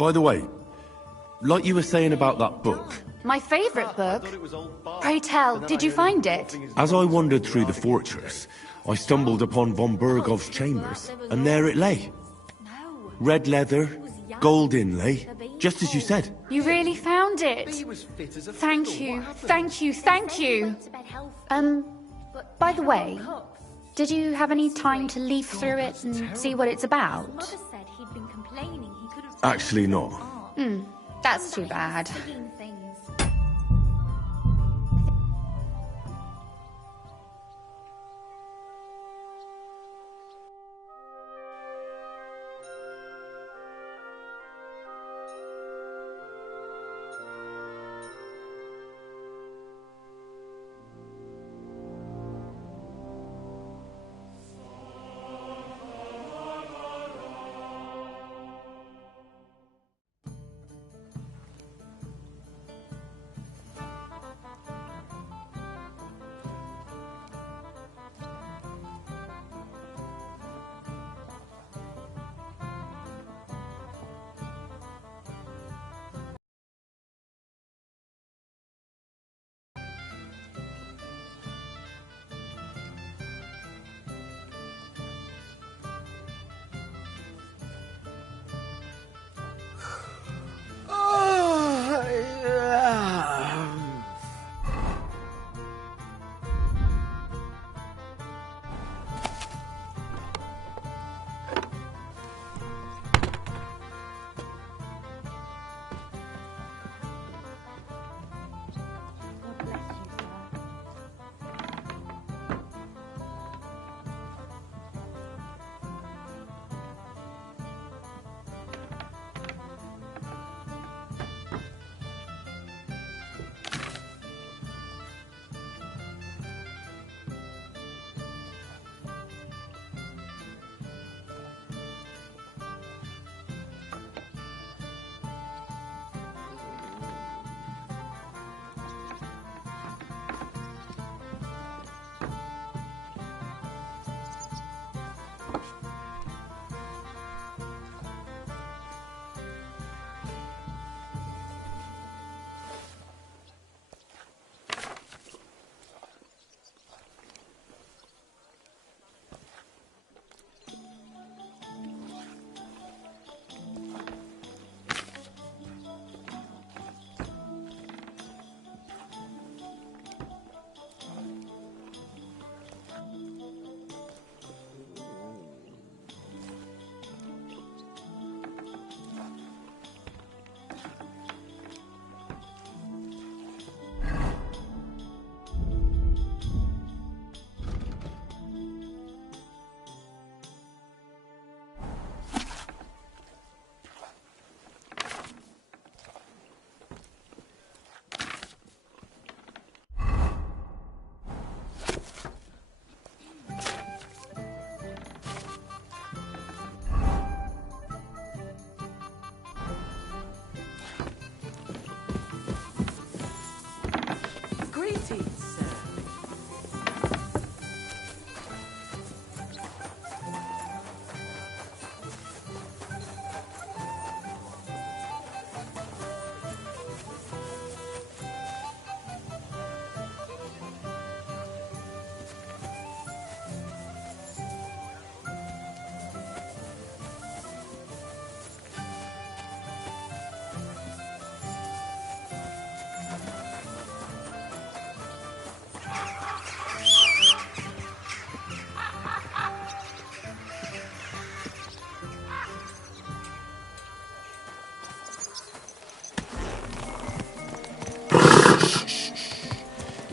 By the way, like you were saying about that book, My favourite book. Pray tell, did you find it? as I wandered through the fortress, I stumbled upon von Bergov's chambers, and there it lay. Red leather, gold inlay, just as you said. You really found it? Thank you, thank you, thank you. By the way, did you have any time to leaf through it and see what it's about? Actually not. That's too bad.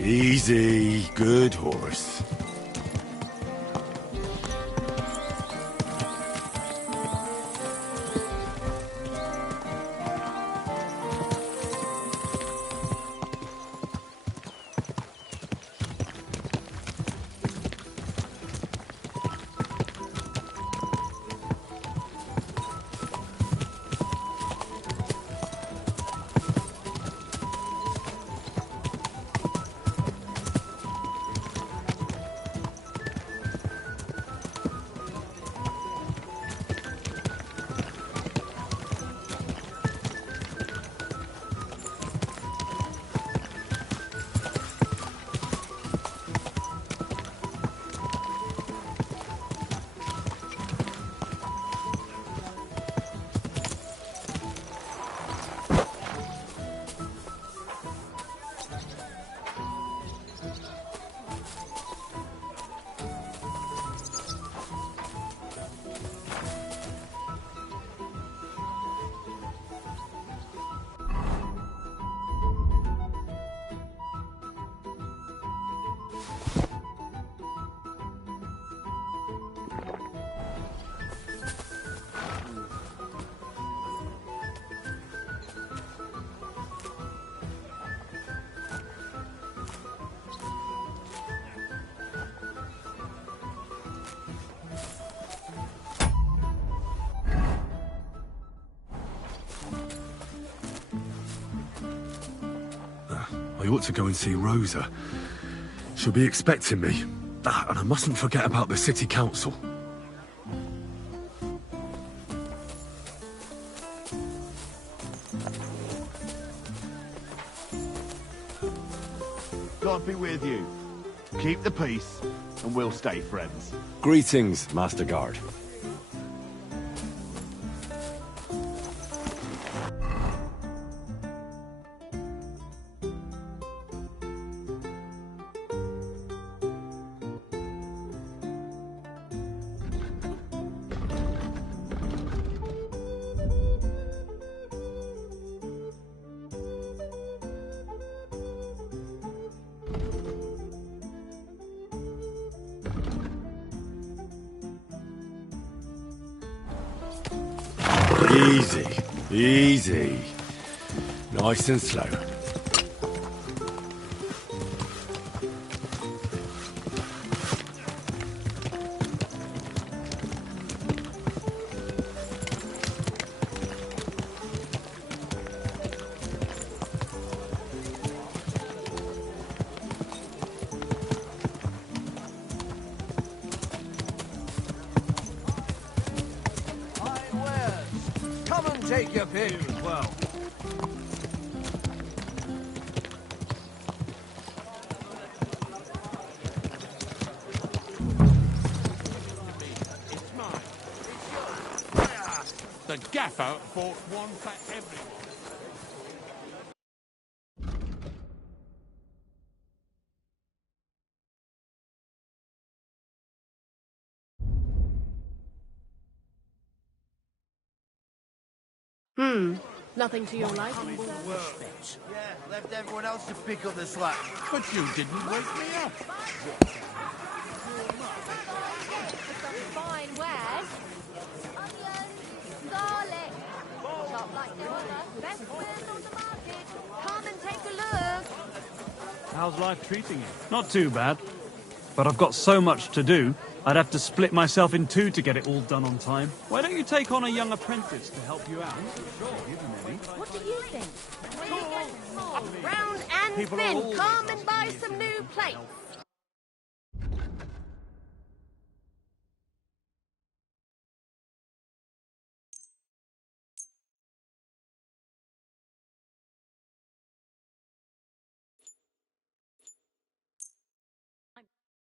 Easy, good horse. I ought to go and see Rosa. She'll be expecting me. And I mustn't forget about the city council. God be with you. Keep the peace, and we'll stay friends. Greetings, Master Guard. Easy, easy. Nice and slow. Take your pick as well. The gaffer bought one for everyone. Nothing to your liking? Yeah, left everyone else to pick up the slack. But you didn't wake me up. Fine wares. Onions, garlic. Shop like no other. Best wares on the market. Come and take a look. How's life treating you? Not too bad. But I've got so much to do, I'd have to split myself in two to get it all done on time. Why don't you take on a young apprentice to help you out? What do you think? Round and People are thin. always Come and buy some new plates.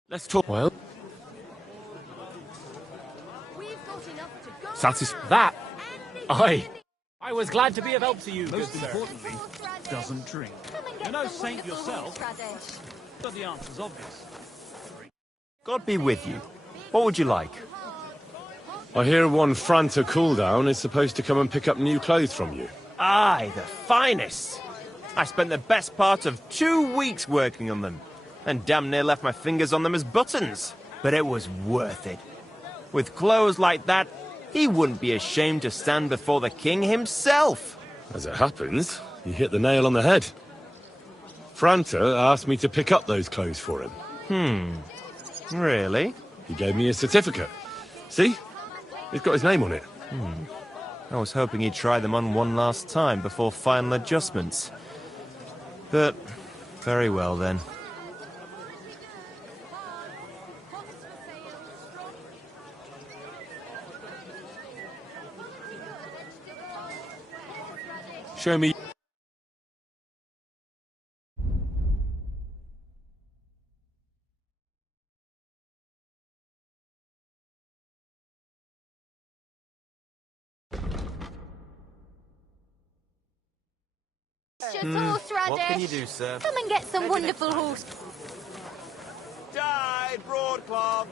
Let's talk. Well, That? I was glad to be of help to you, Most good sir. importantly, doesn't drink. You're no saint yourself, but the answer's obvious. God be with you. What would you like? I hear one Franta cooldown is supposed to come and pick up new clothes from you. Aye, the finest. I spent the best part of 2 weeks working on them. and damn near left my fingers on them as buttons. But it was worth it. With clothes like that, he wouldn't be ashamed to stand before the king himself. As it happens, you hit the nail on the head. Franta asked me to pick up those clothes for him. Really? He gave me a certificate. See? It's got his name on it. I was hoping he'd try them on one last time before final adjustments. But, very well then. Show me. Horseradish. What can you do, sir? Come and get some wonderful horse. Die, Broadcloth!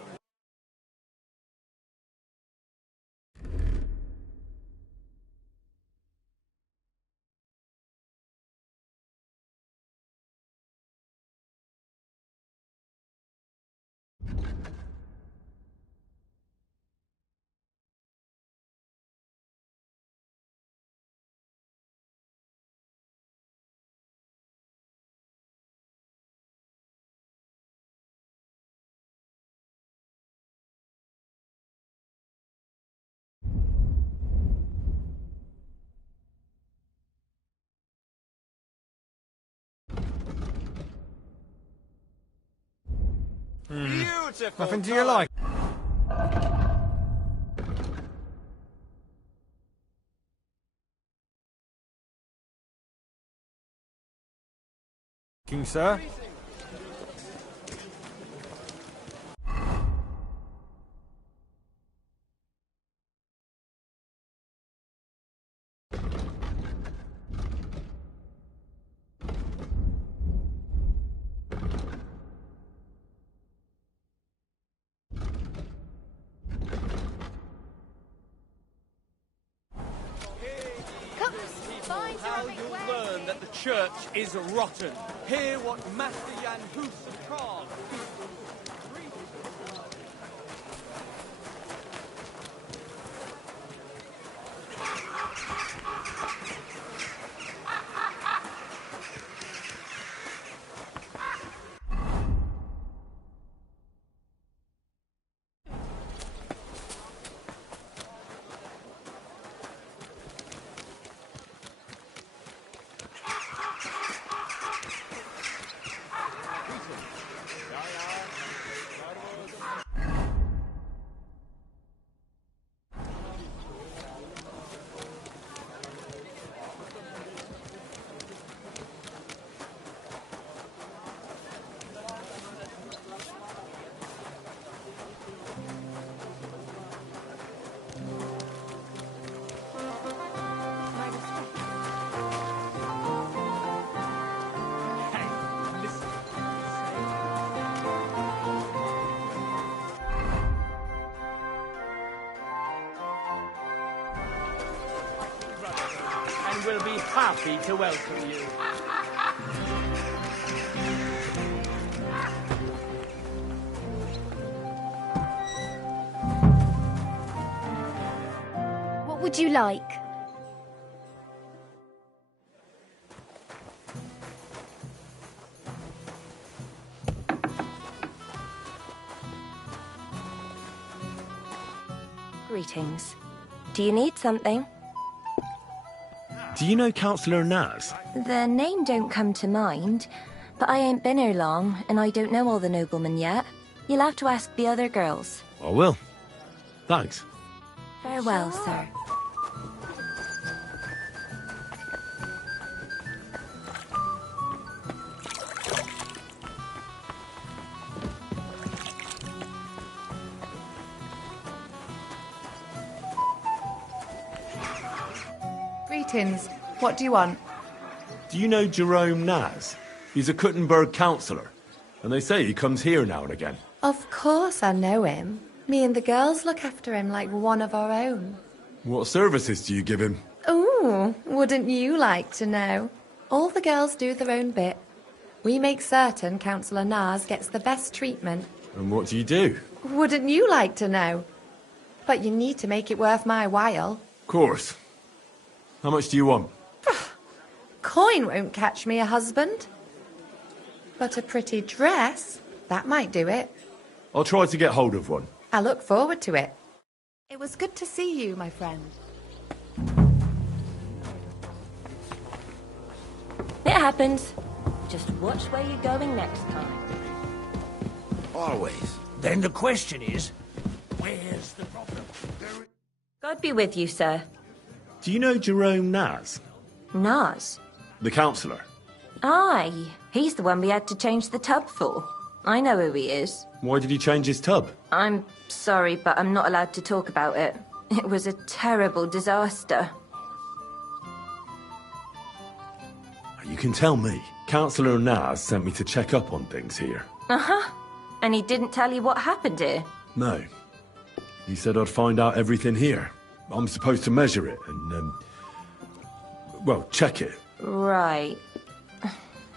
Beautiful. Nothing to your like. King, sir. How you'll learn that the church is rotten. Hear what Master Jan Hus Khan. And we'll be happy to welcome you. What would you like? Greetings. Do you need something? Do you know Councillor Naz? The name don't come to mind, but I ain't been here long, and I don't know all the noblemen yet. You'll have to ask the other girls. I will. Thanks. Farewell, sir. Greetings. What do you want? Do you know Jerome Naz? He's a Kuttenberg councillor, and they say he comes here now and again. Of course I know him. Me and the girls look after him like one of our own. What services do you give him? Ooh, wouldn't you like to know? All the girls do their own bit. We make certain Councillor Nars gets the best treatment. And what do you do? Wouldn't you like to know? But you need to make it worth my while. Of course. How much do you want? Coin won't catch me a husband. But a pretty dress, that might do it. I'll try to get hold of one. I look forward to it. It was good to see you, my friend. It happens. Just watch where you're going next time. Always. Then the question is, where's the problem? God be with you, sir. Do you know Jerome Naz? Naz? The councillor? Aye. He's the one we had to change the tub for. I know who he is. Why did he change his tub? I'm sorry, but I'm not allowed to talk about it. It was a terrible disaster. You can tell me. Councillor Naz sent me to check up on things here. Uh-huh. And he didn't tell you what happened here? No. He said I'd find out everything here. I'm supposed to measure it and, well, check it. Right.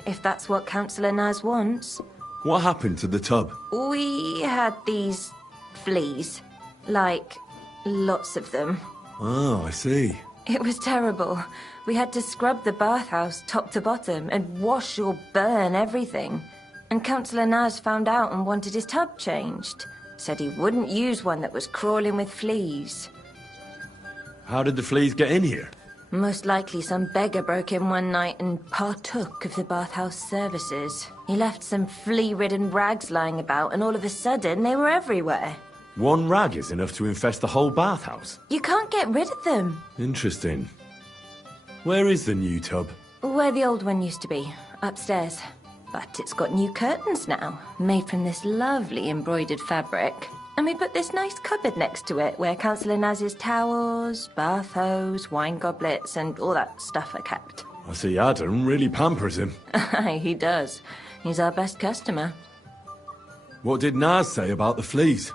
If that's what Councillor Naz wants. What happened to the tub? We had these fleas. Like, lots of them. Oh, I see. It was terrible. We had to scrub the bathhouse top to bottom and wash or burn everything. And Councillor Naz found out and wanted his tub changed. Said he wouldn't use one that was crawling with fleas. How did the fleas get in here? Most likely some beggar broke in one night and partook of the bathhouse services. He left some flea-ridden rags lying about, and all of a sudden they were everywhere. One rag is enough to infest the whole bathhouse. You can't get rid of them. Interesting. Where is the new tub? Where the old one used to be, upstairs. But it's got new curtains now, made from this lovely embroidered fabric. And we put this nice cupboard next to it, where Councillor Naz's towels, bath hose, wine goblets, and all that stuff are kept. I see Adam really pampers him. Aye, he does. He's our best customer. What did Naz say about the fleas?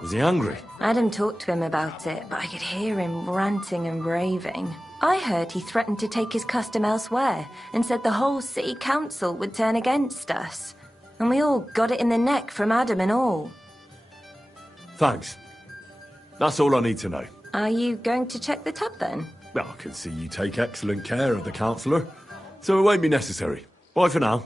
Was he angry? Adam talked to him about it, but I could hear him ranting and raving. I heard he threatened to take his custom elsewhere, and said the whole city council would turn against us. And we all got it in the neck from Adam and all. Thanks. That's all I need to know. Are you going to check the tub then? Well, I can see you take excellent care of the councillor, so it won't be necessary. Bye for now.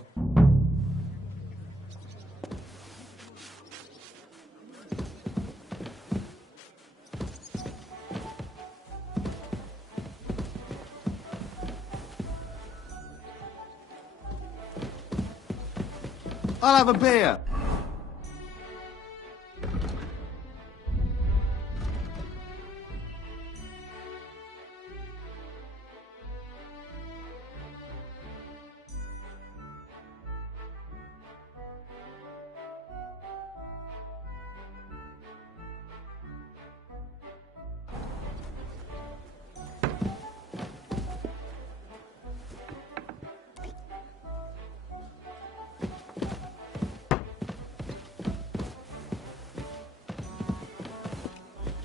I'll have a beer.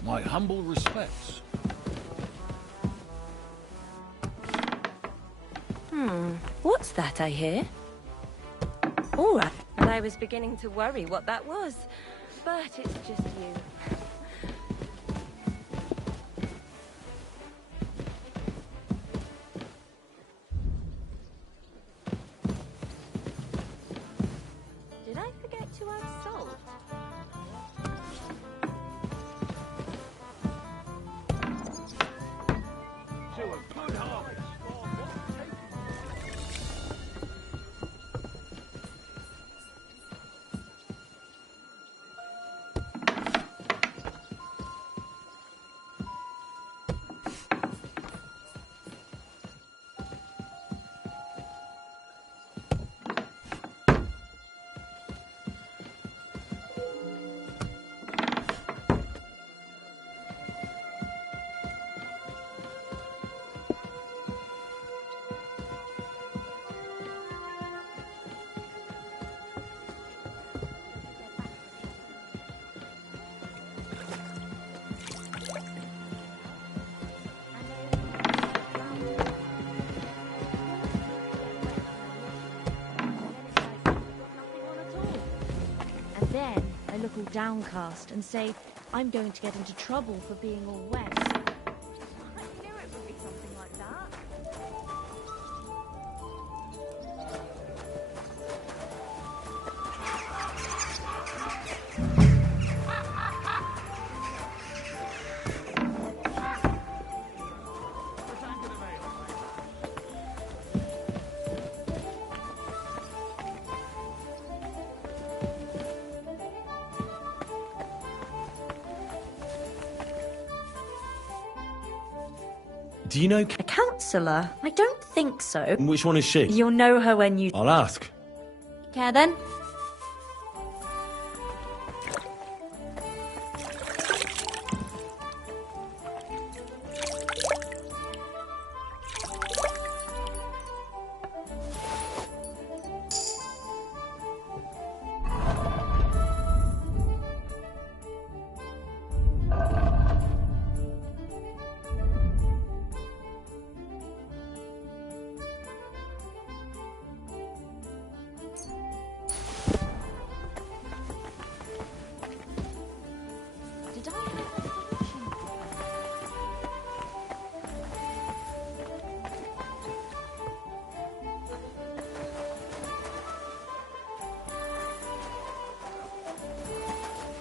My humble respects. What's that I hear? All right. And I was beginning to worry what that was. But it's just you. Did I forget to add salt? look all downcast and say, I'm going to get into trouble for being all wet. I knew it would be something like that. Do you know... A counsellor? I don't think so. Which one is she? You'll know her when you... I'll ask. Care then?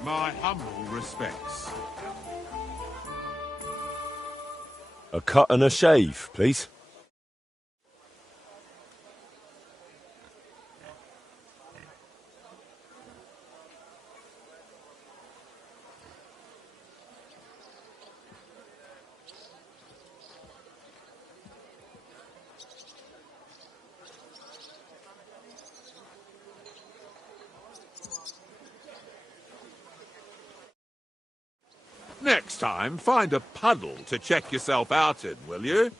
My humble respects. A cut and a shave, please. Next time, find a puddle to check yourself out in, will you?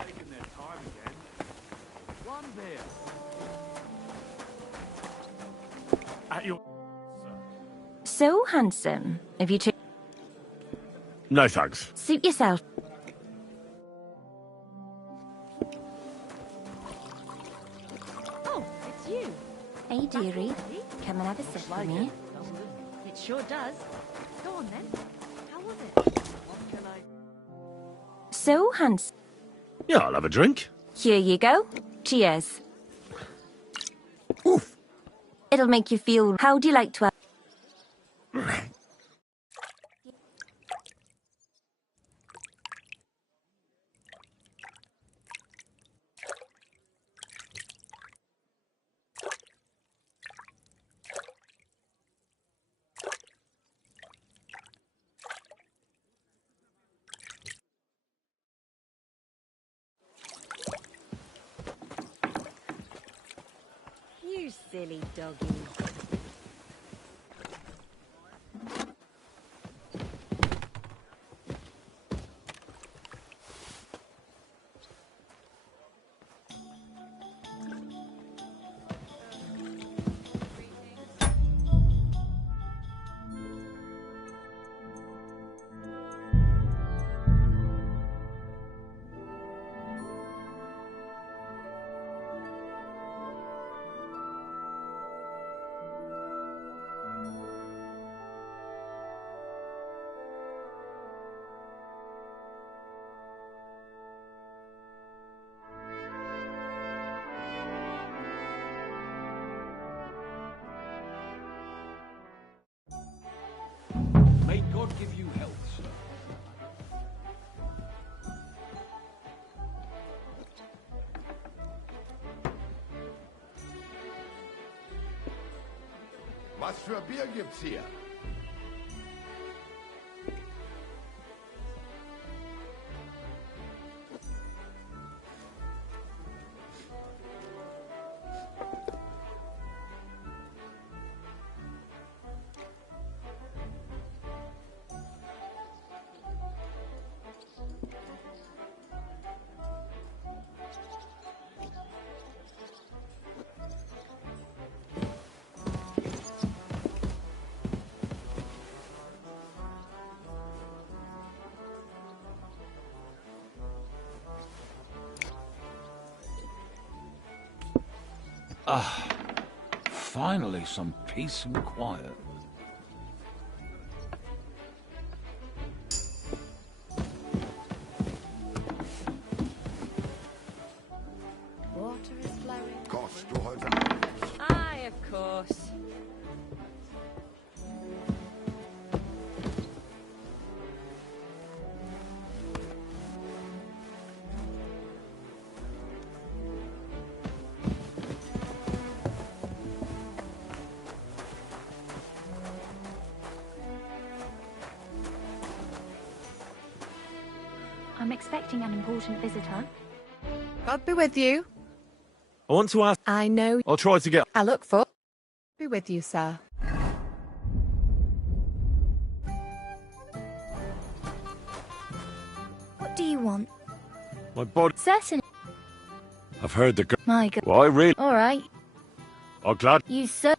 Taking their time again. One beer. At your... So handsome. Have you No thanks. suit yourself? Oh, it's you. Hey, dearie. Come and have a sip with me. It sure does. Go on then. How was it? So handsome. Yeah, I'll have a drink. Here you go. Cheers. Oof. It'll make you feel... How do you like to have... You silly doggy. May God give you health, sir. Was für Bier gibt's hier? Finally some peace and quiet. Water is flowing. Kochst du heute Aye, of course. I'm expecting an important visitor. God be with you. I want to ask... I know. I'll try to get... I look for. Be with you, sir. What do you want? My body... Certainly. I've heard the... My God. Well, I really... All right. I'm glad... You so...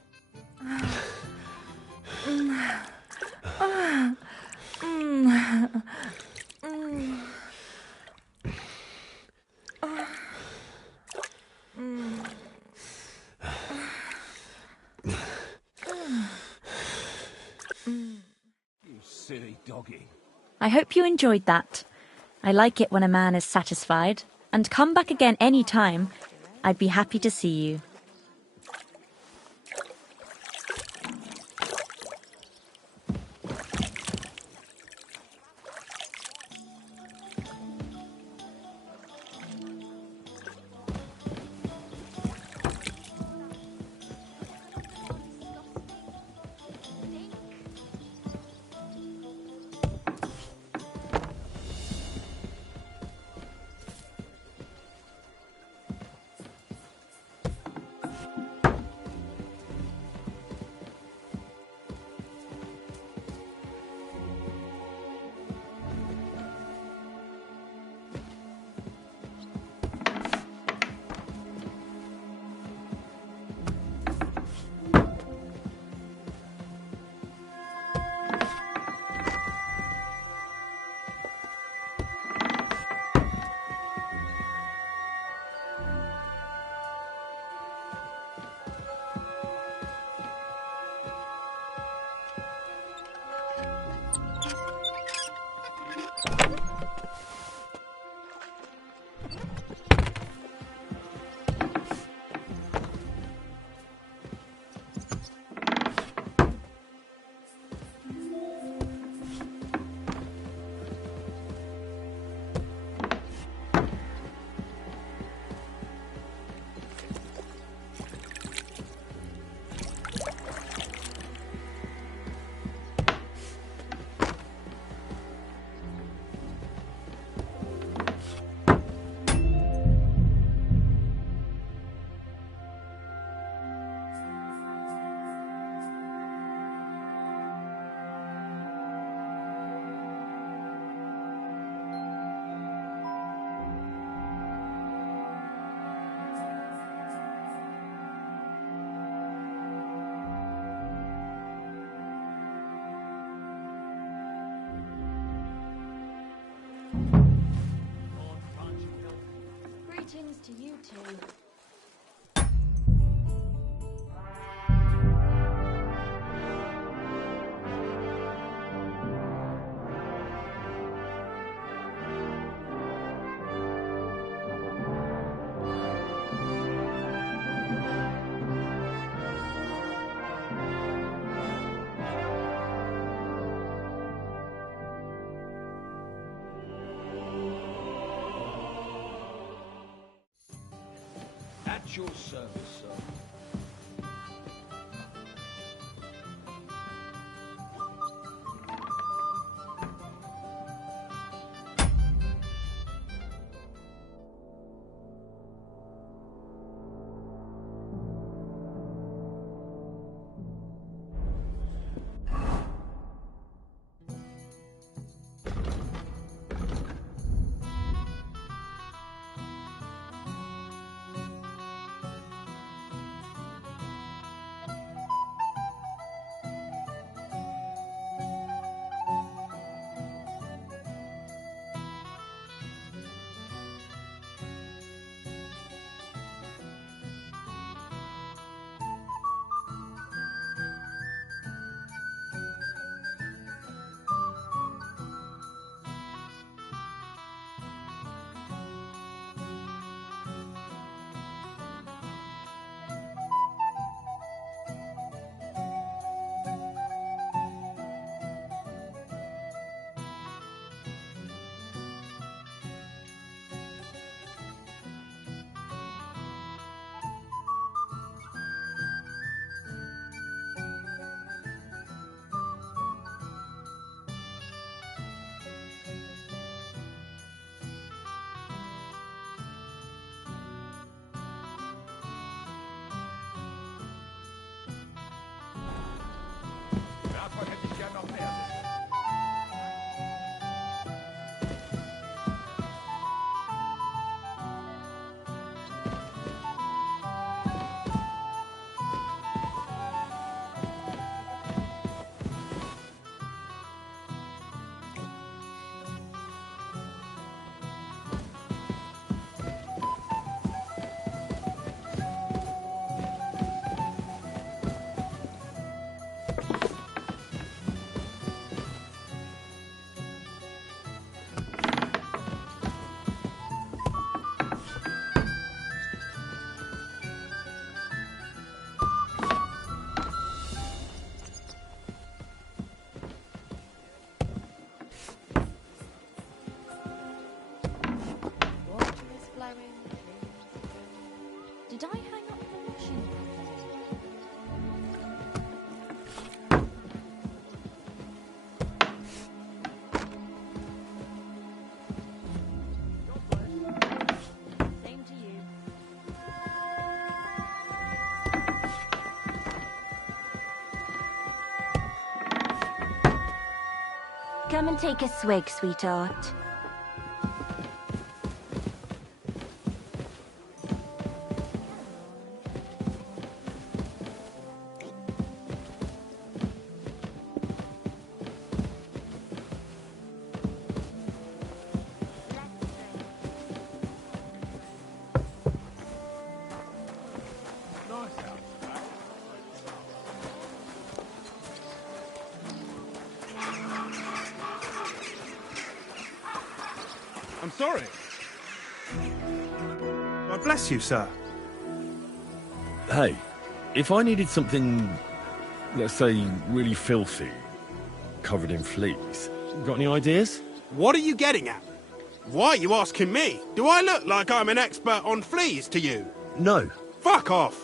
You silly doggy. I hope you enjoyed that. I like it when a man is satisfied. And come back again any time. I'd be happy to see you. Greetings to you two. At your service, sir. Come and take a swig, sweetheart. I'm sorry. God bless you, sir. Hey, if I needed something, let's say, really filthy, covered in fleas, got any ideas? What are you getting at? Why are you asking me? Do I look like I'm an expert on fleas to you? No. Fuck off!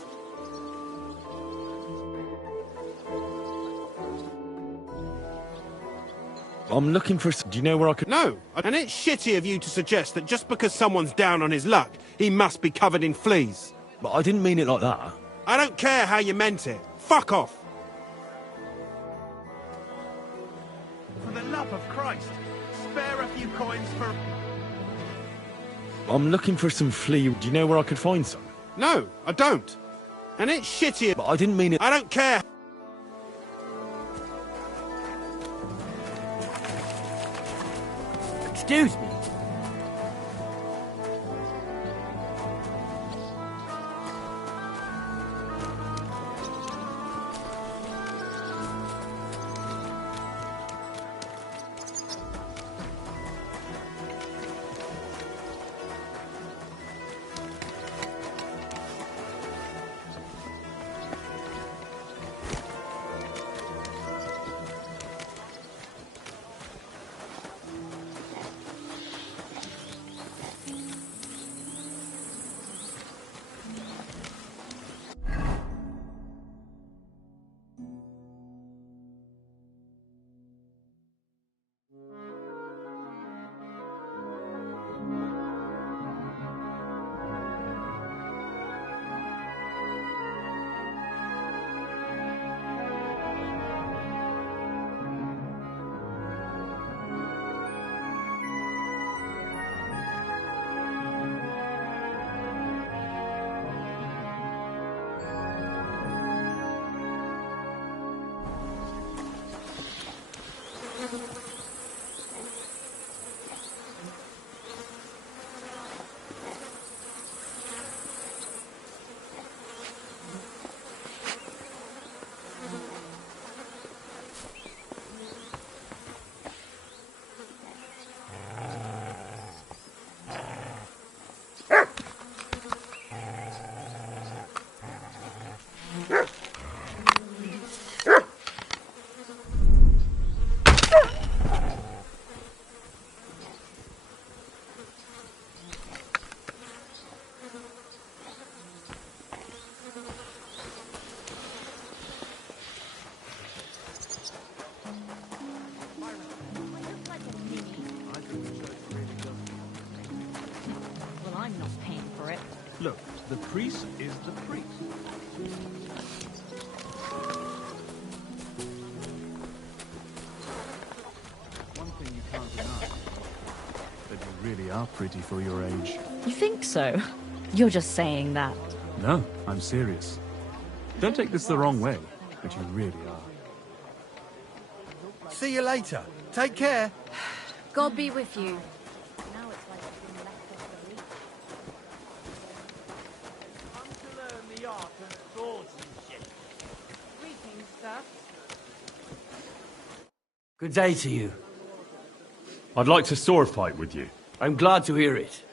I'm looking for... Do you know where I could... No, and it's shitty of you to suggest that just because someone's down on his luck, he must be covered in fleas. But I didn't mean it like that. I don't care how you meant it. Fuck off! For the love of Christ, spare a few coins for... I'm looking for some flea... Do you know where I could find some? No, I don't. And it's shitty... But I didn't mean it... I don't care... Excuse me. Well, I'm not paying for it. Look, the priest is the priest. One thing you can't deny, that you really are pretty for your age. You think so? You're just saying that. No, I'm serious. Don't take this the wrong way, but you really are. See you later. Take care. God be with you. Now it's like I've been left off the leash. Come to learn the art of swordsmanship. Greetings, sir. Good day to you. I'd like to sword fight with you. I'm glad to hear it.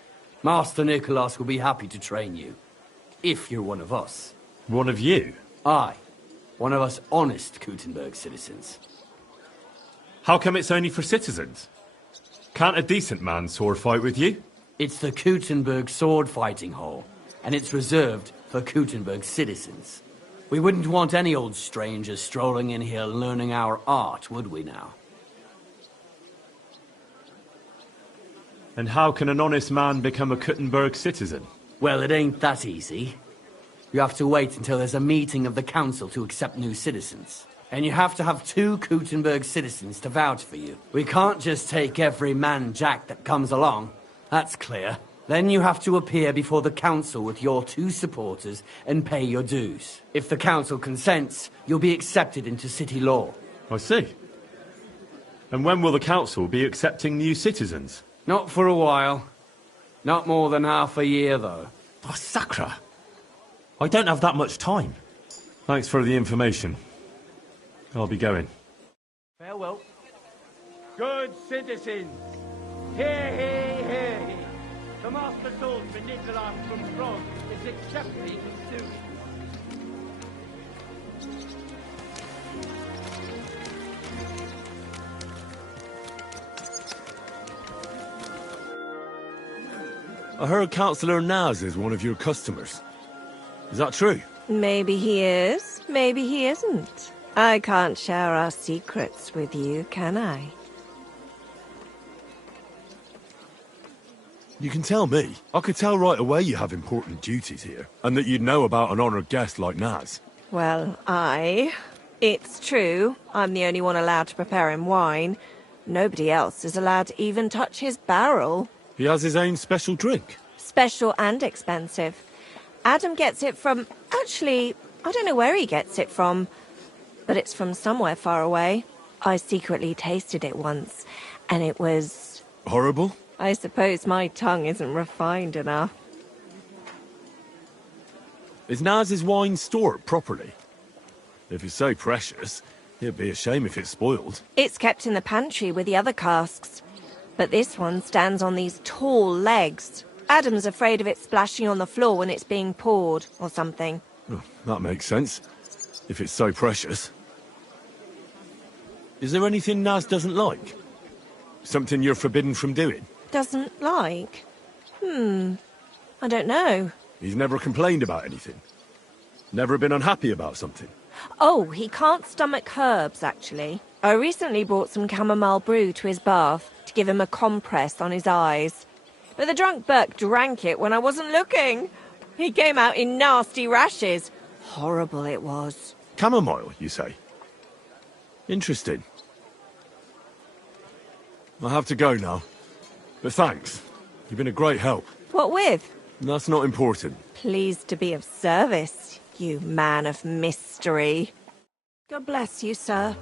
Master Nicholas will be happy to train you. If you're one of us. One of you? Aye. One of us honest Kuttenberg citizens. How come it's only for citizens? Can't a decent man sword fight with you? It's the Kuttenberg sword fighting hall, and it's reserved for Kuttenberg citizens. We wouldn't want any old strangers strolling in here learning our art, would we now? And how can an honest man become a Kuttenberg citizen? Well, it ain't that easy. You have to wait until there's a meeting of the council to accept new citizens. And you have to have 2 Kuttenberg citizens to vouch for you. We can't just take every man jack that comes along. That's clear. Then you have to appear before the council with your 2 supporters and pay your dues. If the council consents, you'll be accepted into city law. I see. And when will the council be accepting new citizens? Not for a while. Not more than half a year, though. Oh, Sacra! I don't have that much time. Thanks for the information. I'll be going. Farewell. Good citizens, hear, hear, hear. The Master Swordsman Nicholas from France is accepting soon. I heard Councillor Naz is one of your customers. Is that true? Maybe he is, maybe he isn't. I can't share our secrets with you, can I? You can tell me. I could tell right away you have important duties here, and that you'd know about an honoured guest like Naz. Well, it's true. I'm the only one allowed to prepare him wine. Nobody else is allowed to even touch his barrel. He has his own special drink. Special and expensive. Adam gets it from... Actually, I don't know where he gets it from, but it's from somewhere far away. I secretly tasted it once, and it was... Horrible? I suppose my tongue isn't refined enough. Is Naz's wine stored properly? If it's so precious, it'd be a shame if it's spoiled. It's kept in the pantry with the other casks, but this one stands on these tall legs. Adam's afraid of it splashing on the floor when it's being poured, or something. Oh, that makes sense, if it's so precious. Is there anything Naz doesn't like? Something you're forbidden from doing? Doesn't like? I don't know. He's never complained about anything? Never been unhappy about something? Oh, he can't stomach herbs, actually. I recently brought some chamomile brew to his bath to give him a compress on his eyes. But the drunk Burke drank it when I wasn't looking. He came out in nasty rashes. Horrible it was. Chamomile, you say? Interesting. I have to go now. But thanks. You've been a great help. What with? That's not important. Pleased to be of service, you man of mystery. God bless you, sir.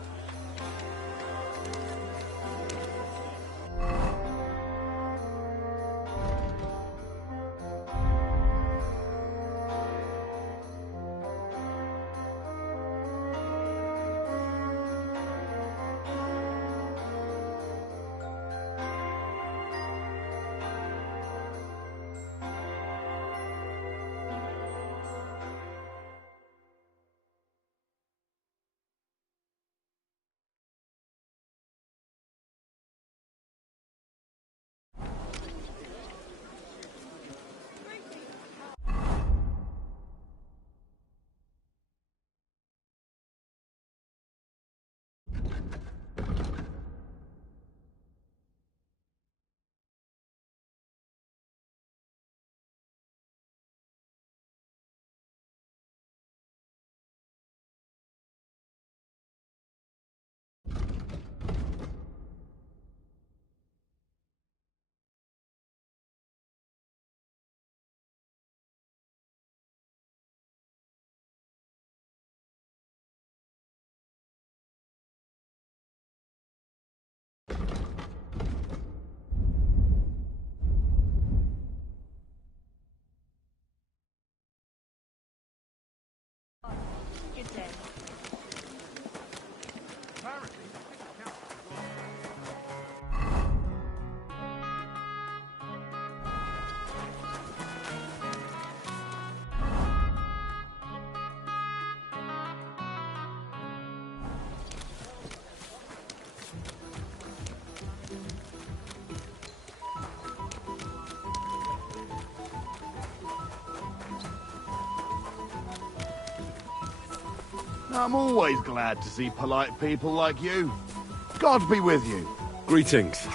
I'm always glad to see polite people like you. God be with you. Greetings.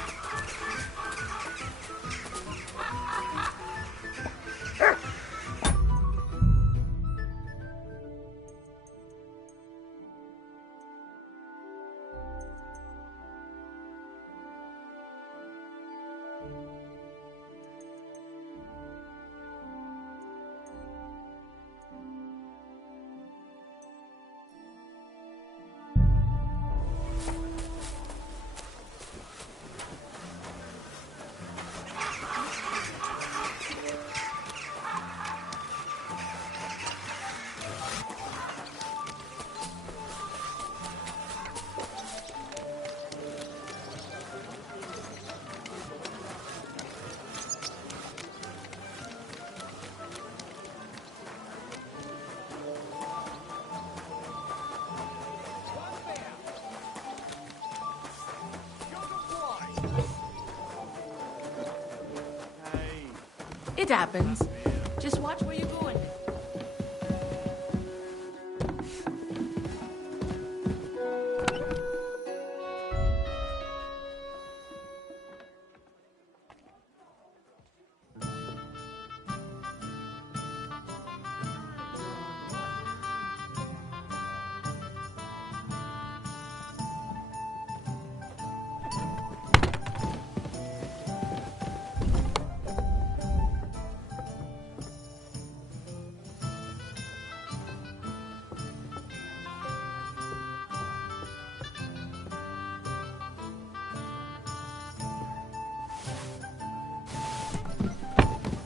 It happens. Just watch where you're going.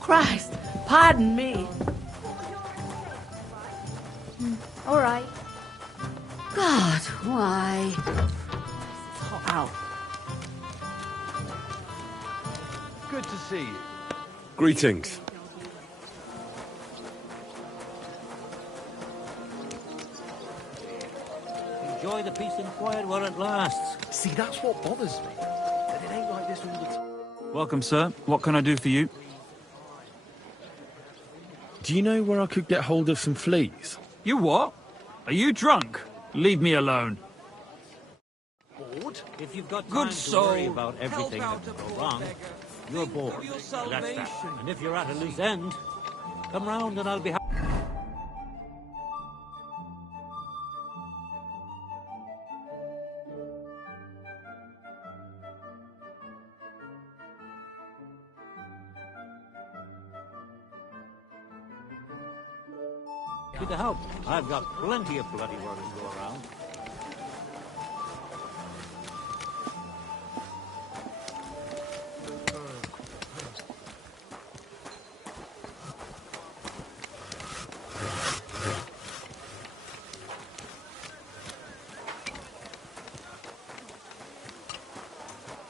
Christ, pardon me. All right. God, why? Ow. Good to see you. Greetings. Enjoy the peace and quiet while it lasts. See, that's what bothers me. That it ain't like this all the time. Welcome, sir. What can I do for you? Do you know where I could get hold of some fleas? You what? Are you drunk? Leave me alone. Bored? If you've got Good time soul. to worry about everything that can go wrong, you're bored. That's that. And if you're at a loose end, come round and I'll be happy. To help. I've got plenty of bloody work to go around.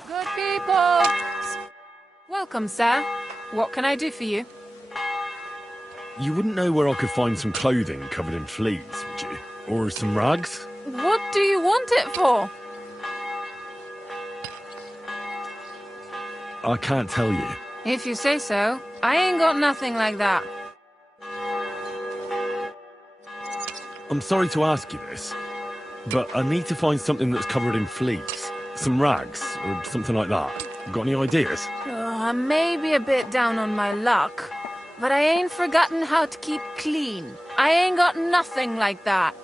Good people. Welcome, sir. What can I do for you? You wouldn't know where I could find some clothing covered in fleas, would you? Or some rags? What do you want it for? I can't tell you. If you say so. I ain't got nothing like that. I'm sorry to ask you this, but I need to find something that's covered in fleas. Some rags, or something like that. Got any ideas? I may be a bit down on my luck, but I ain't forgotten how to keep clean. I ain't got nothing like that.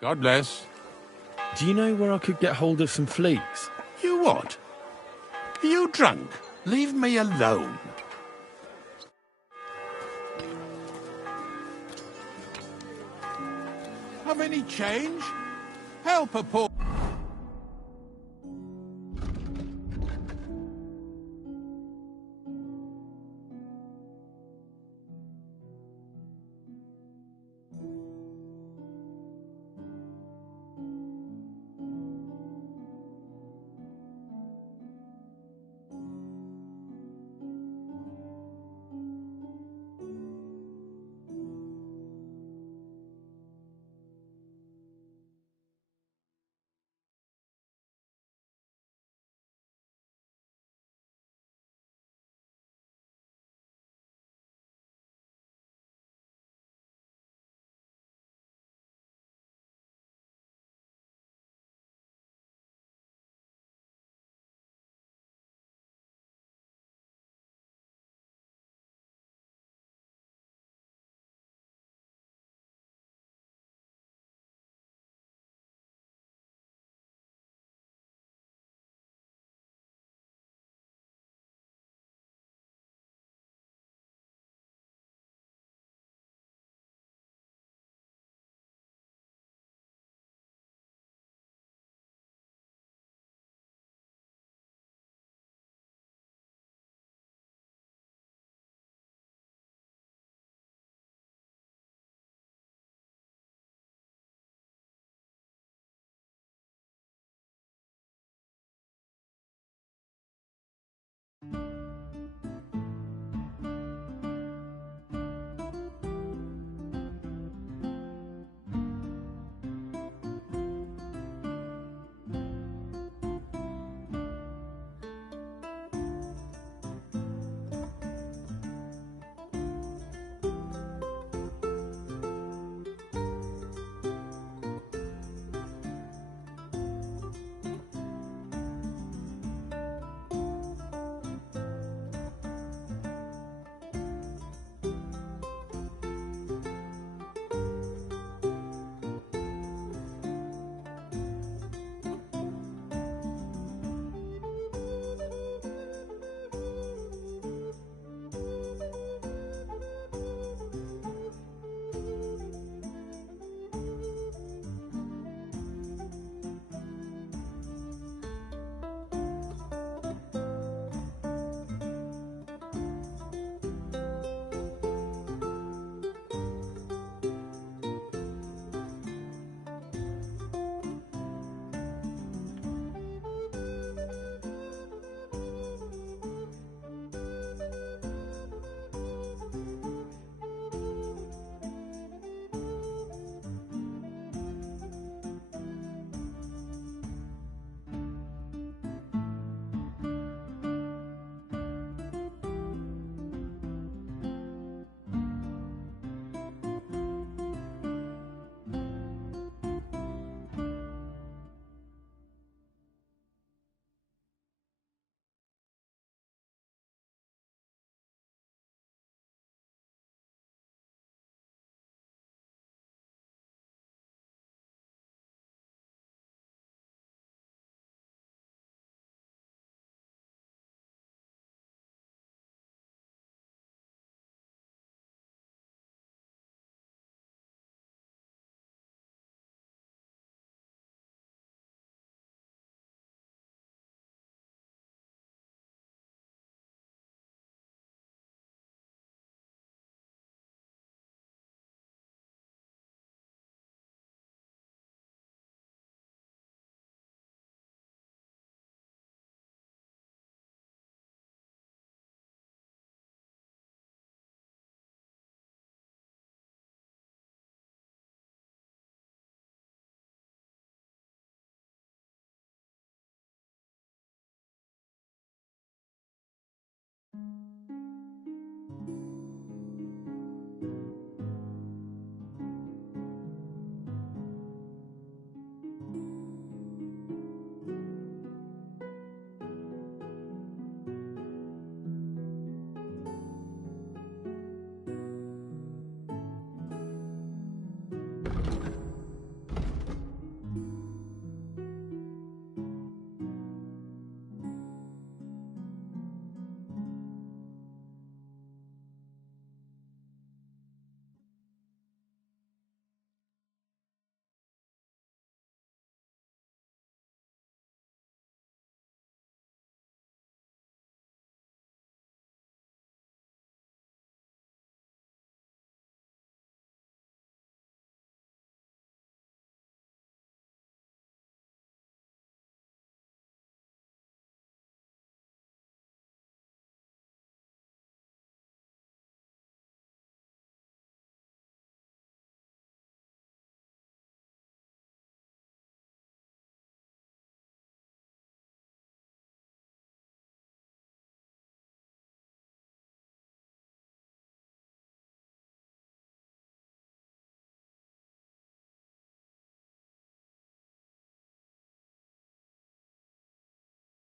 God bless. Do you know where I could get hold of some fleas? You what? Are you drunk? Leave me alone. Have any change? Help a poor...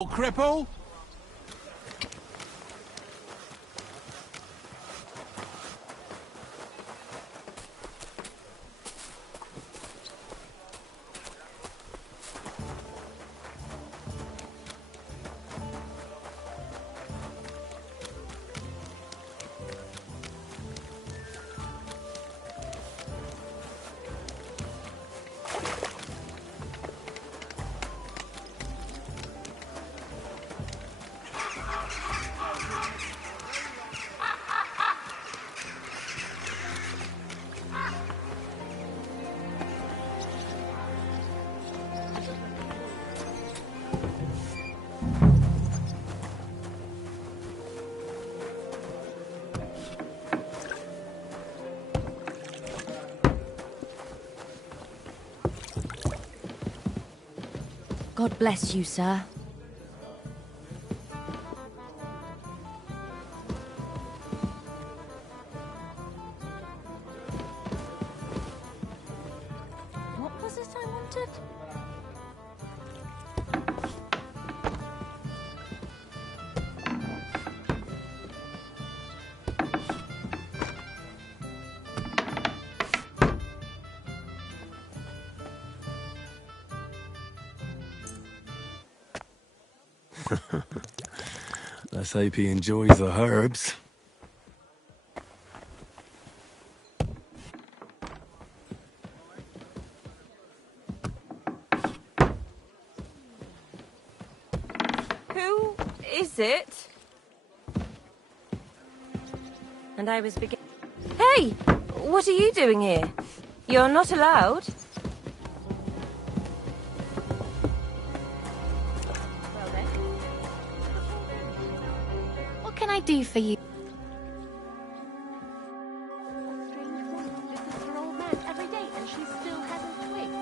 Cripple? God bless you, sir. What was it I wanted? Let's hope he enjoys the herbs. Who is it? And I was beginning. Hey! What are you doing here? You're not allowed. What can I do for you? Every day, and she still hasn't twigged.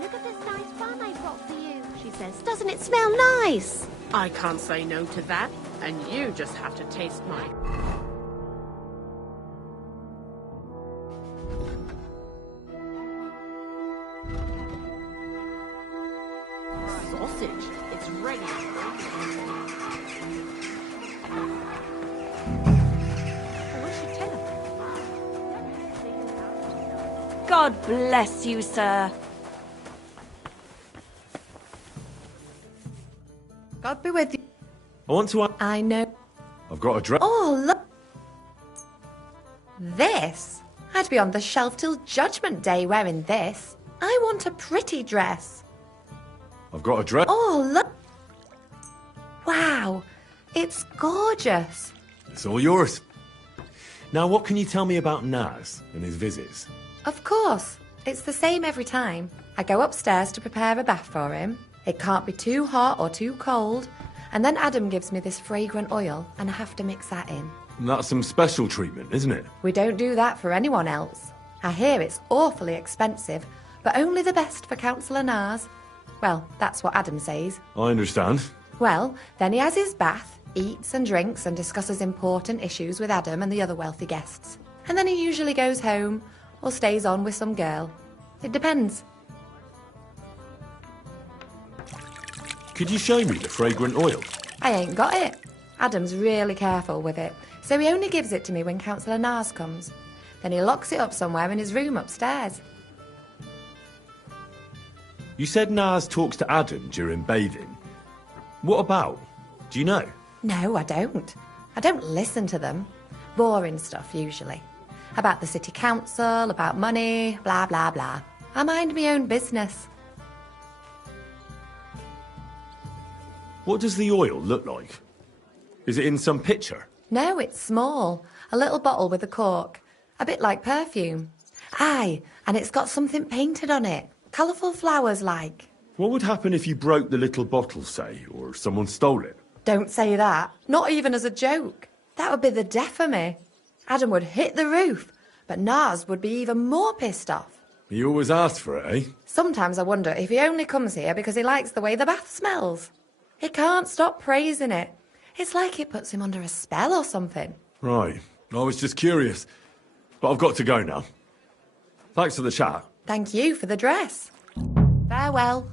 Look at this nice bun I brought for you. She says, doesn't it smell nice? I can't say no to that, and you just have to taste mine. Sausage. It's ready. God bless you, sir. God be with you. I want to... I know. I've got a dress. Oh, look. This? I'd be on the shelf till Judgment Day wearing this. I want a pretty dress. I've got a dress. Oh, look. Wow. It's gorgeous. It's all yours. Now, what can you tell me about Naz and his visits? Of course. It's the same every time. I go upstairs to prepare a bath for him. It can't be too hot or too cold. And then Adam gives me this fragrant oil, and I have to mix that in. That's some special treatment, isn't it? We don't do that for anyone else. I hear it's awfully expensive, but only the best for Councillor Naz. Well, that's what Adam says. I understand. Well, then he has his bath, eats and drinks and discusses important issues with Adam and the other wealthy guests. And then he usually goes home or stays on with some girl. It depends. Could you show me the fragrant oil? I ain't got it. Adam's really careful with it, so he only gives it to me when Councillor Naz comes. Then he locks it up somewhere in his room upstairs. You said Naz talks to Adam during bathing. What about? Do you know? No, I don't. I don't listen to them. Boring stuff, usually. About the city council, about money, blah, blah, blah. I mind my own business. What does the oil look like? Is it in some pitcher? No, it's small. A little bottle with a cork. A bit like perfume. Aye, and it's got something painted on it. Colourful flowers like. What would happen if you broke the little bottle, say, or someone stole it? Don't say that. Not even as a joke. That would be the death of me. Adam would hit the roof, but Naz would be even more pissed off. He always asks for it, eh? Sometimes I wonder if he only comes here because he likes the way the bath smells. He can't stop praising it. It's like it puts him under a spell or something. Right. I was just curious. But I've got to go now. Thanks for the chat. Thank you for the dress. Farewell.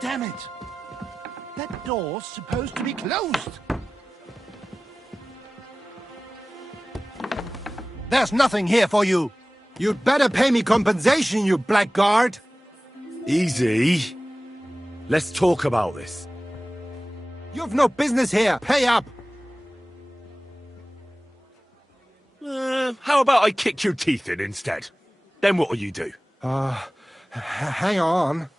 damn it! That door's supposed to be closed. There's nothing here for you. You'd better pay me compensation, you blackguard. Easy. Let's talk about this. You've no business here. Pay up. How about I kick your teeth in instead? Then what'll you do? Hang on.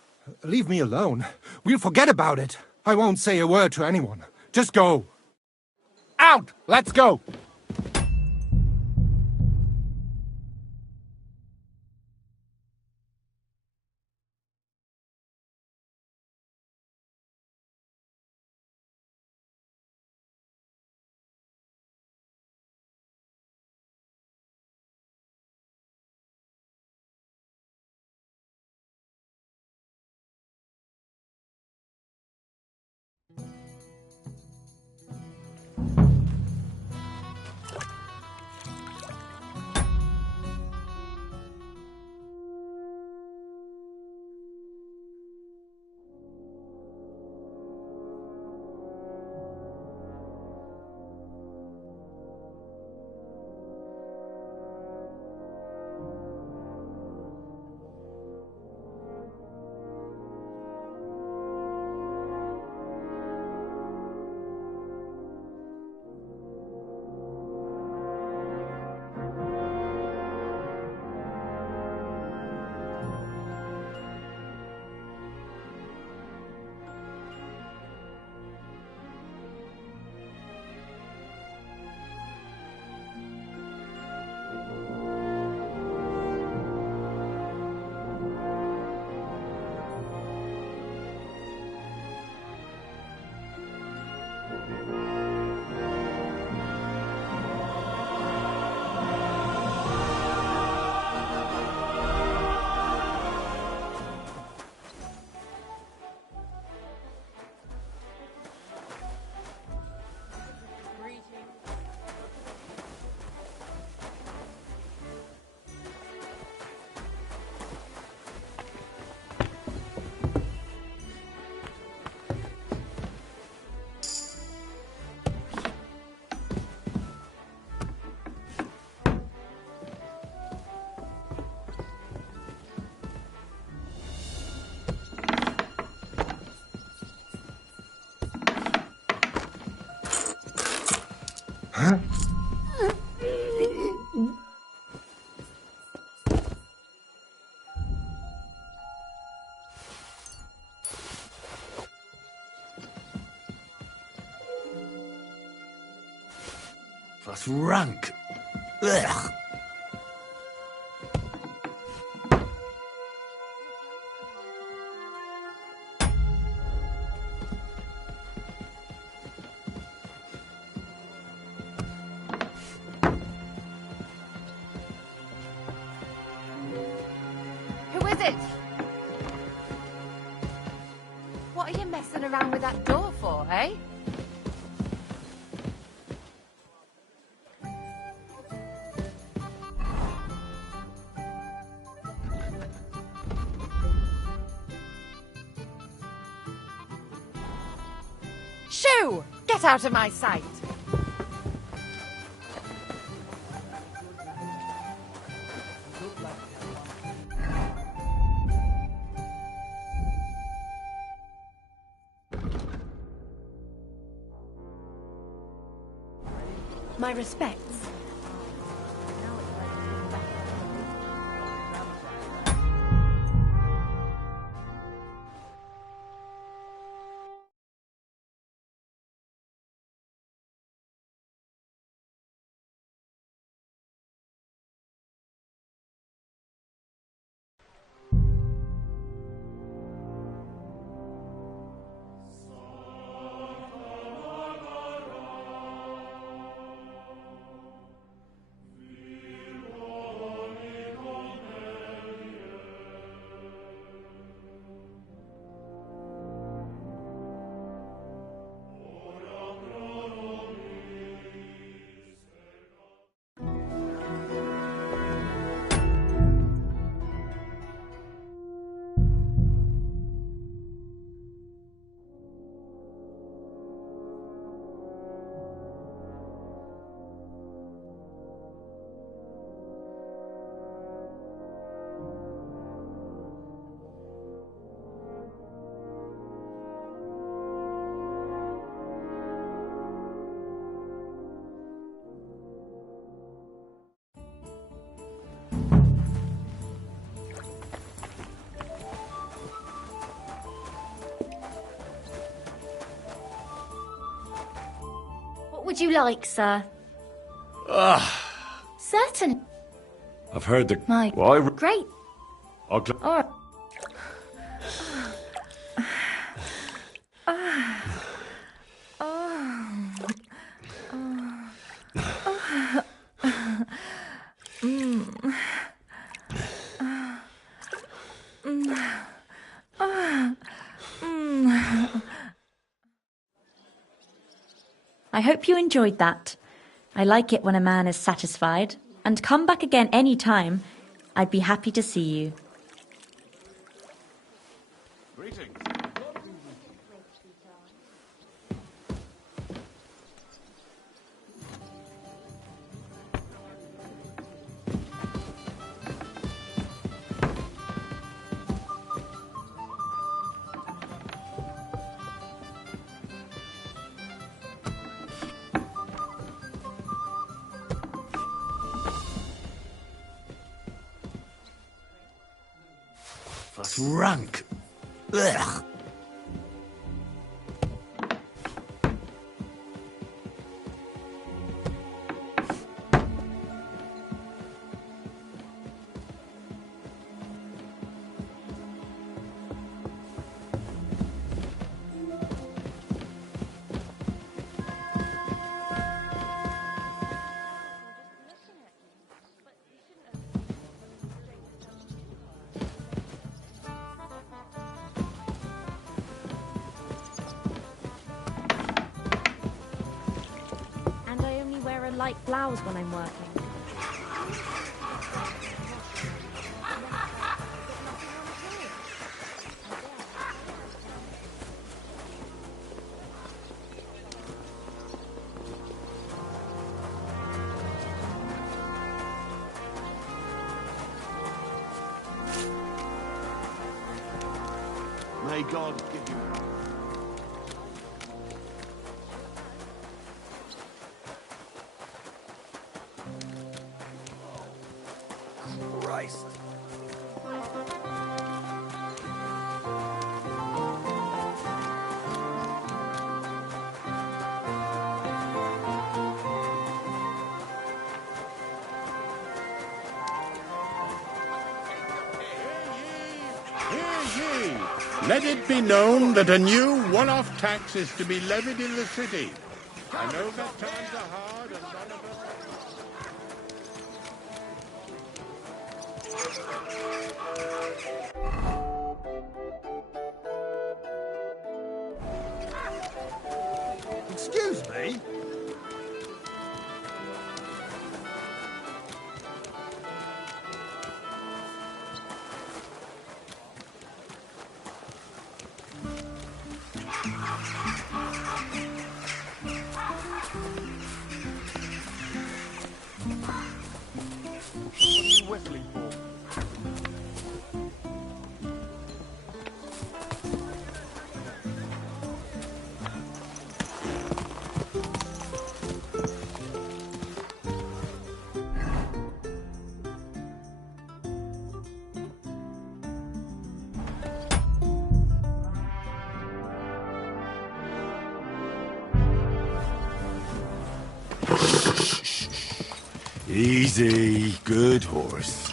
Leave me alone. We'll forget about it. I won't say a word to anyone. Just go. Out! Let's go! That's rank. Ugh. Who is it? What are you messing around with that door for, eh? Shoo! Get out of my sight! My respects. would you like, sir? Certain. I've heard the... My... Why? Great. I'll... All right. I hope you enjoyed that. I like it when a man is satisfied. And come back again any time. I'd be happy to see you. Greetings. That's rank. Ugh. And I only wear a light blouse when I'm working. May God give you... Christ. Hear ye! Let it be known that a new one-off tax is to be levied in the city. I know that times are hard and none of us... Excuse me? What are you whistling for? Easy, good horse.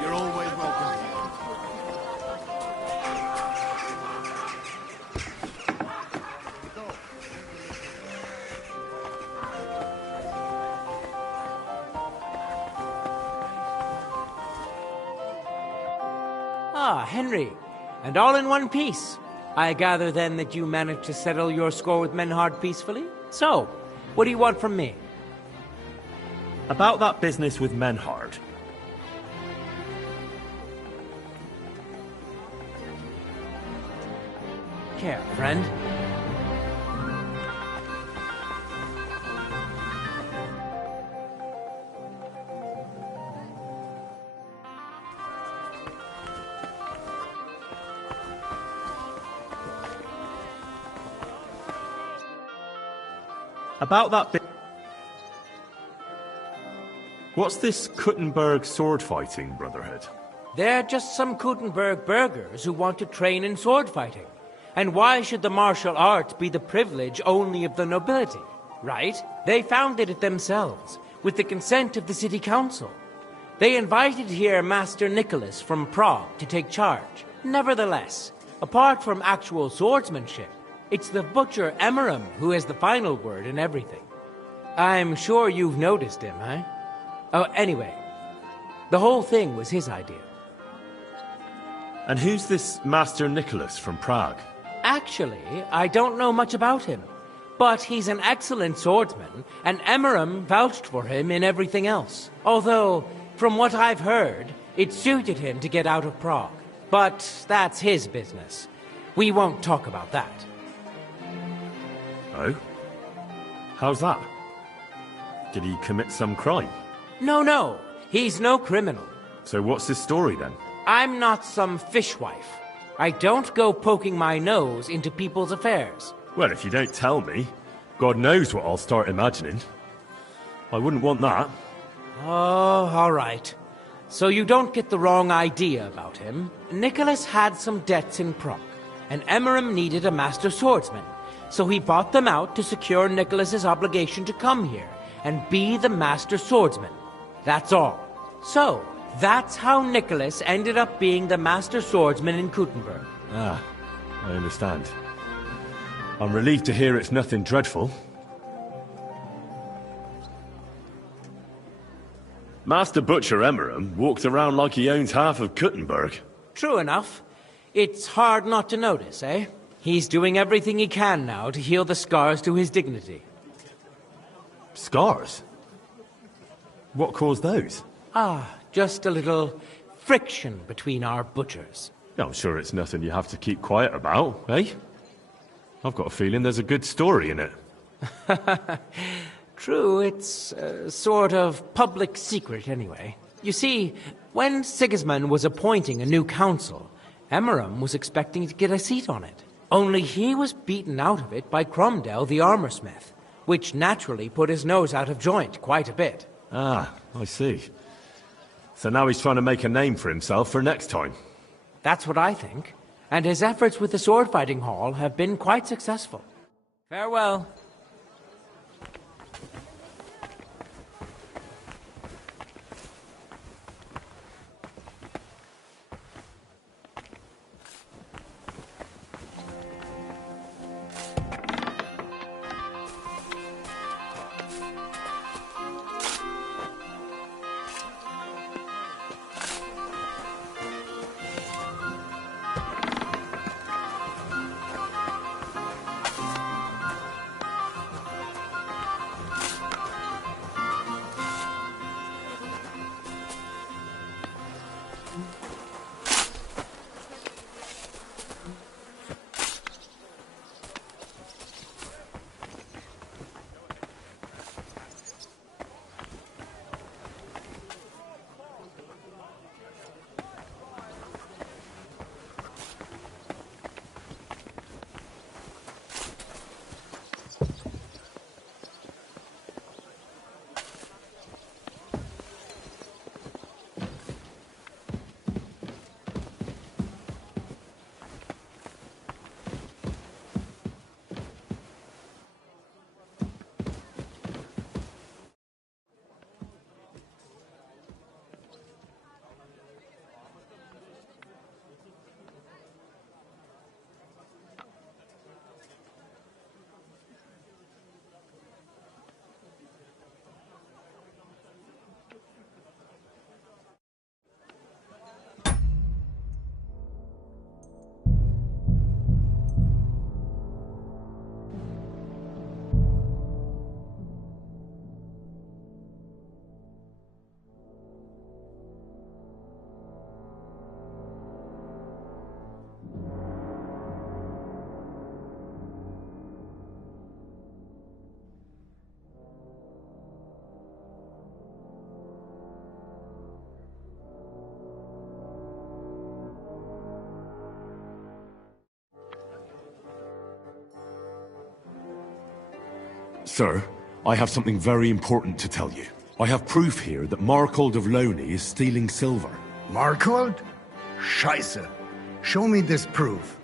You're always welcome. Ah, Henry. And all in one piece. I gather then that you managed to settle your score with Menhard peacefully? So, what do you want from me? About that business with Menhard. Care, friend. About that bit. What's this Kuttenberg sword fighting brotherhood? They're just some Kuttenberg burghers who want to train in sword fighting. And why should the martial arts be the privilege only of the nobility, right? They founded it themselves, with the consent of the city council. They invited here Master Nicholas from Prague to take charge. Nevertheless, apart from actual swordsmanship, it's the butcher Emmeram who has the final word in everything. I'm sure you've noticed him, eh? Oh, anyway, the whole thing was his idea. And who's this Master Nicholas from Prague? Actually, I don't know much about him, but he's an excellent swordsman, and Emmeram vouched for him in everything else. Although, from what I've heard, it suited him to get out of Prague. But that's his business. We won't talk about that. Oh? How's that? Did he commit some crime? No, he's no criminal. So what's his story then? I'm not some fishwife. I don't go poking my nose into people's affairs. Well, if you don't tell me, God knows what I'll start imagining. I wouldn't want that. Oh, all right. So you don't get the wrong idea about him. Nicholas had some debts in Prague, and Emmeram needed a master swordsman. So he bought them out to secure Nicholas's obligation to come here and be the master swordsman. That's all. So, that's how Nicholas ended up being the master swordsman in Kuttenberg. Ah, I understand. I'm relieved to hear it's nothing dreadful. Master Butcher Emmeram walks around like he owns half of Kuttenberg. True enough. It's hard not to notice, eh? He's doing everything he can now to heal the scars to his dignity. Scars? What caused those? Just a little friction between our butchers. I'm sure it's nothing you have to keep quiet about, eh? I've got a feeling there's a good story in it. True, it's a sort of public secret anyway. You see, when Sigismund was appointing a new council, Emmeram was expecting to get a seat on it. Only he was beaten out of it by Cromdell the armorsmith, which naturally put his nose out of joint quite a bit. Ah, I see. So now he's trying to make a name for himself for next time. That's what I think. And his efforts with the sword fighting hall have been quite successful. Farewell. Sir, I have something very important to tell you. I have proof here that Markold of Loney is stealing silver. Markold? Scheiße. Show me this proof.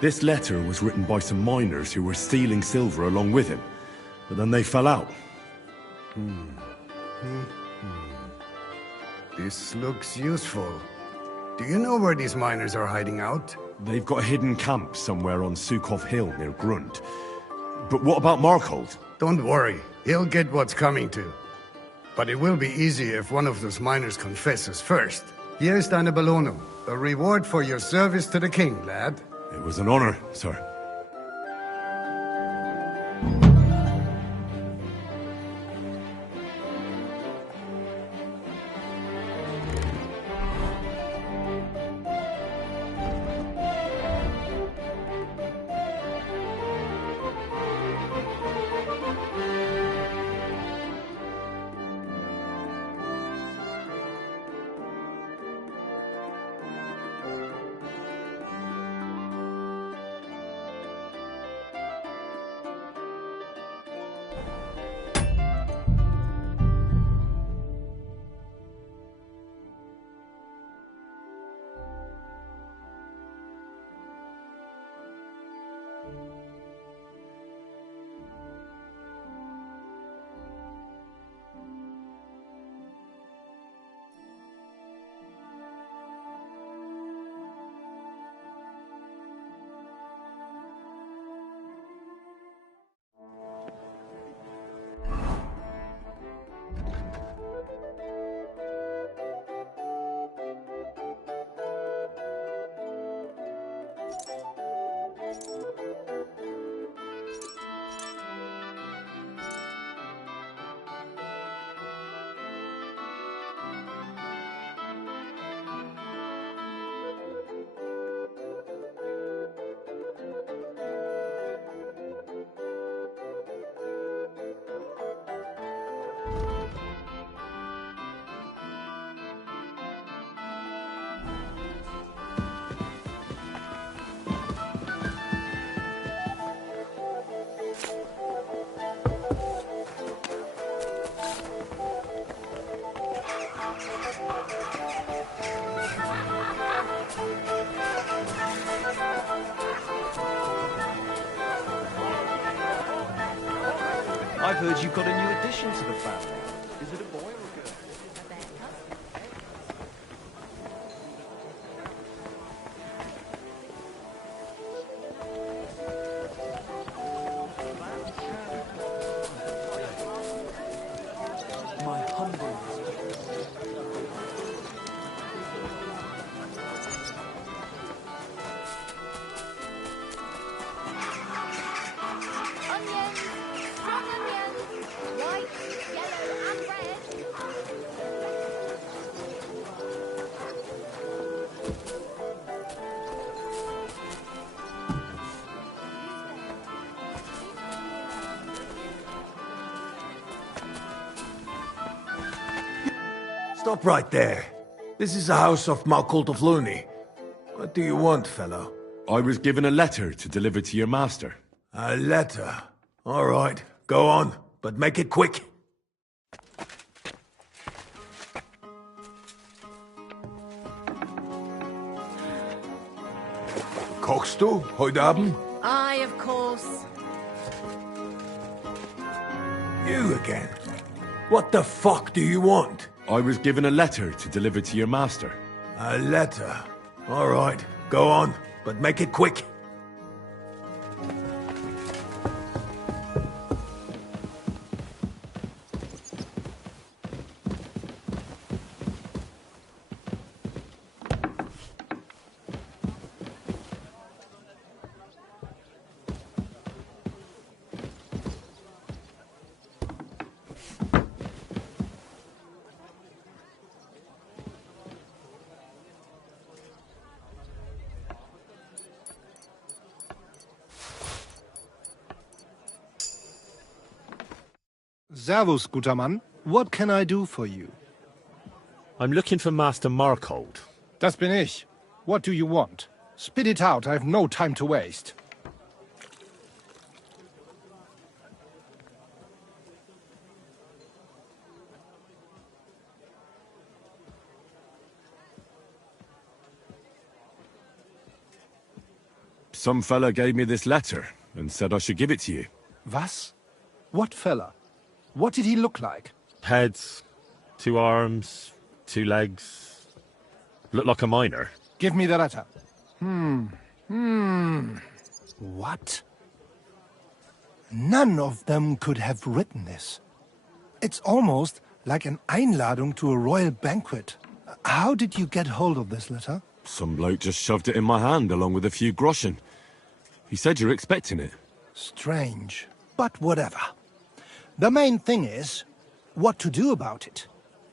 This letter was written by some miners who were stealing silver along with him, but then they fell out. This looks useful. Do you know where these miners are hiding out? They've got a hidden camp somewhere on Sukov Hill near Grund. But what about Markold? Don't worry, he'll get what's coming to. But it will be easy if one of those miners confesses first. Here's deine Belohnung, a reward for your service to the king, lad. It was an honor, sir. I've heard you've got a new addition to the family. Is it a boy or a girl? My humble Stop right there. This is the house of Markold of Loney. What do you want, fellow? I was given a letter to deliver to your master. A letter? All right, go on, but make it quick. Kochst du heute Abend? Aye, of course. You again? What the fuck do you want? I was given a letter to deliver to your master. A letter? All right, go on, but make it quick. Servus, guter Mann. What can I do for you? I'm looking for Master Markold. Das bin ich. What do you want? Spit it out, I've no time to waste. Some fella gave me this letter and said I should give it to you. Was? What fella? What did he look like? Heads, 2 arms, 2 legs. Looked like a miner. Give me the letter. What? None of them could have written this. It's almost like an Einladung to a royal banquet. How did you get hold of this letter? Some bloke just shoved it in my hand along with a few groschen. He said you're expecting it. Strange, but whatever. The main thing is, what to do about it.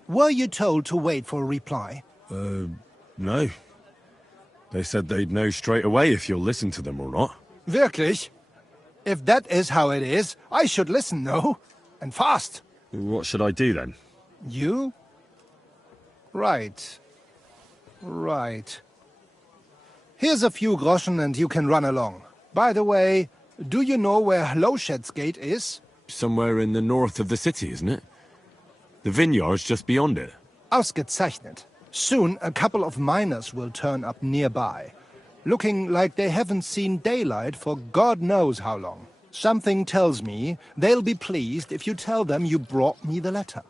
Were you told to wait for a reply? No. They said they'd know straight away if you'll listen to them or not. Wirklich? If that is how it is, I should listen, no? And fast. What should I do then? You? Right. Here's a few groschen and you can run along. By the way, do you know where Hlowshed's gate is? Somewhere in the north of the city, isn't it? The vineyard's just beyond it. Ausgezeichnet. Soon a couple of miners will turn up nearby, looking like they haven't seen daylight for God knows how long. Something tells me they'll be pleased if you tell them you brought me the letter.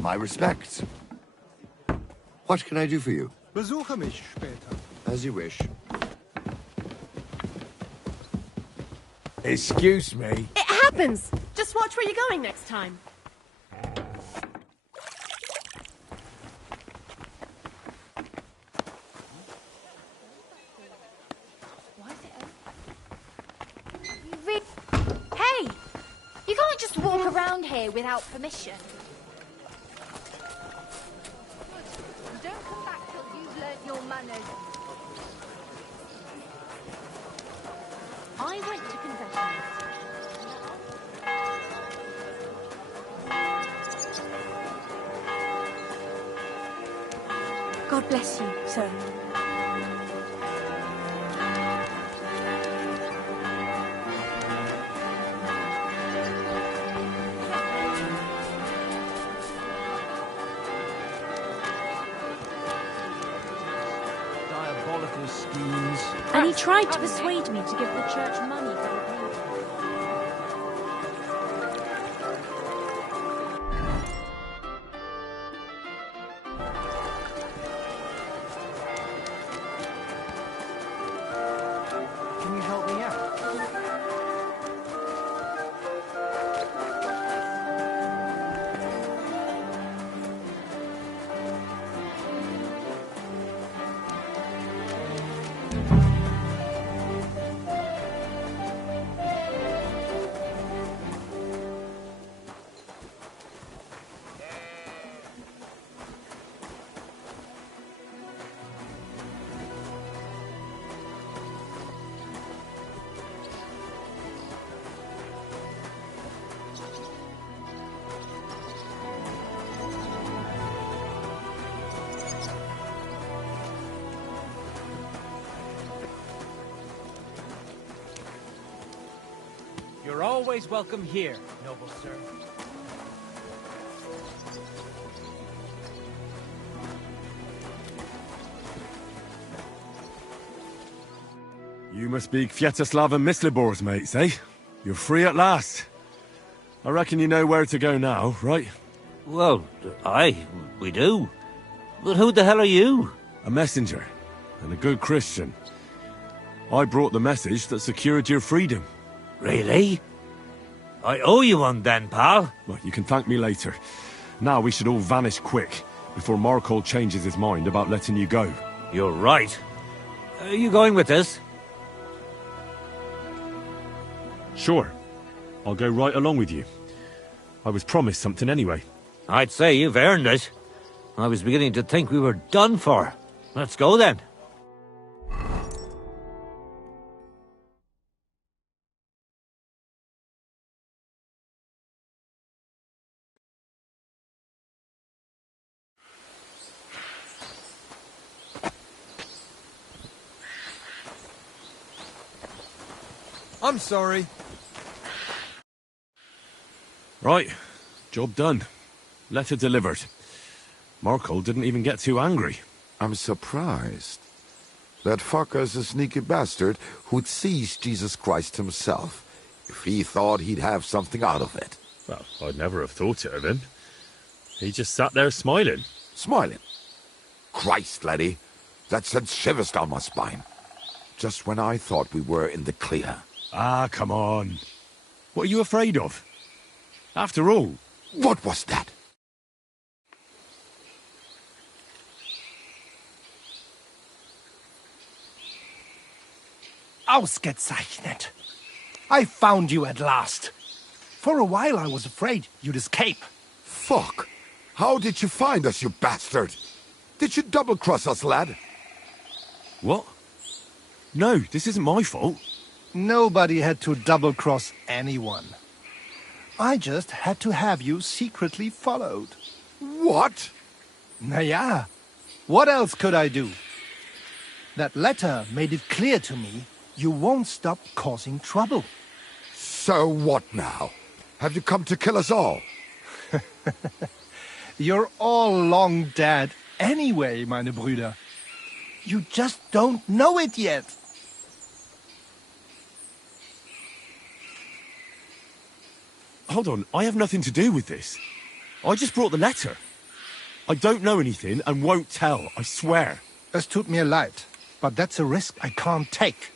My respects. What can I do for you? Besuche mich später. As you wish. Excuse me. It happens! Just watch where you're going next time. Hey! You can't just walk around here without permission. Don't come back till you've learnt your manners. I went to confessions. God bless you, sir. Diabolical schemes. And he tried to persuade me to give the church money for the painting. Can you help me out? You're always welcome here, noble sir. You must be Kviatoslav and Myslibors mates, eh? You're free at last. I reckon you know where to go now, right? Well, we do. But who the hell are you? A messenger, and a good Christian. I brought the message that secured your freedom. Really? I owe you one then, pal. Well, you can thank me later. Now we should all vanish quick, before Markhold changes his mind about letting you go. You're right. Are you going with us? Sure. I'll go right along with you. I was promised something anyway. I'd say you've earned it. I was beginning to think we were done for. Let's go then. I'm sorry. Right. Job done. Letter delivered. Markhold didn't even get too angry. I'm surprised. That fucker's a sneaky bastard who'd seize Jesus Christ himself, if he thought he'd have something out of it. Well, I'd never have thought it of him. He just sat there smiling. Smiling? Christ, laddie, that sent shivers down my spine. Just when I thought we were in the clear. Ah, come on. What are you afraid of? After all... What was that? Ausgezeichnet. I found you at last. For a while I was afraid you'd escape. Fuck. How did you find us, you bastard? Did you double-cross us, lad? What? No, this isn't my fault. Nobody had to double-cross anyone. I just had to have you secretly followed. What? Naja, what else could I do? That letter made it clear to me you won't stop causing trouble. So what now? Have you come to kill us all? You're all long dead anyway, meine Brüder. You just don't know it yet. Hold on, I have nothing to do with this. I just brought the letter. I don't know anything and won't tell, I swear. Es tut mir leid, but that's a risk I can't take.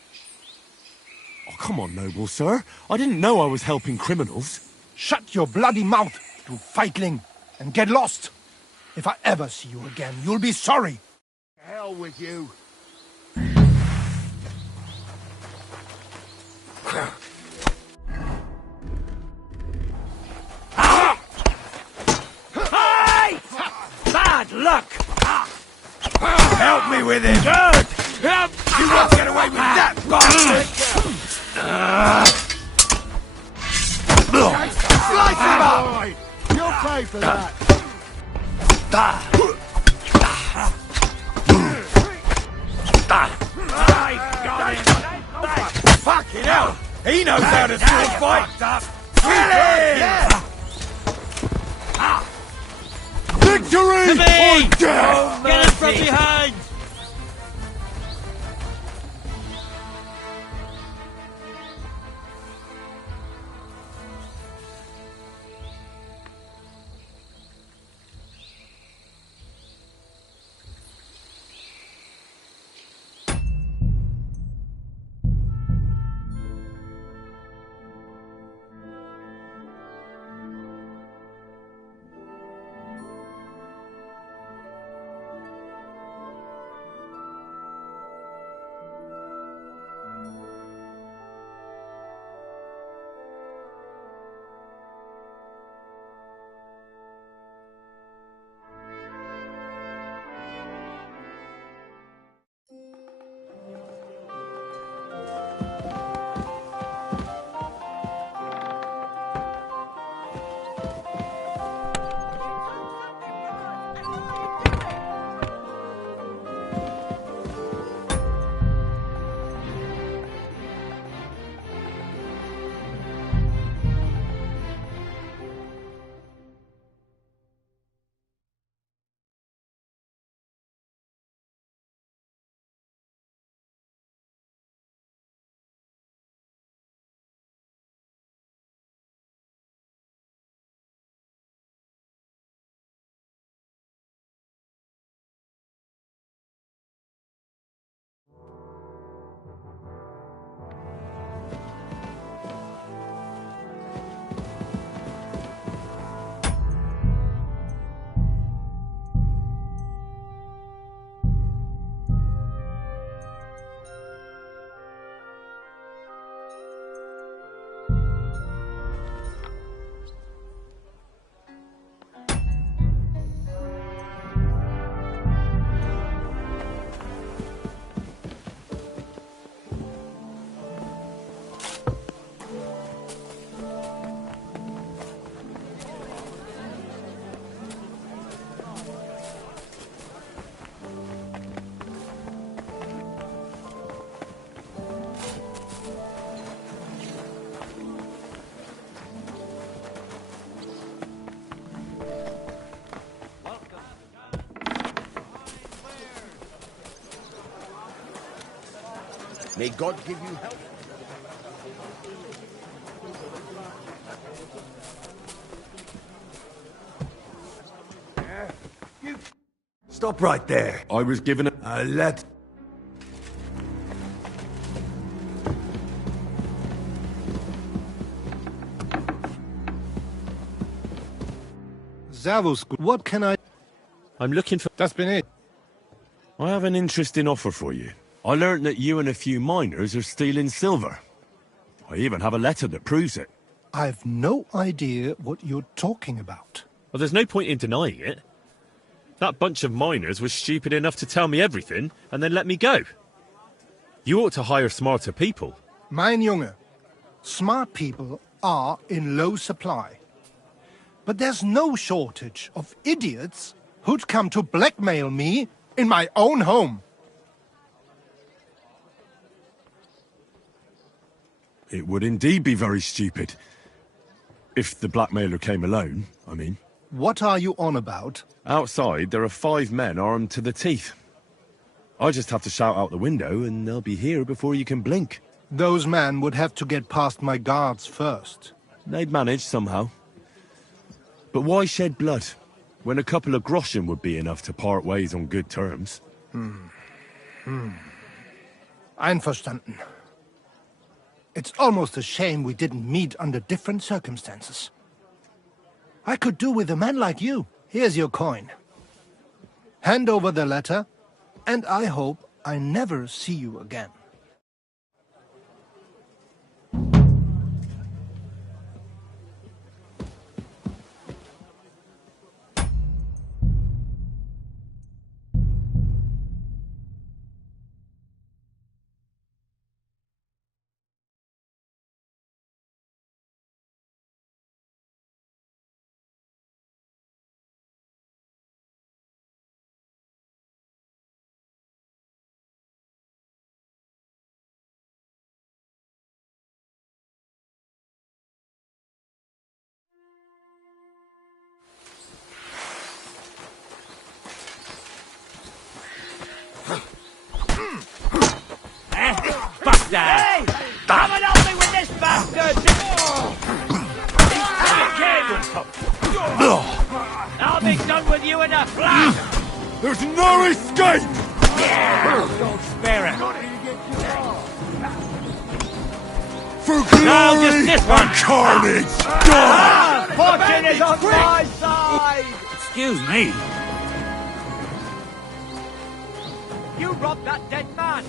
Oh, come on, noble sir. I didn't know I was helping criminals. Shut your bloody mouth, you feigling, and get lost. If I ever see you again, you'll be sorry. Hell with you. Hey! Bad luck! Help me with him! Good! You won't get away with that, bastard! Slice him up! You'll pay for that! Fucking hell! He knows how to sword fight! Kill him! Victory! Or death! Get him from behind! May God give you help. Stop right there. I was given a... let... Servus, what can I... I'm looking for... That's been it. I have an interesting offer for you. I learned that you and a few miners are stealing silver. I even have a letter that proves it. I've no idea what you're talking about. Well, there's no point in denying it. That bunch of miners was stupid enough to tell me everything and then let me go. You ought to hire smarter people. Mein Junge, smart people are in low supply. But there's no shortage of idiots who'd come to blackmail me in my own home. It would indeed be very stupid. If the blackmailer came alone, I mean. What are you on about? Outside, there are 5 men armed to the teeth. I just have to shout out the window and they'll be here before you can blink. Those men would have to get past my guards first. They'd manage somehow. But why shed blood, when a couple of groschen would be enough to part ways on good terms? Einverstanden. It's almost a shame we didn't meet under different circumstances. I could do with a man like you. Here's your coin. Hand over the letter, and I hope I never see you again. Fuck that! Hey! Come and help me with this bastard! I'll be done with you in a flash! There's no escape! Don't spare it! For glory just this one! and carnage! Fortune is on my side! Excuse me. You robbed that dead man!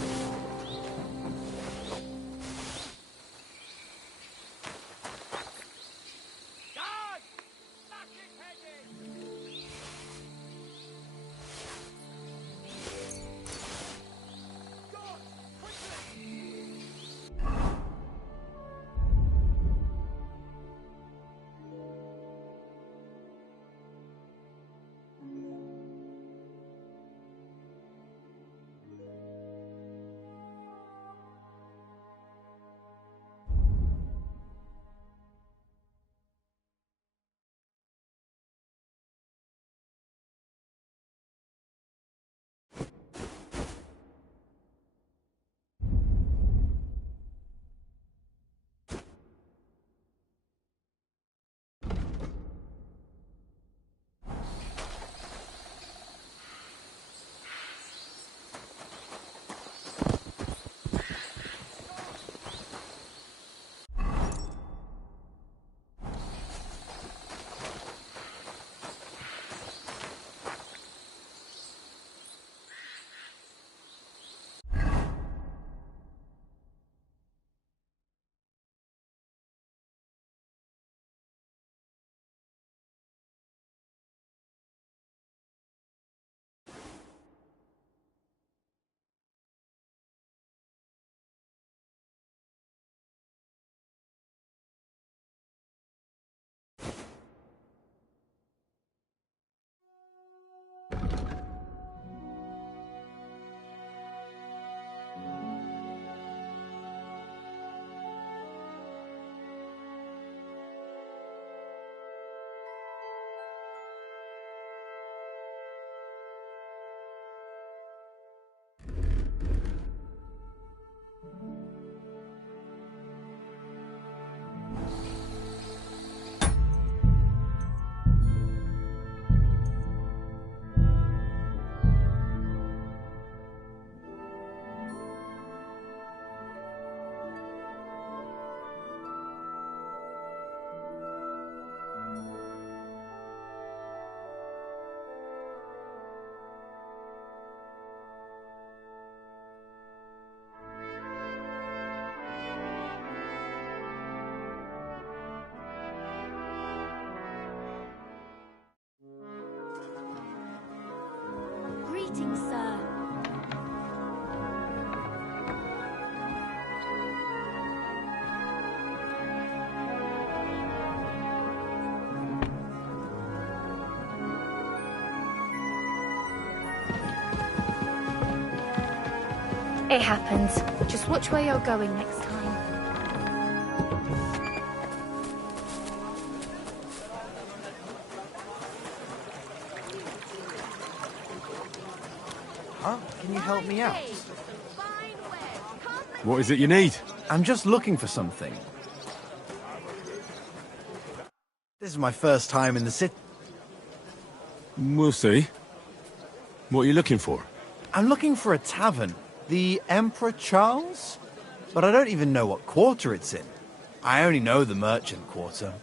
Greetings, sir. It happens. Just watch where you're going next time. Huh? Can you help me out? What is it you need? I'm just looking for something. This is my first time in the city. We'll see. What are you looking for? I'm looking for a tavern. The Emperor Charles? But I don't even know what quarter it's in. I only know the merchant quarter.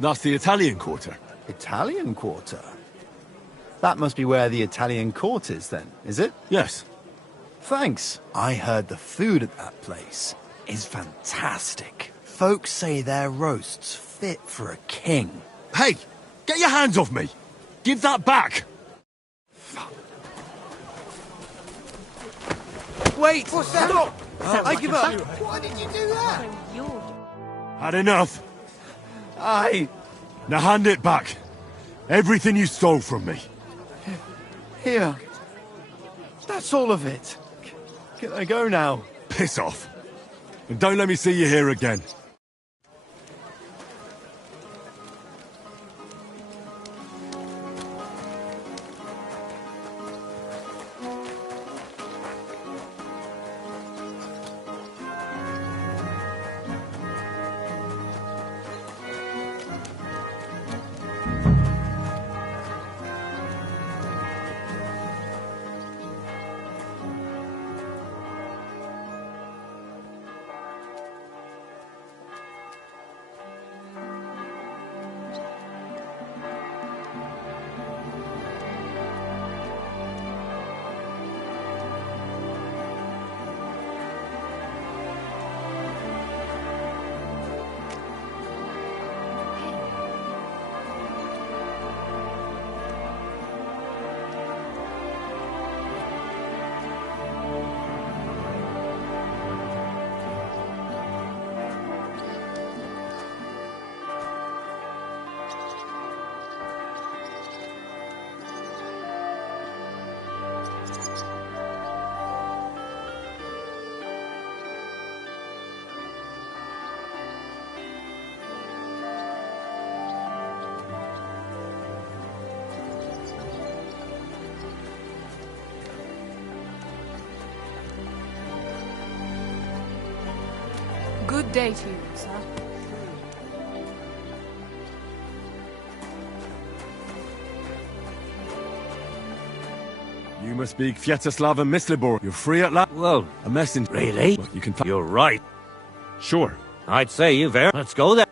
That's the Italian quarter. Italian quarter? That must be where the Italian court is then, is it? Yes. Thanks. I heard the food at that place is fantastic. Folks say their roasts fit for a king. Hey! Get your hands off me! Give that back! Wait! What's that? Stop! I give up! Why did you do that? Had enough. Now hand it back. Everything you stole from me. Here. That's all of it. Can I go now? Piss off. And don't let me see you here again. Good day to you, sir. You must be Kwiatoslav and Myslibor. You're free at last. Well, a messenger. really? Well, you can. You're right. Sure. I'd say you there. Let's go there.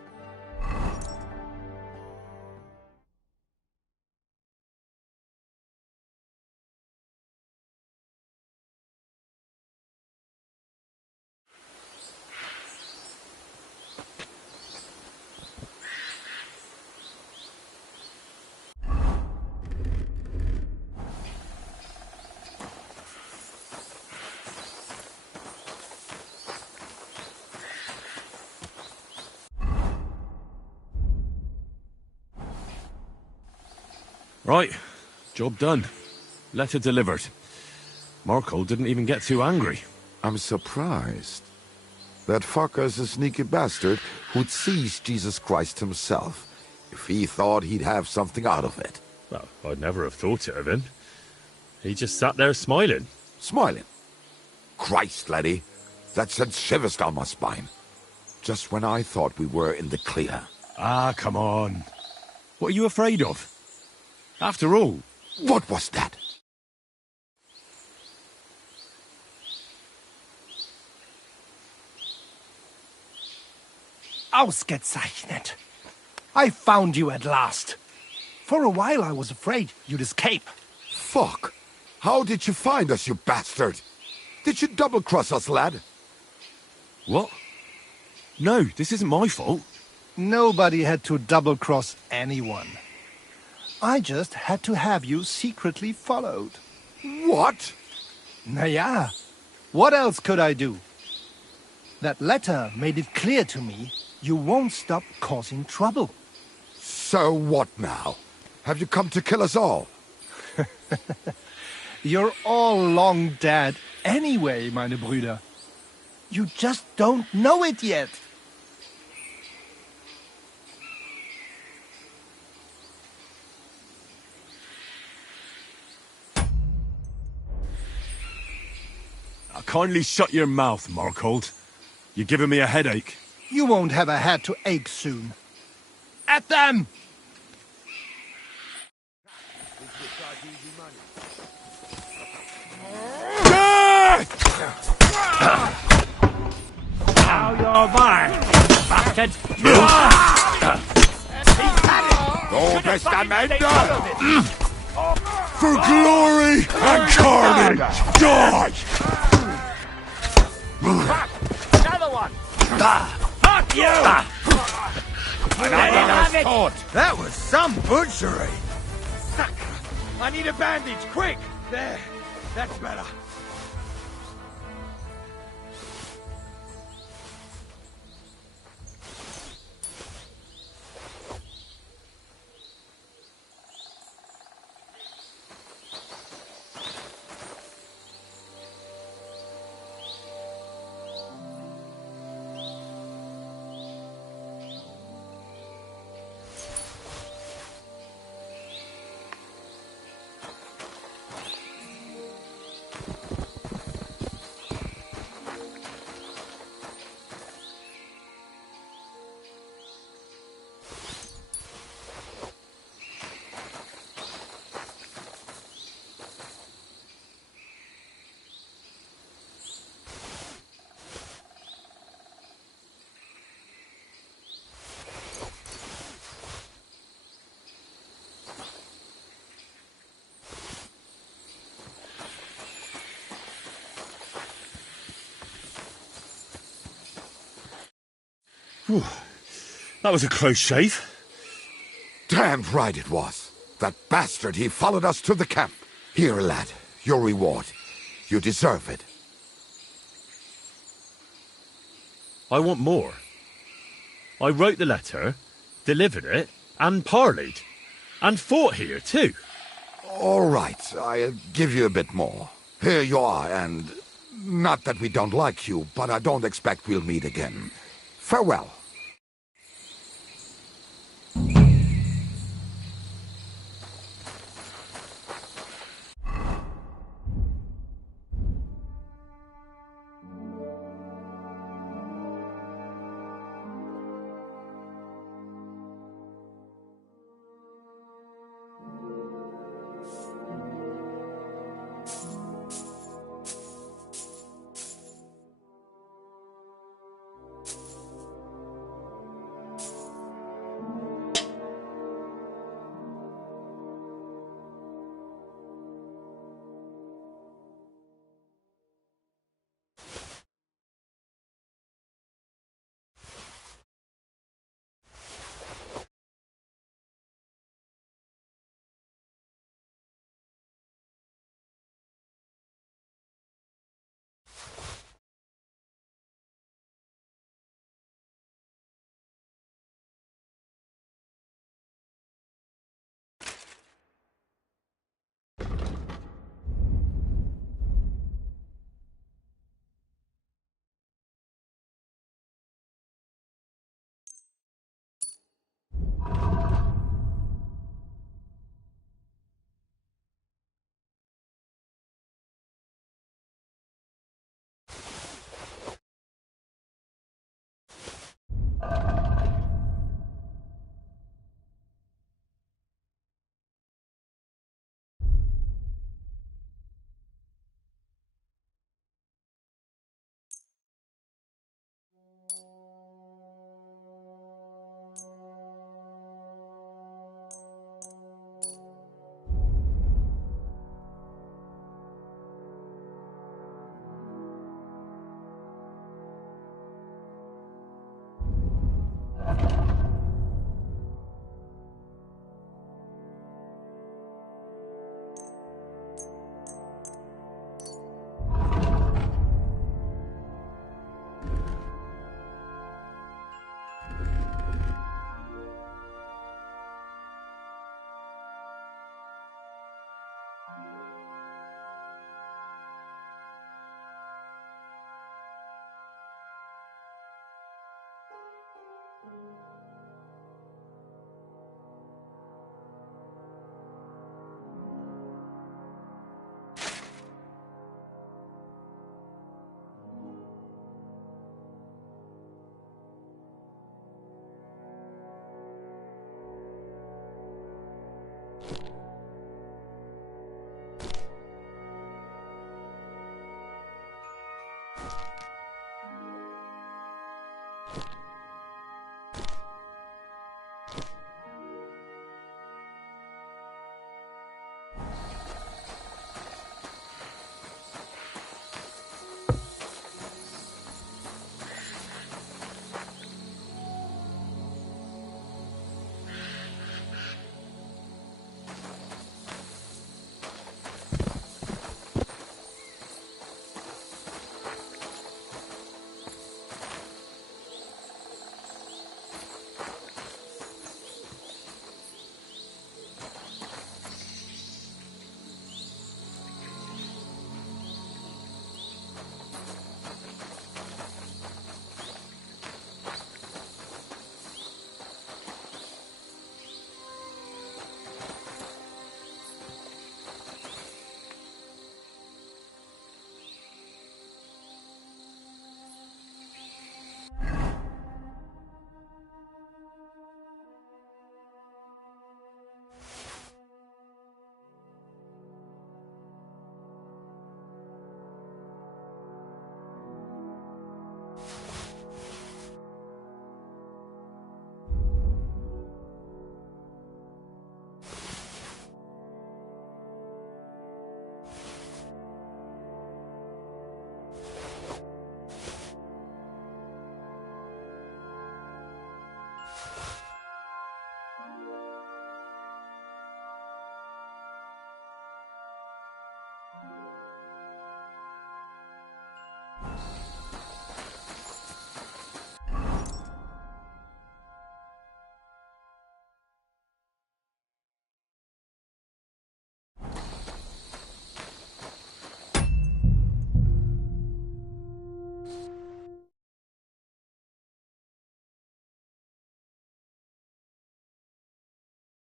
Right. Job done. Letter delivered. Marco didn't even get too angry. I'm surprised. That fucker's a sneaky bastard who'd seize Jesus Christ himself, if he thought he'd have something out of it. Well, I'd never have thought it of him. He just sat there smiling. Smiling? Christ, laddie. That sent shivers down my spine. Just when I thought we were in the clear. Ah, come on. What are you afraid of? After all... What was that? Ausgezeichnet. I found you at last. For a while I was afraid you'd escape. Fuck! How did you find us, you bastard? Did you double-cross us, lad? What? No, this isn't my fault. Nobody had to double-cross anyone. I just had to have you secretly followed. What? Naja, what else could I do? That letter made it clear to me you won't stop causing trouble. So what now? Have you come to kill us all? You're all long dead anyway, meine Brüder. You just don't know it yet. Kindly shut your mouth, Markhold. You're giving me a headache. You won't have a head to ache soon. At them! Now you're mine, bastard! Go, Testamento! For glory and carnage, die! Another one! Fuck you! That was some butchery. I need a bandage, quick! There, that's better. Whew. That was a close shave. Damned right it was. That bastard, he followed us to the camp. Here, lad, your reward. You deserve it. I want more. I wrote the letter, delivered it, and parleyed. And fought here, too. All right, I'll give you a bit more. Here you are, and... Not that we don't like you, but I don't expect we'll meet again. Farewell.